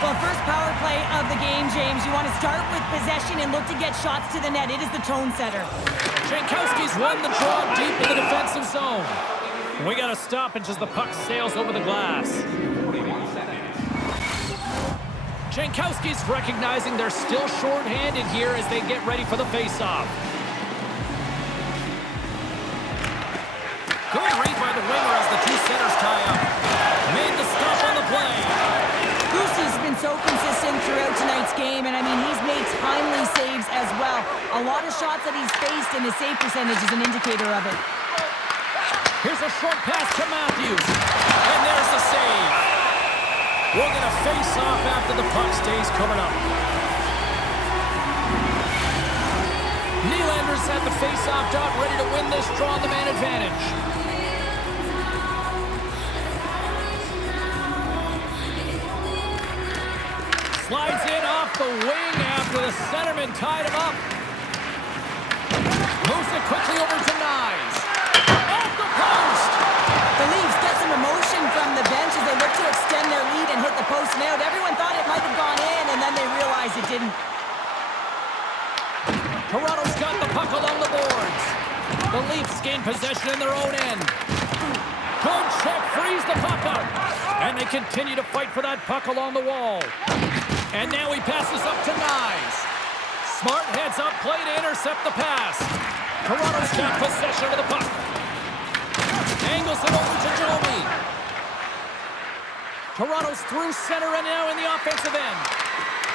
Well, first power play of the game, James. You want to start with possession and look to get shots to the net. It is the tone setter. Jankowski's won the draw deep in the defensive zone. We got a stoppage as the puck sails over the glass. Jankowski's recognizing they're still short-handed here as they get ready for the face-off. Good read by the winger as the 2 centers tie up. Made the stop on the play. Boosie's been so consistent throughout tonight's game, and I mean, he's made timely saves as well. A lot of shots that he's faced, and his save percentage is an indicator of it. Here's a short pass to Matthews. And there's the save. We're going to face off after the puck stays coming up. Nylander's at the face-off dot, ready to win this draw on the man advantage. Slides in off the wing after the centerman tied him up. Moves it quickly over to Nyes. Off the post! The Leafs get some emotion from the bench as they look to extend their lead and hit the post and out. Everyone thought it might have gone in, and then they realized it didn't. Toronto's got the puck along the boards. The Leafs gain possession in their own end. Good check, frees the puck up. And they continue to fight for that puck along the wall. And now he passes up to Nyes. Smart heads up play to intercept the pass. Toronto's got possession of the puck. Angles it over to Domi. Toronto's through center and now in the offensive end.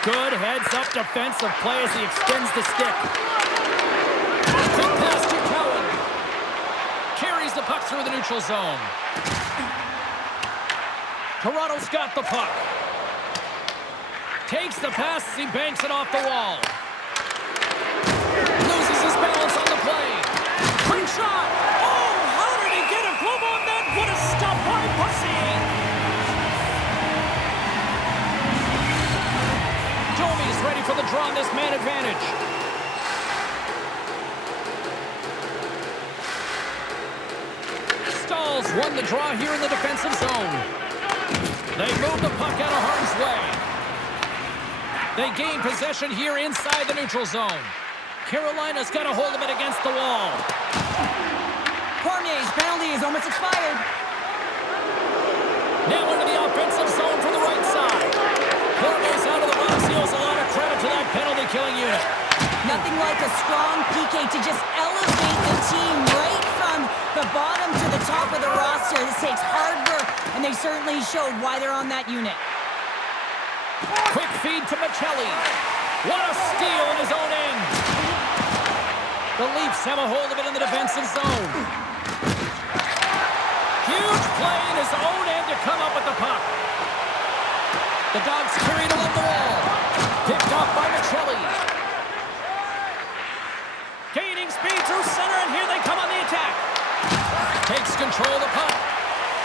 Good heads-up defensive play as he extends the stick. Quick pass to Cowan. Carries the puck through the neutral zone. Toronto's got the puck. Takes the pass as he banks it off the wall. Loses his balance on the play. Quick shot. Oh, how did he get a glove on that? What a stop by Bussy. Domi's ready for the draw on this man advantage. Stahls won the draw here in the defensive zone. They move the puck out of harm's way. They gain possession here inside the neutral zone. Carolina's got a hold of it against the wall. Cormier's penalty is almost expired. Now into the offensive zone from the right side. Cormier's out of the box. He owes a lot of credit to that penalty-killing unit. Nothing like a strong PK to just elevate the team right from the bottom to the top of the roster. This takes hard work, and they certainly showed why they're on that unit. Quick feed to Michelli. What a steal in his own end. The Leafs have a hold of it in the defensive zone. Huge play in his own end to come up with the puck. The Dogs carry it along the wall. Picked off by Michelli. Gaining speed through center, and here they come on the attack. Takes control of the puck.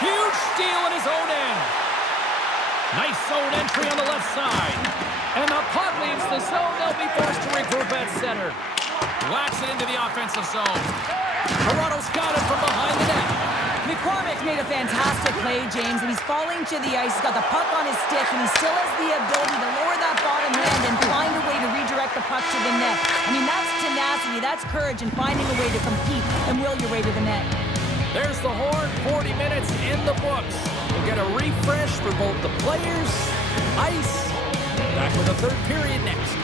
Huge steal in his own end. Nice zone entry on the left side. And the puck leaves the zone. They'll be forced to regroup at center. Whacks it into the offensive zone. Toronto's got it from behind the net. McCormick made a fantastic play, James, and he's falling to the ice. He's got the puck on his stick, and he still has the ability to lower that bottom hand and find a way to redirect the puck to the net. I mean, that's tenacity, that's courage, and finding a way to compete and will your way to the net. There's the horn, 40 minutes in the books. We'll get a refresh for both the players, ice. Back with the third period next.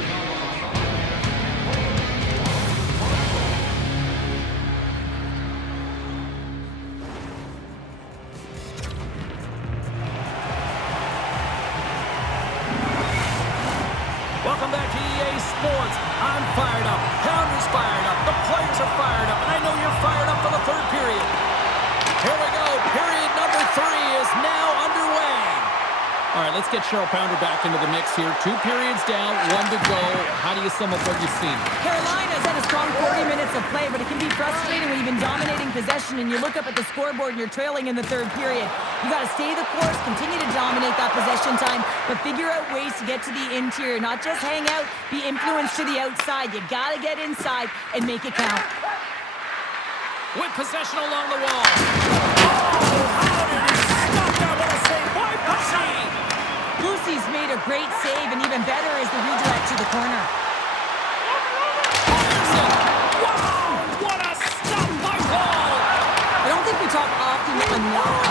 Welcome back to EA Sports. I'm fired up. Pounder's fired up. The players are fired up. And I know you're fired up for the third period. Here we go. Period number 3 is now underway. All right, let's get Cheryl Pounder back into the mix here. 2 periods down, 1 to go. How do you sum up what you've seen? Carolina's had a strong 40 minutes of play, but it can be frustrating when you've been dominating possession and you look up at the scoreboard and you're trailing in the third period. You got to stay the course, continue to dominate that possession time, but figure out ways to get to the interior, not just hang out, be influenced to the outside. You got to get inside and make it count. With possession along the wall. Oh, how did he stop that? What a save by Bussy! Bussy's made a great save, and even better is the redirect to the corner. Wow! What a stop by Paul! I don't think we talk often enough.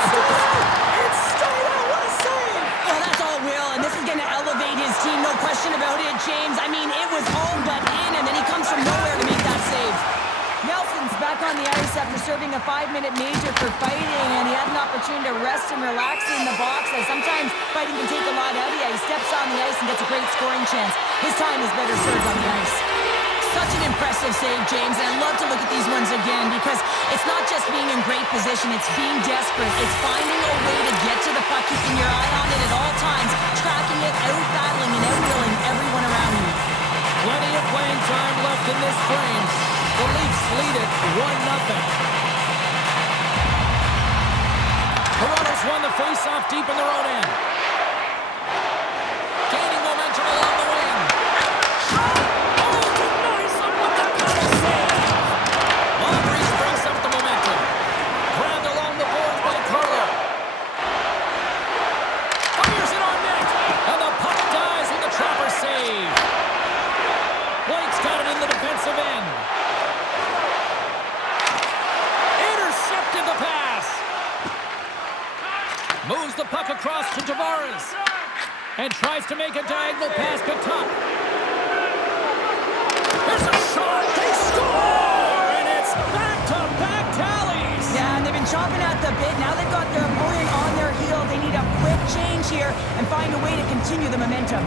It's straight out! What a save! Oh, that's all Will, and this is going to elevate his team, no question about it, James. I mean, it was all but in, and then he comes from nowhere to make that save. Nelson's back on the ice after serving a 5-minute major for fighting, and he had an opportunity to rest and relax in the box, as sometimes fighting can take a lot out of you. He steps on the ice and gets a great scoring chance. His time is better served on the ice. Such an impressive save, James, and I love to look at these ones again because it's not just being in great position, it's being desperate. It's finding a way to get to the puck, keeping your eye on it at all times, tracking it, out-battling and out-willing everyone around you. Plenty of playing time left in this frame. The Leafs lead it 1-0. Toronto's won the face-off deep in their own end. Gaining momentum along the wing. Shot! Oh, denies him with the double save. Moncrief brings up the momentum. Grabbed along the boards by Carlo. Fires it on net. And tries to make a diagonal pass to Tuck. There's a shot. They score! And it's back-to-back tallies. Yeah, and they've been chomping at the bit. Now they've got their opponent on their heel. They need a quick change here and find a way to continue the momentum.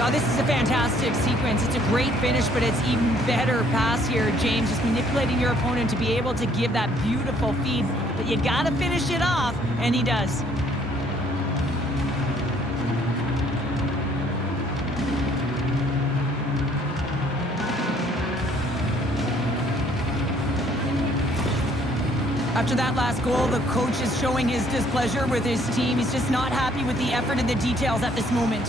Oh, this is a fantastic sequence. It's a great finish, but it's even better pass here, James. Just manipulating your opponent to be able to give that beautiful feed. But you gotta finish it off, and he does. After that last goal, the coach is showing his displeasure with his team. He's just not happy with the effort and the details at this moment.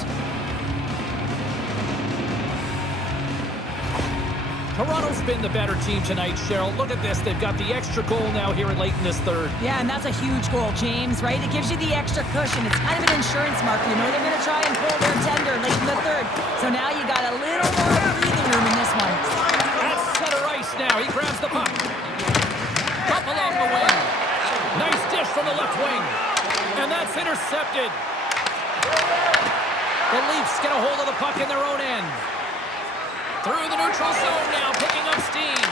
Toronto's been the better team tonight, Cheryl. Look at this. They've got the extra goal now here late in this third. Yeah, and that's a huge goal, James, right? It gives you the extra cushion. It's kind of an insurance marker. You know they're going to try and pull their tender late in the third. So now you got a little more breathing room in this one. That's center ice now. He grabs the puck. Up along the wing. Nice dish from the left wing. And that's intercepted. The Leafs get a hold of the puck in their own end. Through the neutral zone now, picking up steam.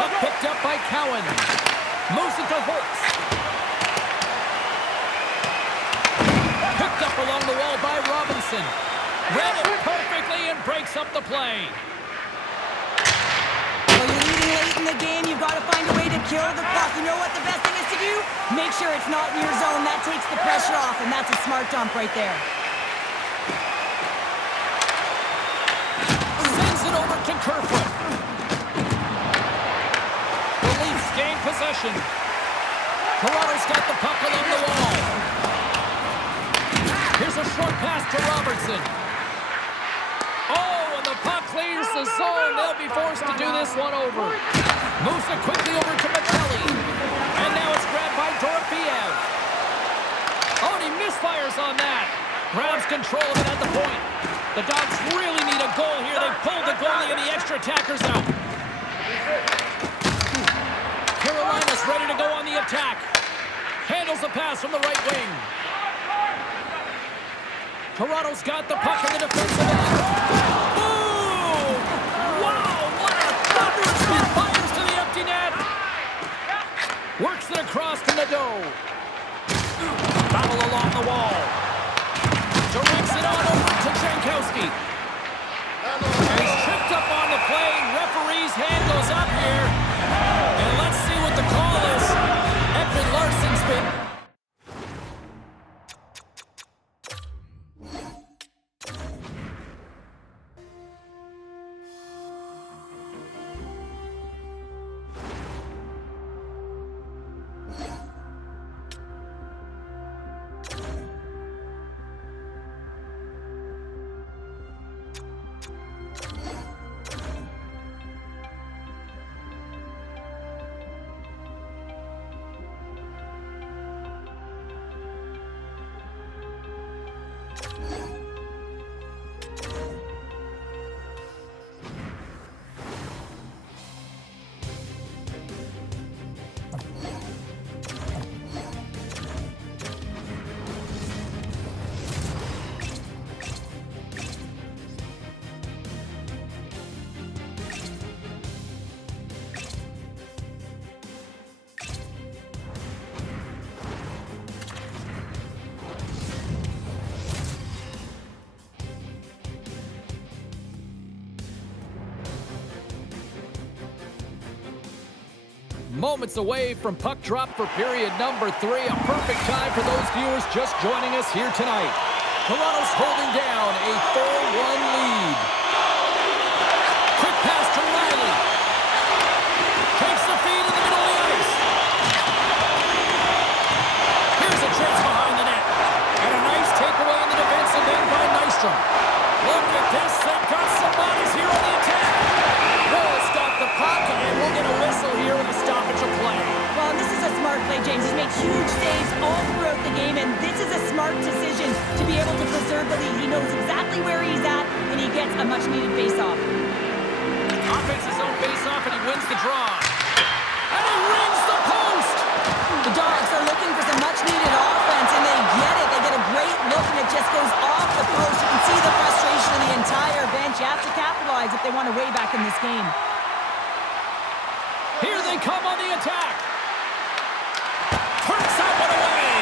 Puck picked up by Cowan. Moves it to Holtz. Picked up along the wall by Robinson. Read it perfectly and breaks up the play. Well, you're leading late in the game. You've got to find a way to kill the puck. You know what the best thing is to do? Make sure it's not in your zone. That takes the pressure off, and that's a smart dump right there. Over to Kerfoot. The Leafs gain possession. Toronto's got the puck along the wall. Here's a short pass to Robertson. Oh, and the puck clears the zone. They'll be forced to do this one over. Moves it quickly over to Mackelly. And now it's grabbed by Dorofeev. Oh, and he misfires on that. Grabs control of it at the point. The Dogs really need a goal here. They pulled the goalie and the extra attackers out. Carolina's ready to go on the attack. Handles the pass from the right wing. Toronto's got the puck in the defensive end. Boom! Wow, what a thunderous hit. Fires to the empty net. Works it across to Nadeau. Battle along the wall. Directs it on over to Jankowski. And he's tripped up on the play. Referee's hand goes up here. And let's see what the call is. Edmund Larson's been... Moments away from puck drop for period number 3. A perfect time for those viewers just joining us here tonight. Toronto's holding down a 4-1 lead. Quick pass to Riley. Takes the feed in the middle of the ice. Here's a chance behind the net. And a nice takeaway in the defensive end by Nystrom. Look at this. They've got some bodies here on the attack. Wall's got the puck, and we'll get a whistle here with a stoppage of play. Well, this is a smart play, James. He's made huge saves all throughout the game, and this is a smart decision to be able to preserve the lead. He knows exactly where he's at, and he gets a much-needed face-off. Offense his own face-off, and he wins the draw. And he rings the post! The Dogs are looking for some much-needed offense, and they get it. They get a great look, and it just goes off the post. You can see the frustration of the entire bench. You have to capitalize if they want to way back in this game. Here they come on the attack. Turns that one away.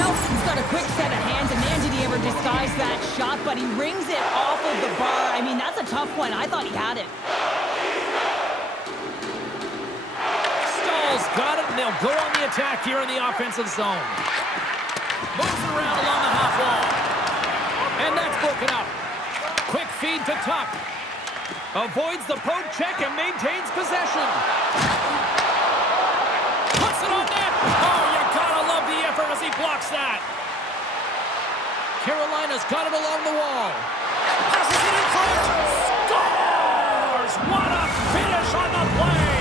Nelson's got a quick set of hands, and man, did he ever disguise that shot, but he rings it off of the bar. I mean, that's a tough one. I thought he had it. Stall's got it, and they'll go on the attack here in the offensive zone. Moves it around along the half wall. And that's broken up. Quick feed to Tuck. Avoids the poke check and maintains possession. Puts it on net. Oh, you gotta love the effort as he blocks that. Carolina's got it along the wall. Passes it in front. Scores! What a finish on the play.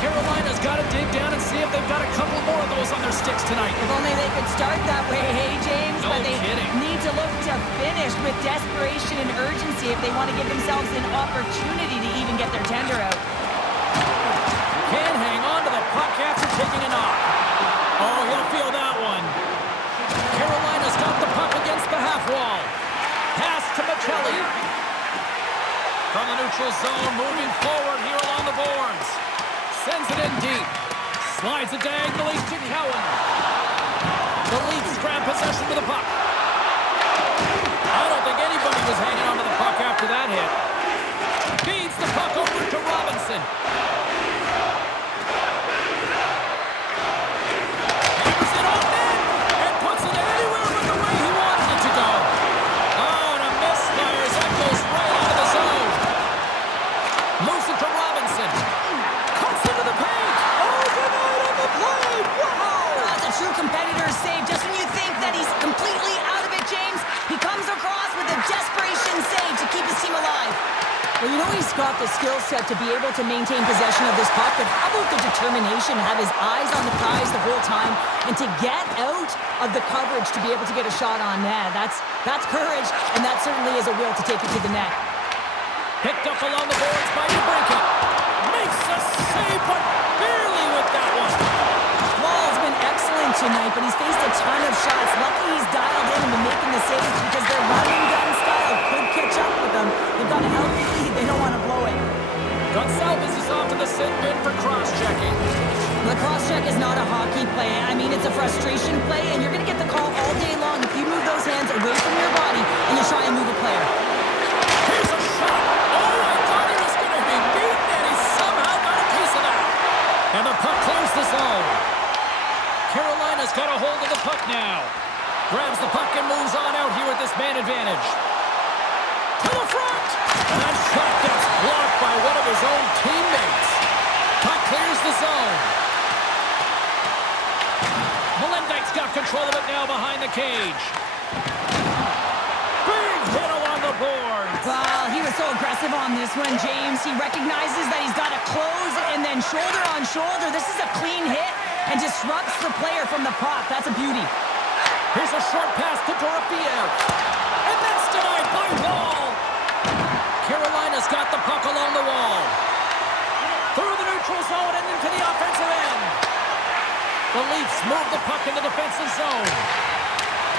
Carolina's got to dig down and see if they've got a couple more of those on their sticks tonight. If only they could start that way, hey, James? No but they kidding. need to look to finish with desperation and urgency if they want to give themselves an opportunity to even get their tender out. Can't hang on to the puck after taking a knock. Oh, he'll feel that one. Carolina's got the puck against the half wall. Pass to Mackelly. From the neutral zone, moving forward here along the boards. Sends it in deep. Slides it diagonally to Cowan. The Leafs grab possession with the puck. I don't think anybody was hanging on to the puck after that hit. Feeds the puck over to Robinson. Hammers it off net and puts it anywhere but the way he wanted it to go. Oh, and a misfires. That goes right out of the zone. Moves it to Robinson. Cuts into the paint. Oh, denied on the play. Wow. That's a true competitor's save. Just when you think that he's completely out of it, James, he comes across with a desperation save to keep his team alive. Well, you know he's got the skill set to be able to maintain possession of this puck, but how about the determination, have his eyes on the prize the whole time, and to get out of the coverage to be able to get a shot on net. That's courage, and that certainly is a will to take it to the net. Picked up along the boards by DeBrincat. Makes a save, but barely with that one. Wall's been excellent tonight, but he's faced a ton of shots. Lucky he's dialed in and been making the saves because their running gun style could catch up with them. They've got a healthy lead. They don't want to blow it. Gonsalves is off to the sit bin for cross-checking. The cross-check is not a hockey play. I mean, it's a frustration play, and you're going to get the call all day long if you move those hands away from your body and you try and move a player. Here's a shot. Oh, I thought he was going to be beaten, and he somehow got a piece of that. And the puck clears the zone. Carolina's got a hold of the puck now. Grabs the puck and moves on out here with this man advantage. To the front. And that shot gets blocked by one of his own teammates. Puck clears the zone. Melendik's got control of it now behind the cage. Big hit along the board. Well, he was so aggressive on this one, James. He recognizes that he's got to close and then shoulder on shoulder. This is a clean hit and disrupts the player from the puck. That's a beauty. Here's a short pass to Dorofiev. And that's denied by Wall. Carolina's got the puck along the wall. Through the neutral zone and into the offensive end. The Leafs move the puck in the defensive zone.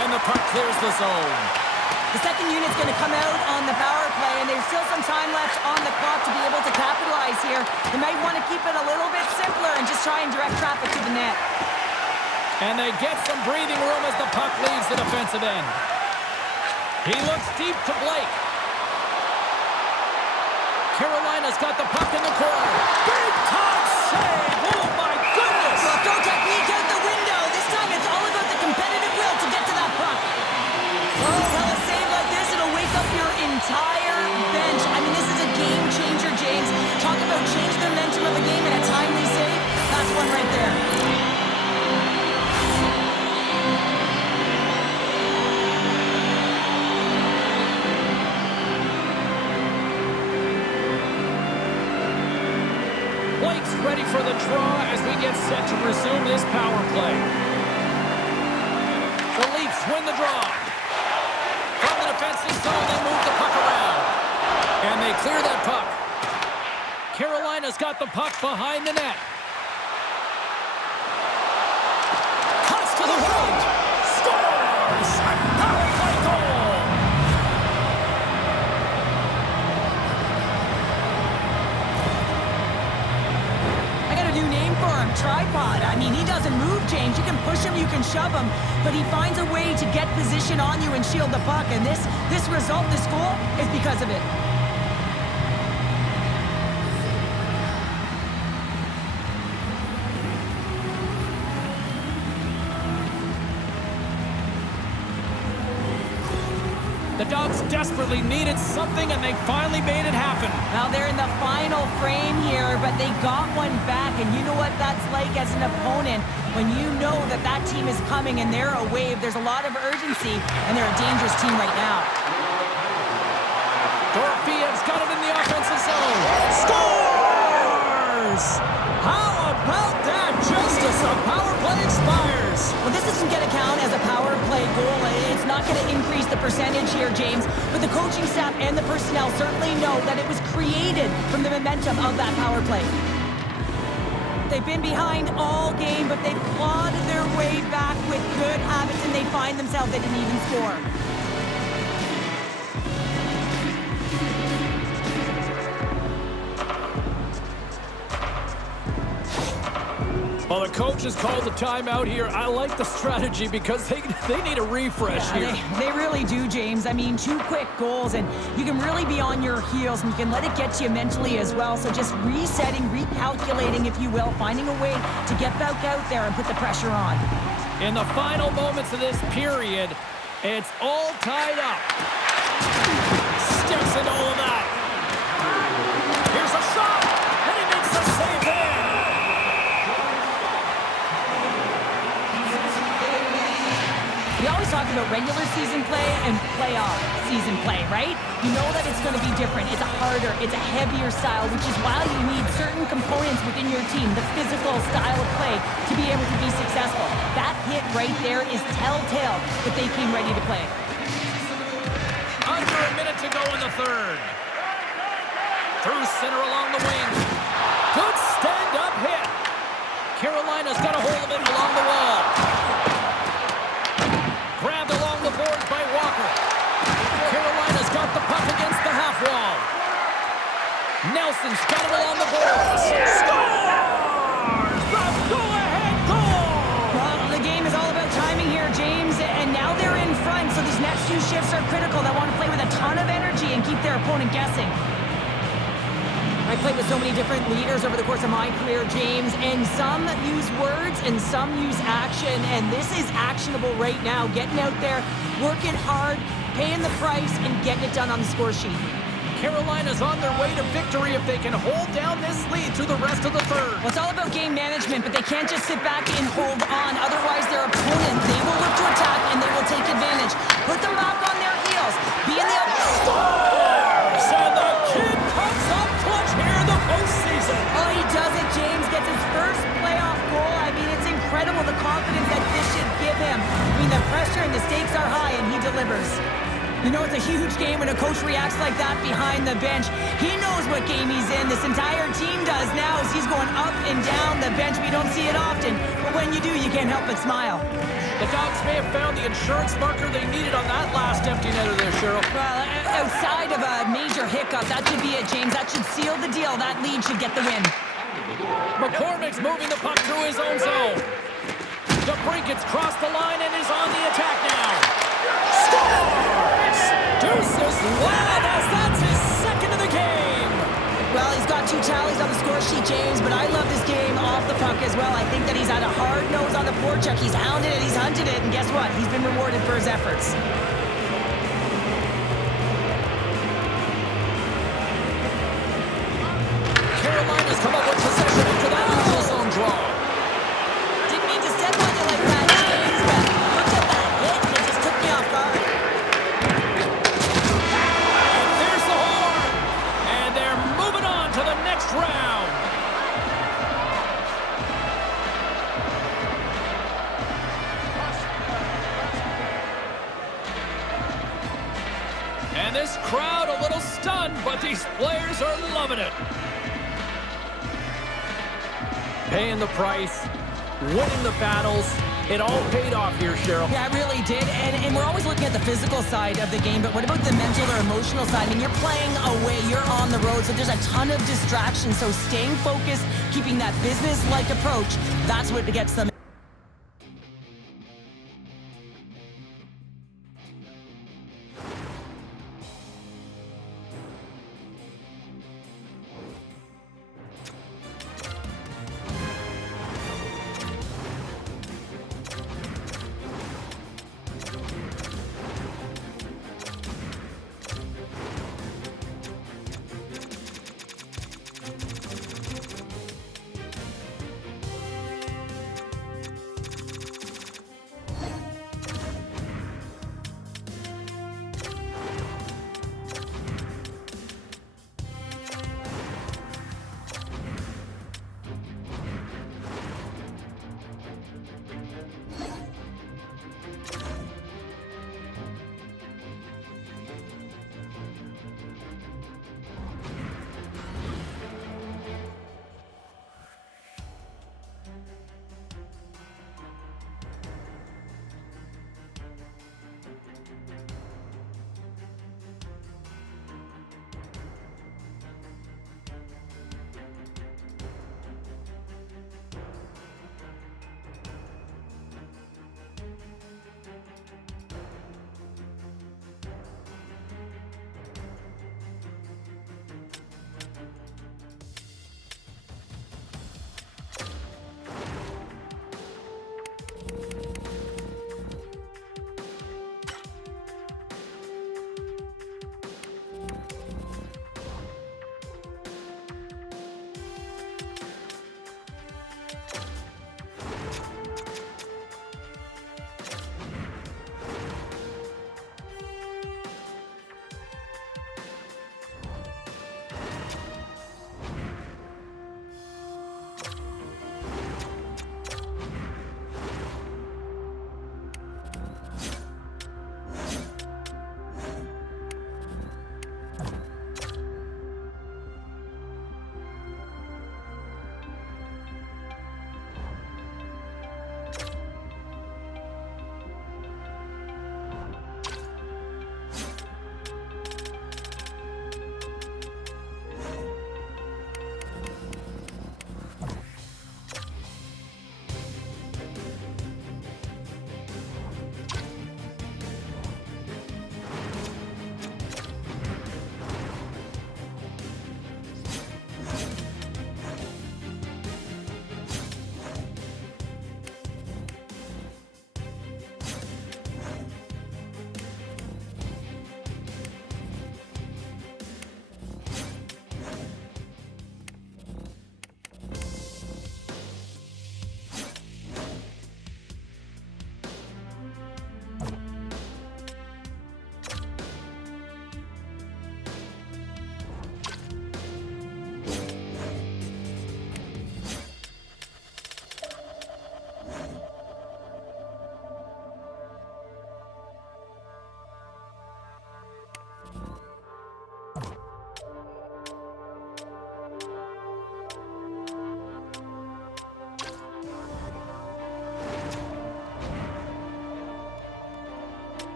And the puck clears the zone. The second unit's going to come out on the power play, and there's still some time left on the clock to be able to capitalize here. They might want to keep it a little bit simpler and just try and direct traffic to the net. And they get some breathing room as the puck leaves the defensive end. He looks deep to Blake. Carolina's got the puck in the corner. Big time save! Oh my goodness! Well, throw technique out the window. This time it's all about the competitive will to get to that puck. Oh, well, a save like this, it'll wake up your entire bench. I mean, this is a game changer, James. Talk about changing the momentum of a game in a timely save. That's one right there. Blake's ready for the draw as we get set to resume this power play. The Leafs win the draw. From the defensive zone, they move the puck around. And they clear that puck. Carolina's got the puck behind the net. freeform tripod. I mean, he doesn't move, James. You can push him, you can shove him, but he finds a way to get position on you and shield the puck. And this result, this goal, is because of it. The Dogs desperately needed something, and they finally made it happen. Now they're in the final frame here, but they got one back, and you know what that's like as an opponent when you know that that team is coming and they're a wave. There's a lot of urgency, and they're a dangerous team right now. Dorofeyev's got it in the offensive zone. Scores! How about that? Just as the power play expires. Well, this isn't going to count as a power play goal. It's not going to increase the percentage here, James. But the coaching staff and the personnel certainly know that it was created from the momentum of that power play. They've been behind all game, but they've clawed their way back with good habits, and they find themselves they didn't even score. Well, the coach has called the timeout here. I like the strategy because they need a refresh here. They really do, James. I mean, 2 quick goals, and you can really be on your heels, and you can let it get to you mentally as well. So just resetting, recalculating, if you will, finding a way to get back out there and put the pressure on. In the final moments of this period, it's all tied up. Steps into all of that. Here's a shot, and he makes the save there. We always talk about regular season play and playoff season play, right? You know that it's going to be different. It's a harder, it's a heavier style, which is why you need certain components within your team, the physical style of play, to be able to be successful. That hit right there is telltale that they came ready to play. Under a minute to go in the third. Through center along the wing. Good stand-up hit. Carolina's got a hold of it along the wall. Grabbed along the boards by Walker. Carolina's got the puck against the half wall. Nelson's got it along the boards. Scores! The go-ahead goal! Well, the game is all about timing here, James, and now they're in front, so these next 2 shifts are critical. They want to play with a ton of energy and keep their opponent guessing. I played with so many different leaders over the course of my career, James, and some use words and some use action, and this is actionable right now. Getting out there, working hard, paying the price, and getting it done on the score sheet. Carolina's on their way to victory if they can hold down this lead through the rest of the third. Well, it's all about game management, but they can't just sit back and hold on. Otherwise, their opponent, they will look to attack, and they will take advantage. Put them back on their heels. Be in the Scores! And the kid comes up clutch here in the postseason. Oh, he does it, James. Gets his first playoff goal. I mean, it's incredible the confidence that this should give him. I mean, the pressure and the stakes are high, and he delivers. You know, it's a huge game when a coach reacts like that behind the bench. He knows what game he's in. This entire team does now as he's going up and down the bench. We don't see it often, but when you do, you can't help but smile. The Dogs may have found the insurance marker they needed on that last empty netter there, Cheryl. Well, outside of a major hiccup, that should be it, James. That should seal the deal. That lead should get the win. McCormick's moving the puck through his own zone. DeBrincat's crossed the line and is on the attack now. Scores! Deuces Lopez, that's his second of the game. Well, he's got 2 tallies on the score sheet, James, but I love this game off the puck as well. I think that he's had a hard nose on the forecheck. He's hounded it, he's hunted it, and guess what? He's been rewarded for his efforts. Carolina's come up with possession after that neutral zone draw. Didn't mean to step on you like that, James, but look at that hit. It just took me off guard. And there's the horn. And they're moving on to the next round. And this crowd a little stunned, but these players are loving it. Paying the price, winning the battles. It all paid off here, Cheryl. Yeah, it really did. And we're always looking at the physical side of the game, but what about the mental or emotional side? I mean, you're playing away, you're on the road, so there's a ton of distractions. So staying focused, keeping that business-like approach, that's what gets them.